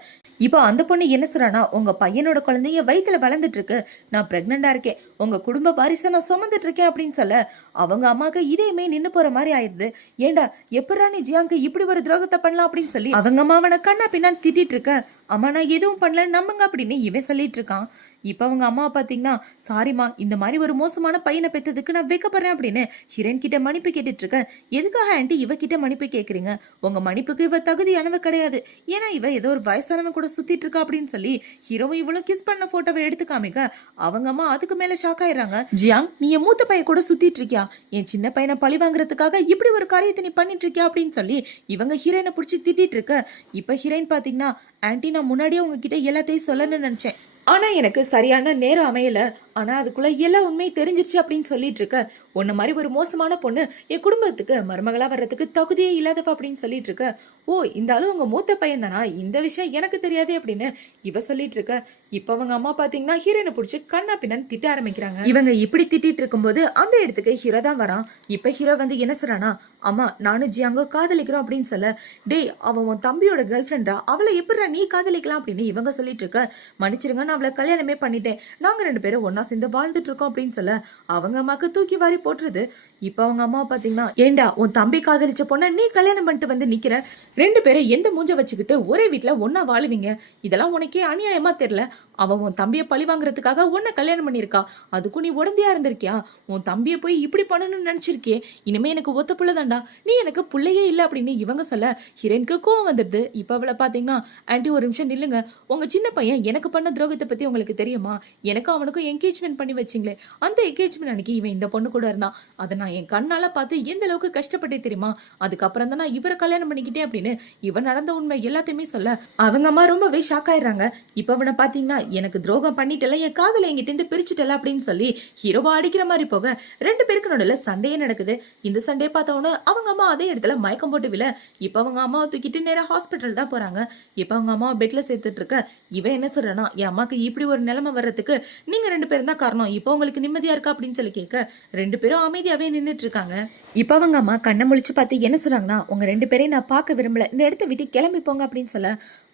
இப்போ அந்த பொண்ணு என்ன சொல்றானா, உங்க பையனோட குழந்தைங்க வயித்துல வளர்ந்துட்டு இருக்கு, நான் பிரெக்னண்டா இருக்கேன், உங்க குடும்ப வாரிசை நான் சுமந்துட்டு இருக்கேன் அப்படின்னு சொல்ல அவங்க அம்மாக்கு இதேமே நின்னு போற மாதிரி ஆயிடுது. ஏண்டா எப்படா நீ ஜியாங்க்கு இப்படி ஒரு துரோகத்தை பண்ணலாம் அப்படின்னு சொல்லி அவங்க அம்மா அவனை கண்ணா பின்னான்னு திட்டிட்டு இருக்க. அம்மா நான் எதுவும் பண்ணல நம்புங்க அப்படின்னு இவன் சொல்லிட்டு இருக்கான். இப்ப அவங்க அம்மா பாத்தீங்கன்னா, சாரிமா இந்த மாதிரி ஒரு மோசமான பையனை பெத்ததுக்கு நான் வைக்கப்படுறேன் அப்படின்னு ஹீரோயின் கிட்ட மன்னிப்பு கேட்டுட்டு இருக்க. எதுக்காக ஆண்டி இவகிட்ட மன்னிப்பு கேக்குறீங்க, உங்க மன்னிப்புக்கு இவ தகுதியானவ கிடையாது, ஏன்னா இவ ஏதோ ஒரு வயசானவன் கூட சுத்திட்டு இருக்கா அப்படின்னு சொல்லி ஹீரோவும் இவளும் கிஸ் பண்ண போட்டோவை எடுத்து காமிக்க அவங்க அம்மா அதுக்கு மேல ஷாக் ஆயிடுறாங்க. ஜியாங் நீ என் மூத்த பையன் கூட சுத்திட்டு இருக்கியா, என் சின்ன பையனை பழி வாங்குறதுக்காக இப்படி ஒரு காரியத்தை நீ பண்ணிட்டு இருக்கியா அப்படின்னு சொல்லி இவங்க ஹீரோயினை பிடிச்சி திட்டிட்டு இருக்க. இப்ப ஹீரோயின் பாத்தீங்கன்னா, ஆன்டி நான் முன்னாடியே உங்ககிட்ட எல்லாத்தையும் சொல்லணும்னு நினைச்சேன், ஆனா எனக்கு சரியான நேரம் அமையல, ஆனா அதுக்குள்ள எல்லா உண்மை தெரிஞ்சிருச்சு அப்படின்னு சொல்லிட்டு இருக்க. உன்ன மாதிரி ஒரு மோசமான பொண்ணு என் குடும்பத்துக்கு மருமகளா வர்றதுக்கு தகுதியே இல்லாதவ அப்படின்னு சொல்லிட்டு இருக்க. ஓ இந்த ஆளு உங்க மூத்த பையன் தானா, இந்த விஷயம் எனக்கு தெரியாதே அப்படின்னு இவ சொல்லிட்டு இருக்க. இப்ப அவங்க அம்மா பாத்தீங்கன்னா ஹீரோயினை பிடிச்சி கண்ணா பின்னான்னு திட்ட ஆரம்பிக்கிறாங்க. இவங்க இப்படி திட்டிட்டு இருக்கும்போது அந்த இடத்துக்கு ஹீரோ தான் வரான். இப்ப ஹீரோ வந்து என்ன சொல்றானா, அம்மா நானும் ஜியாங்கோ காதலிக்கிறோம் அப்படின்னு சொல்ல, டேய் அவன் உன் தம்பியோட கேர்ள் ஃப்ரெண்டா, அவளை எப்படிடா நீ காதலிக்கலாம் அப்படின்னு இவங்க சொல்லிட்டு இருக்க. மன்னிச்சிருங்க நான் அவளை கல்யாணமே பண்ணிட்டேன், நாங்க 2 பேரும் ஒன்னா சேர்ந்து வாழ்ந்துட்டு இருக்கோம் அப்படின்னு சொல்ல அவங்க அம்மாக்கு தூக்கி வாரி போட்டுருது. இப்ப அவங்க அம்மா பாத்தீங்கன்னா, ஏண்டா உன் தம்பி காதலிச்ச பொண்ண நீ கல்யாணம் பண்ணிட்டு வந்து நிக்கிற, 2 பேரும் எந்த மூஞ்ச வச்சுக்கிட்டு ஒரே வீட்டுல ஒன்னா வாழுவீங்க, இதெல்லாம் உனக்கே அநியாயமா தெரியல, அவன் உன் தம்பியை பழி வாங்குறதுக்காக உன்னை கல்யாணம் பண்ணிருக்கா, அதுக்கும் நீ உடந்தையா இருந்திருக்கியா, உன் தம்பியை போய் இப்படி பண்ணணும்னு நினைச்சிருக்கே, இனிமே எனக்கு ஒத்த புள்ளதாண்டா, நீ எனக்கு புள்ளையே இல்லை அப்படின்னு இவங்க சொல்ல ஹீரோயினுக்கு கோவம் வந்துடுது. இப்ப அவளை பாத்தீங்கன்னா, ஆன்டி ஒரு நிமிஷம் நில்லுங்க, உங்க சின்ன பையன் எனக்கு பண்ண துரோகத்தை பத்தி உங்களுக்கு தெரியுமா, எனக்கு அவனுக்கும் என்கேஜ்மெண்ட் பண்ணி வச்சிங்களே, அந்த என்கேஜ்மெண்ட் அன்னைக்கு இவன் இந்த பொண்ணு கூட இருந்தான், அதை நான் என் கண்ணால பார்த்து எந்த அளவுக்கு கஷ்டப்பட்டே தெரியுமா, அதுக்கப்புறம் தான் நான் இவரை கல்யாணம் பண்ணிக்கிட்டேன் அப்படின்னு இவன் நடந்த உண்மை எல்லாத்தையுமே சொல்ல அவங்க அம்மா ரொம்பவே ஷாக் ஆயிடுறாங்க. இப்ப அவனை பாத்தீங்கன்னா, எனக்கு துரோகம் பண்ணிட்டல, என் காதலை என்கிட்ட இருந்து பிரிச்சுட்டல அப்படின்னு சொல்லி ஹீரோவா அடிக்கிற மாதிரி போக 2 பேருக்கு நடுவில் சண்டையே நடக்குது. இந்த சண்டையை பார்த்தவொன்னு அவங்க அம்மா அதே இடத்துல மயக்கம் போட்டு விழ இப்ப அவங்க அம்மாவை தூக்கிட்டு நேரா ஹாஸ்பிட்டல் தான் போறாங்க. இப்ப அவங்க அம்மாவை பெட்ல சேர்த்துட்டு இருக்க. இவன் என்ன சொல்றானா, என் அம்மாக்கு இப்படி ஒரு நிலைமை வர்றதுக்கு நீங்க 2 பேரும் தான் காரணம், இப்ப உங்களுக்கு நிம்மதியா இருக்கா அப்படின்னு சொல்லி கேட்க 2 பேரும் அமைதியாவே நின்றுட்டு இருக்காங்க. இப்ப அவங்க அம்மா கண்ணை முழிச்சு பார்த்து என்ன சொல்றாங்கன்னா, உங்க 2 பேரையும் நான் பார்க்க விரும்பல, இந்த இடத்த விட்டு கிளம்பி போங்க அப்படின்னு சொல்ல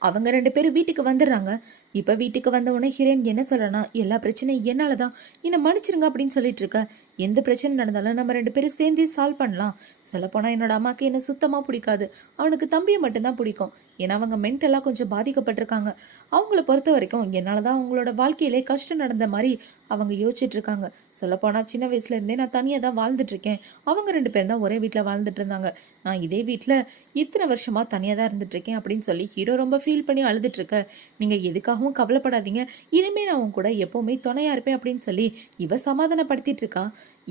அவங்க 2 பேரும் வீட்டுக்கு வந்துடுறாங்க. இப்ப வீட்டுக்கு வந்த உடனே ஹீரோயின் என்ன சொல்றனா, எல்லா பிரச்சனையும் என்னாலதான், என்னை மன்னிச்சிருங்க அப்படின்னு சொல்லிட்டு இருக்க. எந்த பிரச்சனை நடந்தாலும் நம்ம 2 பேரும் சேர்ந்தே சால்வ் பண்ணலாம். சொல்லப்போனா என்னோட அம்மாக்கு என்ன சுத்தமா பிடிக்காது, அவனுக்கு தம்பியை மட்டும்தான் பிடிக்கும், ஏன்னா அவங்க மென்டலா கொஞ்சம் பாதிக்கப்பட்டிருக்காங்க. அவங்கள பொறுத்த வரைக்கும் என்னாலதான் அவங்களோட வாழ்க்கையிலே கஷ்டம் நடந்த மாதிரி அவங்க யோசிச்சுட்டு இருக்காங்க. சொல்லப்போனா சின்ன வயசுல இருந்தே நான் தனியா தான் வாழ்ந்துட்டு இருக்கேன், அவங்க 2 பேரும் தான் ஒரே வீட்டுல வாழ்ந்துட்டு இருந்தாங்க, நான் இதே வீட்டுல இத்தனை வருஷமா தனியா தான் இருந்துட்டு இருக்கேன் அப்படின்னு சொல்லி ஹீரோ ரொம்ப ஃபீல் பண்ணி அழுதுட்டு இருக்க. நீங்க எதுக்காகவும் கவலைப்படாதீங்க, இனிமே நான் உன் கூட எப்பவுமே துணையா இருப்பேன் அப்படின்னு சொல்லி இவ சமாதானப்படுத்திட்டு இருக்கா.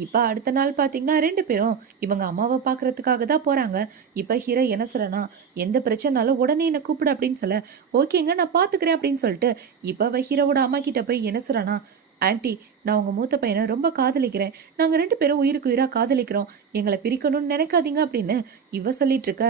இப்ப அடுத்த நாள் பாத்தீங்கன்னா 2 பேரும் இவங்க அம்மாவை பாக்குறதுக்காக தான் போறாங்க. இப்ப ஹீரோ என்ன சொல்றனா, எந்த பிரச்சனைனாலும் உடனே என்ன கூப்பிடு அப்படின்னு சொல்ல, ஓகேங்க நான் பாத்துக்கிறேன் அப்படின்னு சொல்லிட்டு இப்ப அவ ஹீரோவோட அம்மா கிட்ட போய் என்ன சொல்றானா, ஆன்ட்டி நான் உங்க மூத்த பையனை ரொம்ப காதலிக்கிறேன், நாங்க 2 பேரும் உயிருக்கு உயிரா காதலிக்கிறோம், எங்களை பிரிக்கணும்னு நினைக்காதீங்க அப்படின்னு இவ சொல்லிட்டு இருக்க.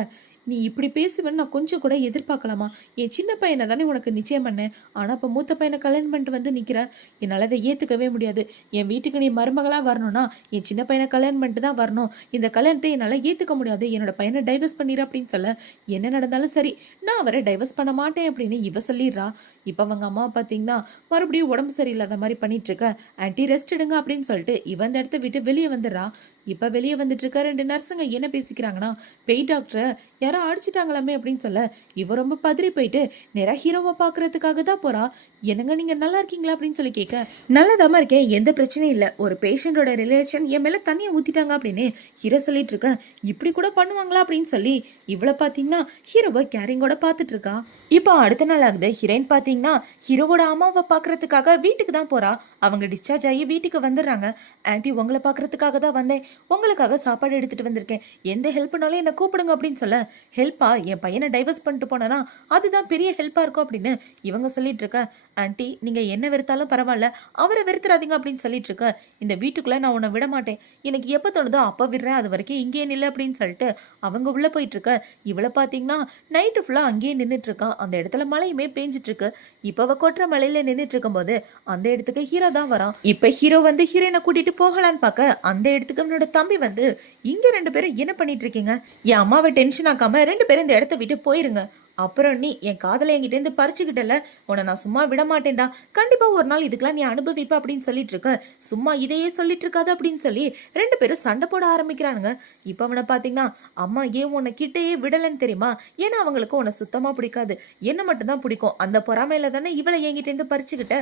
நீ இப்படி பேசுவேன்னு நான் கொஞ்சம் கூட எதிர்பார்க்கலாமா, என் சின்ன பையனை தானே உனக்கு நிச்சயம் பண்ணேன், ஆனா இப்ப மூத்த பையனை கல்யாணம் பண்ணிட்டு வந்து நிக்கிற, என்னால அதை ஏத்துக்கவே முடியாது, என் வீட்டுக்கு நீ மருமகளா வரணும்னா என் சின்ன பையனை கல்யாணம் பண்ணிட்டு தான் வரணும், இந்த கல்யாணத்தை என்னால ஏத்துக்க முடியாது, என்னோட பையனை டைவர்ஸ் பண்ணிடு அப்படின்னு சொல்ல, என்ன நடந்தாலும் சரி நான் அவரை டைவர்ஸ் பண்ண மாட்டேன் அப்படின்னு இவ சொல்லிடுறா. இப்ப அவங்க அம்மா பாத்தீங்கன்னா மறுபடியும் உடம்பு சரியில்லாத மாதிரி பண்ணிட்டு இருக்க. ஆன்ட்டி ரெஸ்ட் எடுங்க அப்படின்னு சொல்லிட்டு இவ அந்த இடத்த விட்டு வெளியே வந்துடுறா. இப்ப வெளியே வந்துட்டு இருக்க 2 நர்ஸுங்க என்ன பேசிக்கிறாங்கன்னா, பெய் டாக்டர் யாரோ அடிச்சிட்டாங்களாமே அப்படின்னு சொல்ல இவ ரொம்ப பதறி போயிட்டு நேரா ஹீரோவை பாக்குறதுக்காக தான் போறா. என்னங்க நீங்க நல்லா இருக்கீங்களா அப்படின்னு சொல்லி கேட்க, நல்லதாம இருக்கேன், எந்த பிரச்சனையும் இல்ல, ஒரு பேஷண்டோட ரிலேஷன் என் மேல தண்ணியை ஊத்திட்டாங்க அப்படின்னு ஹீரோ சொல்லிட்டு இருக்க. இப்படி கூட பண்ணுவாங்களா அப்படின்னு சொல்லி இவளை பாத்தீங்கன்னா ஹீரோவை கேரிங்கோட பாத்துட்டு இருக்கா. இப்போ அடுத்த நாள் ஆகுது. ஹீரோயின் பாத்தீங்கன்னா ஹீரோவோட அம்மாவை பாக்குறதுக்காக வீட்டுக்கு தான் போறா. அவங்க டிஸ்சார்ஜ் ஆகி வீட்டுக்கு வந்துடுறாங்க. ஆன்ட்டி உங்களை பாக்குறதுக்காக தான் வந்தேன், உங்களுக்காக சாப்பாடு எடுத்துட்டு வந்திருக்கேன், எந்த ஹெல்ப்னாலும் என்ன கூப்பிடுங்க அப்படின்னு சொல்ல ஹெல்ப்பா என் பையனை டைவர்ஸ் பண்ணிட்டு போனேன்னா அதுதான் பெரிய ஹெல்ப்பா இருக்கும் அப்படின்னு இவங்க சொல்லிட்டு இருக்க. ஆன்ட்டி நீங்க என்ன வெறுத்தாலும் பரவாயில்ல, அவரை வெறுத்துறாதீங்க அப்படின்னு சொல்லிட்டு இருக்க. இந்த வீட்டுக்குள்ள நான் உன்னை விட மாட்டேன், எனக்கு எப்ப தோணுதோ அப்ப விடுறேன், அது வரைக்கும் இங்கேயே நில்ல அப்படின்னு சொல்லிட்டு அவங்க உள்ள போயிட்டு இருக்க. இவளை பாத்தீங்கன்னா நைட்டு ஃபுல்லா அங்கேயே நின்றுட்டு இருக்கா. அந்த இடத்துல மழையுமே பேஞ்சிட்டு இருக்கு. இப்ப அவ கொட்டுற மழையில நின்றுட்டு இருக்கும் போது அந்த இடத்துக்கு ஹீரோ தான் வரான். இப்ப ஹீரோ வந்து ஹீரோயினை கூட்டிட்டு போகலான்னு பார்க்க அந்த இடத்துக்கு அவனோட தம்பி வந்து, இங்க 2 பேரும் என்ன பண்ணிட்டு இருக்கீங்க? என் அம்மாவை டென்ஷன் ஆக்காம 2 பேரும் இந்த இடத்த விட்டு போயிருங்க. அப்புறம் நீ என் காதலை என்கிட்ட இருந்து பறிச்சுக்கிட்டல, உன்னை நான் சும்மா விட மாட்டேன்டா, கண்டிப்பா ஒரு நாள் இதுக்கெல்லாம் நீ அனுபவிப்ப அப்படின்னு சொல்லிட்டு இருக்க. சும்மா இதையே சொல்லிட்டு இருக்காது அப்படின்னு சொல்லி 2 பேரும் சண்டை போட ஆரம்பிக்கிறானுங்க. இப்ப அவனை பாத்தீங்கன்னா அம்மா ஏன் உன்னை கிட்டேயே விடலன்னு தெரியுமா? ஏன்னா அவங்களுக்கு உன்னை சுத்தமா பிடிக்காது, என்ன மட்டும்தான் பிடிக்கும். அந்த பொறாமையில தானே இவளை என்கிட்ட இருந்து பறிச்சுக்கிட்ட,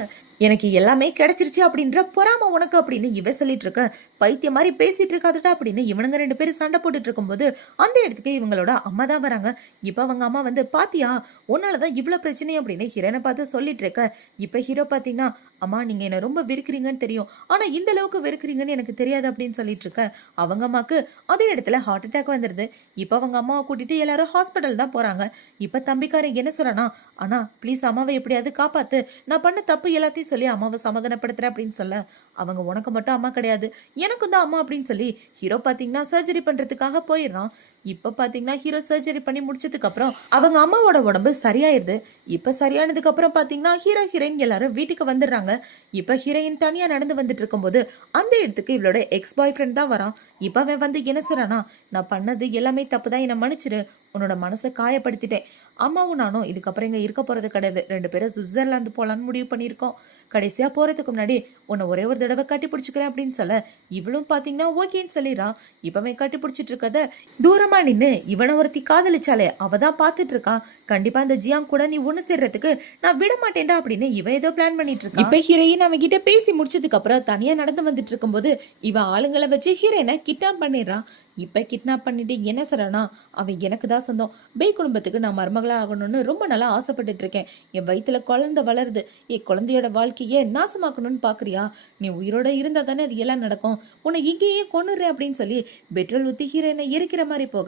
எனக்கு எல்லாமே கிடைச்சிருச்சு அப்படின்ற பொறாம உனக்கு அப்படின்னு இவ சொல்லிட்டு இருக்க. பைத்திய மாதிரி பேசிட்டு இருக்காதுட்டா அப்படின்னு இவனுங்க 2 பேரும் சண்டை போட்டுட்டு இருக்கும்போது அந்த இடத்துக்கு இவங்களோட அம்மா தான் வராங்க. இப்ப அவங்க அம்மா வந்து, பாத்தியா உன்னாலதான் இவ்வளவு பிரச்சனை அப்படின்னு ஹீரோனை பார்த்து சொல்லிட்டு இருக்க. இப்ப ஹீரோ பாத்தீங்கன்னா, அம்மா நீங்க என்ன ரொம்ப வெறுக்கிறீங்கன்னு தெரியும், ஆனா இந்த அளவுக்கு வெறுக்கிறீங்கன்னு எனக்கு தெரியாது அப்படின்னு சொல்லிட்டு இருக்க. அவங்க அம்மாக்கு அதே இடத்துல ஹார்ட் அட்டாக் வந்துருது. இப்ப அவங்க அம்மாவை கூட்டிட்டு எல்லாரும் ஹாஸ்பிட்டல் தான் போறாங்க. இப்ப தம்பிக்காரன் என்ன சொல்றானா, ஆனா ப்ளீஸ் அம்மாவை எப்படியாவது காப்பாத்து, நான் பண்ண தப்பு எல்லாத்தையும் சொல்லி அம்மாவை சமாதானப்படுத்துறேன் அப்படின்னு சொல்ல, அவங்க உனக்கு மட்டும் அம்மா கிடையாது எனக்கும் தான் அம்மா அப்படின்னு சொல்லி ஹீரோ பாத்தீங்கன்னா சர்ஜரி பண்றதுக்காக போயிடுறான். இப்ப பாத்தீங்கன்னா ஹீரோ சர்ஜரி பண்ணி முடிச்சதுக்கு அப்புறம் அவங்க அம்மாவோட உடம்பு சரியாயிருது. இப்ப சரியானதுக்கு அப்புறம் பாத்தீங்கன்னா ஹீரோ ஹீரோயின் எல்லாரும் வீட்டுக்கு வந்துடுறாங்க. இப்ப ஹீரோயின் தனியா நடந்து வந்துட்டு இருக்கும்போது அந்த இடத்துக்கு இவளோட எக்ஸ் பாய் ஃப்ரெண்ட் தான் வரான். இப்ப அவன் வந்து என்ன சொல்றானா, நான் பண்ணது எல்லாமே தப்புதான், என்னை மன்னிச்சிடு, உன்னோட மனசை காயப்படுத்திட்டேன். அம்மாவும் நானும் இதுக்கப்புறம் இங்க இருக்க போறது கிடையாது, 2 பேரும் சுவிட்சர்லாந்து போலான்னு முடிவு பண்ணியிருக்கோம். கடைசியா போறதுக்கு முன்னாடி உன்னை ஒரே ஒரு தடவை கட்டி பிடிச்சிக்கிறேன் அப்படின்னு சொல்ல இவளும் பாத்தீங்கன்னா ஓகேன்னு சொல்லிடுறான். இப்பவே கட்டி பிடிச்சிட்டு இருக்கத தூரமா நின்னு இவனை ஒருத்தி காதலிச்சாலே அவதான் பாத்துட்டு இருக்கான். கண்டிப்பா இந்த ஜியாங் கூட நீ ஒண்ணு சேர்றதுக்கு நான் விட மாட்டேன்டா அப்படின்னு இவ ஏதோ பிளான் பண்ணிட்டு இருக்கா. இப்ப ஹீரோயின் அவன் கிட்ட பேசி முடிச்சதுக்கு அப்புறம் தனியா நடந்து வந்துட்டு இருக்கும்போது இவ ஆளுங்களை வச்சு ஹீரோயினை கிட்னாப் பண்ணிடுறான். இப்ப கிட்னாப் பண்ணிட்டு என்ன சொல்றானா, அவன் எனக்கு தான் சொந்தம், பே குடும்பத்துக்கு நான் மருமகளா ஆகணும்னு ரொம்ப நல்லா ஆசைப்பட்டுட்டு இருக்கேன். என் வயிற்றுல குழந்தை வளருது, என் குழந்தையோட வாழ்க்கையே நாசமாக்கணும்னு பாக்குறியா? நீ உயிரோட இருந்தா தானே அது எல்லாம் நடக்கும், உன்னை இங்கேயே கொன்னுடுறேன் அப்படின்னு சொல்லி பெட்ரோல் ஊத்தி ஹீரோயினை எரிக்கிற மாதிரி போக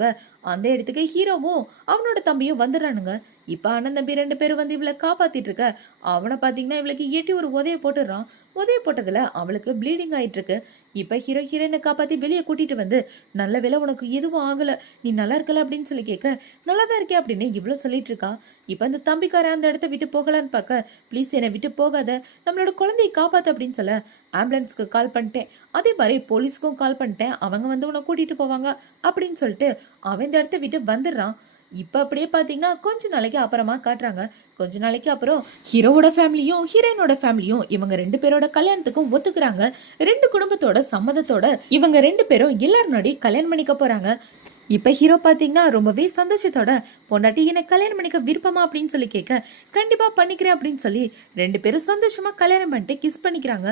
அந்த இடத்துக்கு ஹீரோவும் அவனோட தம்பியும் வந்துடுறானுங்க. இப்ப அண்ணன் தம்பி 2 பேரும் வந்து இவளை காப்பாத்திட்டு இருக்க. அவனை பாத்தீங்கன்னா இவளுக்கு எட்டி ஒரு உதைய போட்டுடுறான். உதைய போட்டதுல அவளுக்கு ப்ளீடிங் ஆயிட்டு இருக்கு. இப்ப ஹீரோ ஹீரோயினை காப்பாத்தி வெளியே கூட்டிட்டு வந்து, நல்ல வேளை உனக்கு எதுவும் ஆகல, நீ நல்லா இருக்கல அப்படின்னு சொல்லி கேட்க, நல்லாதான் இருக்கே அப்படின்னு இவ்வளவு சொல்லிட்டு இருக்கா. இப்ப அந்த தம்பிக்கார அந்த இடத்த விட்டு போகலான்னு பார்க்க, ப்ளீஸ் என்னை விட்டு போகாத, நம்மளோட குழந்தையை காப்பாத்து அப்படின்னு சொல்ல ஆம்புலன்ஸ்க்கு கால் பண்ணிட்டேன், அதே மாதிரி போலீஸ்க்கும் கால் பண்ணிட்டேன், அவங்க வந்து உன்னை கூட்டிட்டு போவாங்க அப்படின்னு சொல்லிட்டு அவன் இந்த இடத்த விட்டு வந்துடுறான். இப்ப அப்படியே பாத்தீங்கன்னா கொஞ்ச நாளைக்கு அப்புறமா காட்டுறாங்க. கொஞ்ச நாளைக்கு அப்புறம் ஹீரோவோட ஃபேமிலியும் ஹீரோயினோட ஃபேமிலியும் இவங்க 2 பேரோட கல்யாணத்துக்கும் ஒத்துக்குறாங்க. 2 குடும்பத்தோட சம்மதத்தோட இவங்க 2 பேரும் எல்லாரும் முன்னாடி கல்யாணம் பண்ணிக்க போறாங்க. இப்ப ஹீரோ பாத்தீங்கன்னா ரொம்பவே சந்தோஷத்தோட, பொண்டாட்டி எனக்கு கல்யாணம் பண்ணிக்க விருப்பமா அப்படின்னு சொல்லி கேட்க, கண்டிப்பா பண்ணிக்கிறேன் அப்படின்னு சொல்லி 2 பேரும் சந்தோஷமா கல்யாணம் பண்ணிட்டு கிஸ் பண்ணிக்கிறாங்க.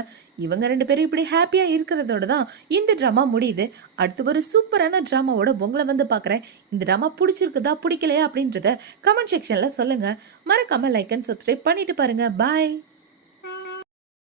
இவங்க 2 பேரும் இப்படி ஹாப்பியா இருக்கிறதோட தான் இந்த டிராமா முடியுது. அடுத்து ஒரு சூப்பரான டிராமாவோட உங்களை வந்து பாக்குறேன். இந்த டிராமா பிடிச்சிருக்குதா பிடிக்கலையா அப்படின்றத கமெண்ட் செக்ஷன்ல சொல்லுங்க. மறக்காம லைக் அண்ட் சப்ஸ்கிரைப் பண்ணிட்டு பாருங்க. பாய்.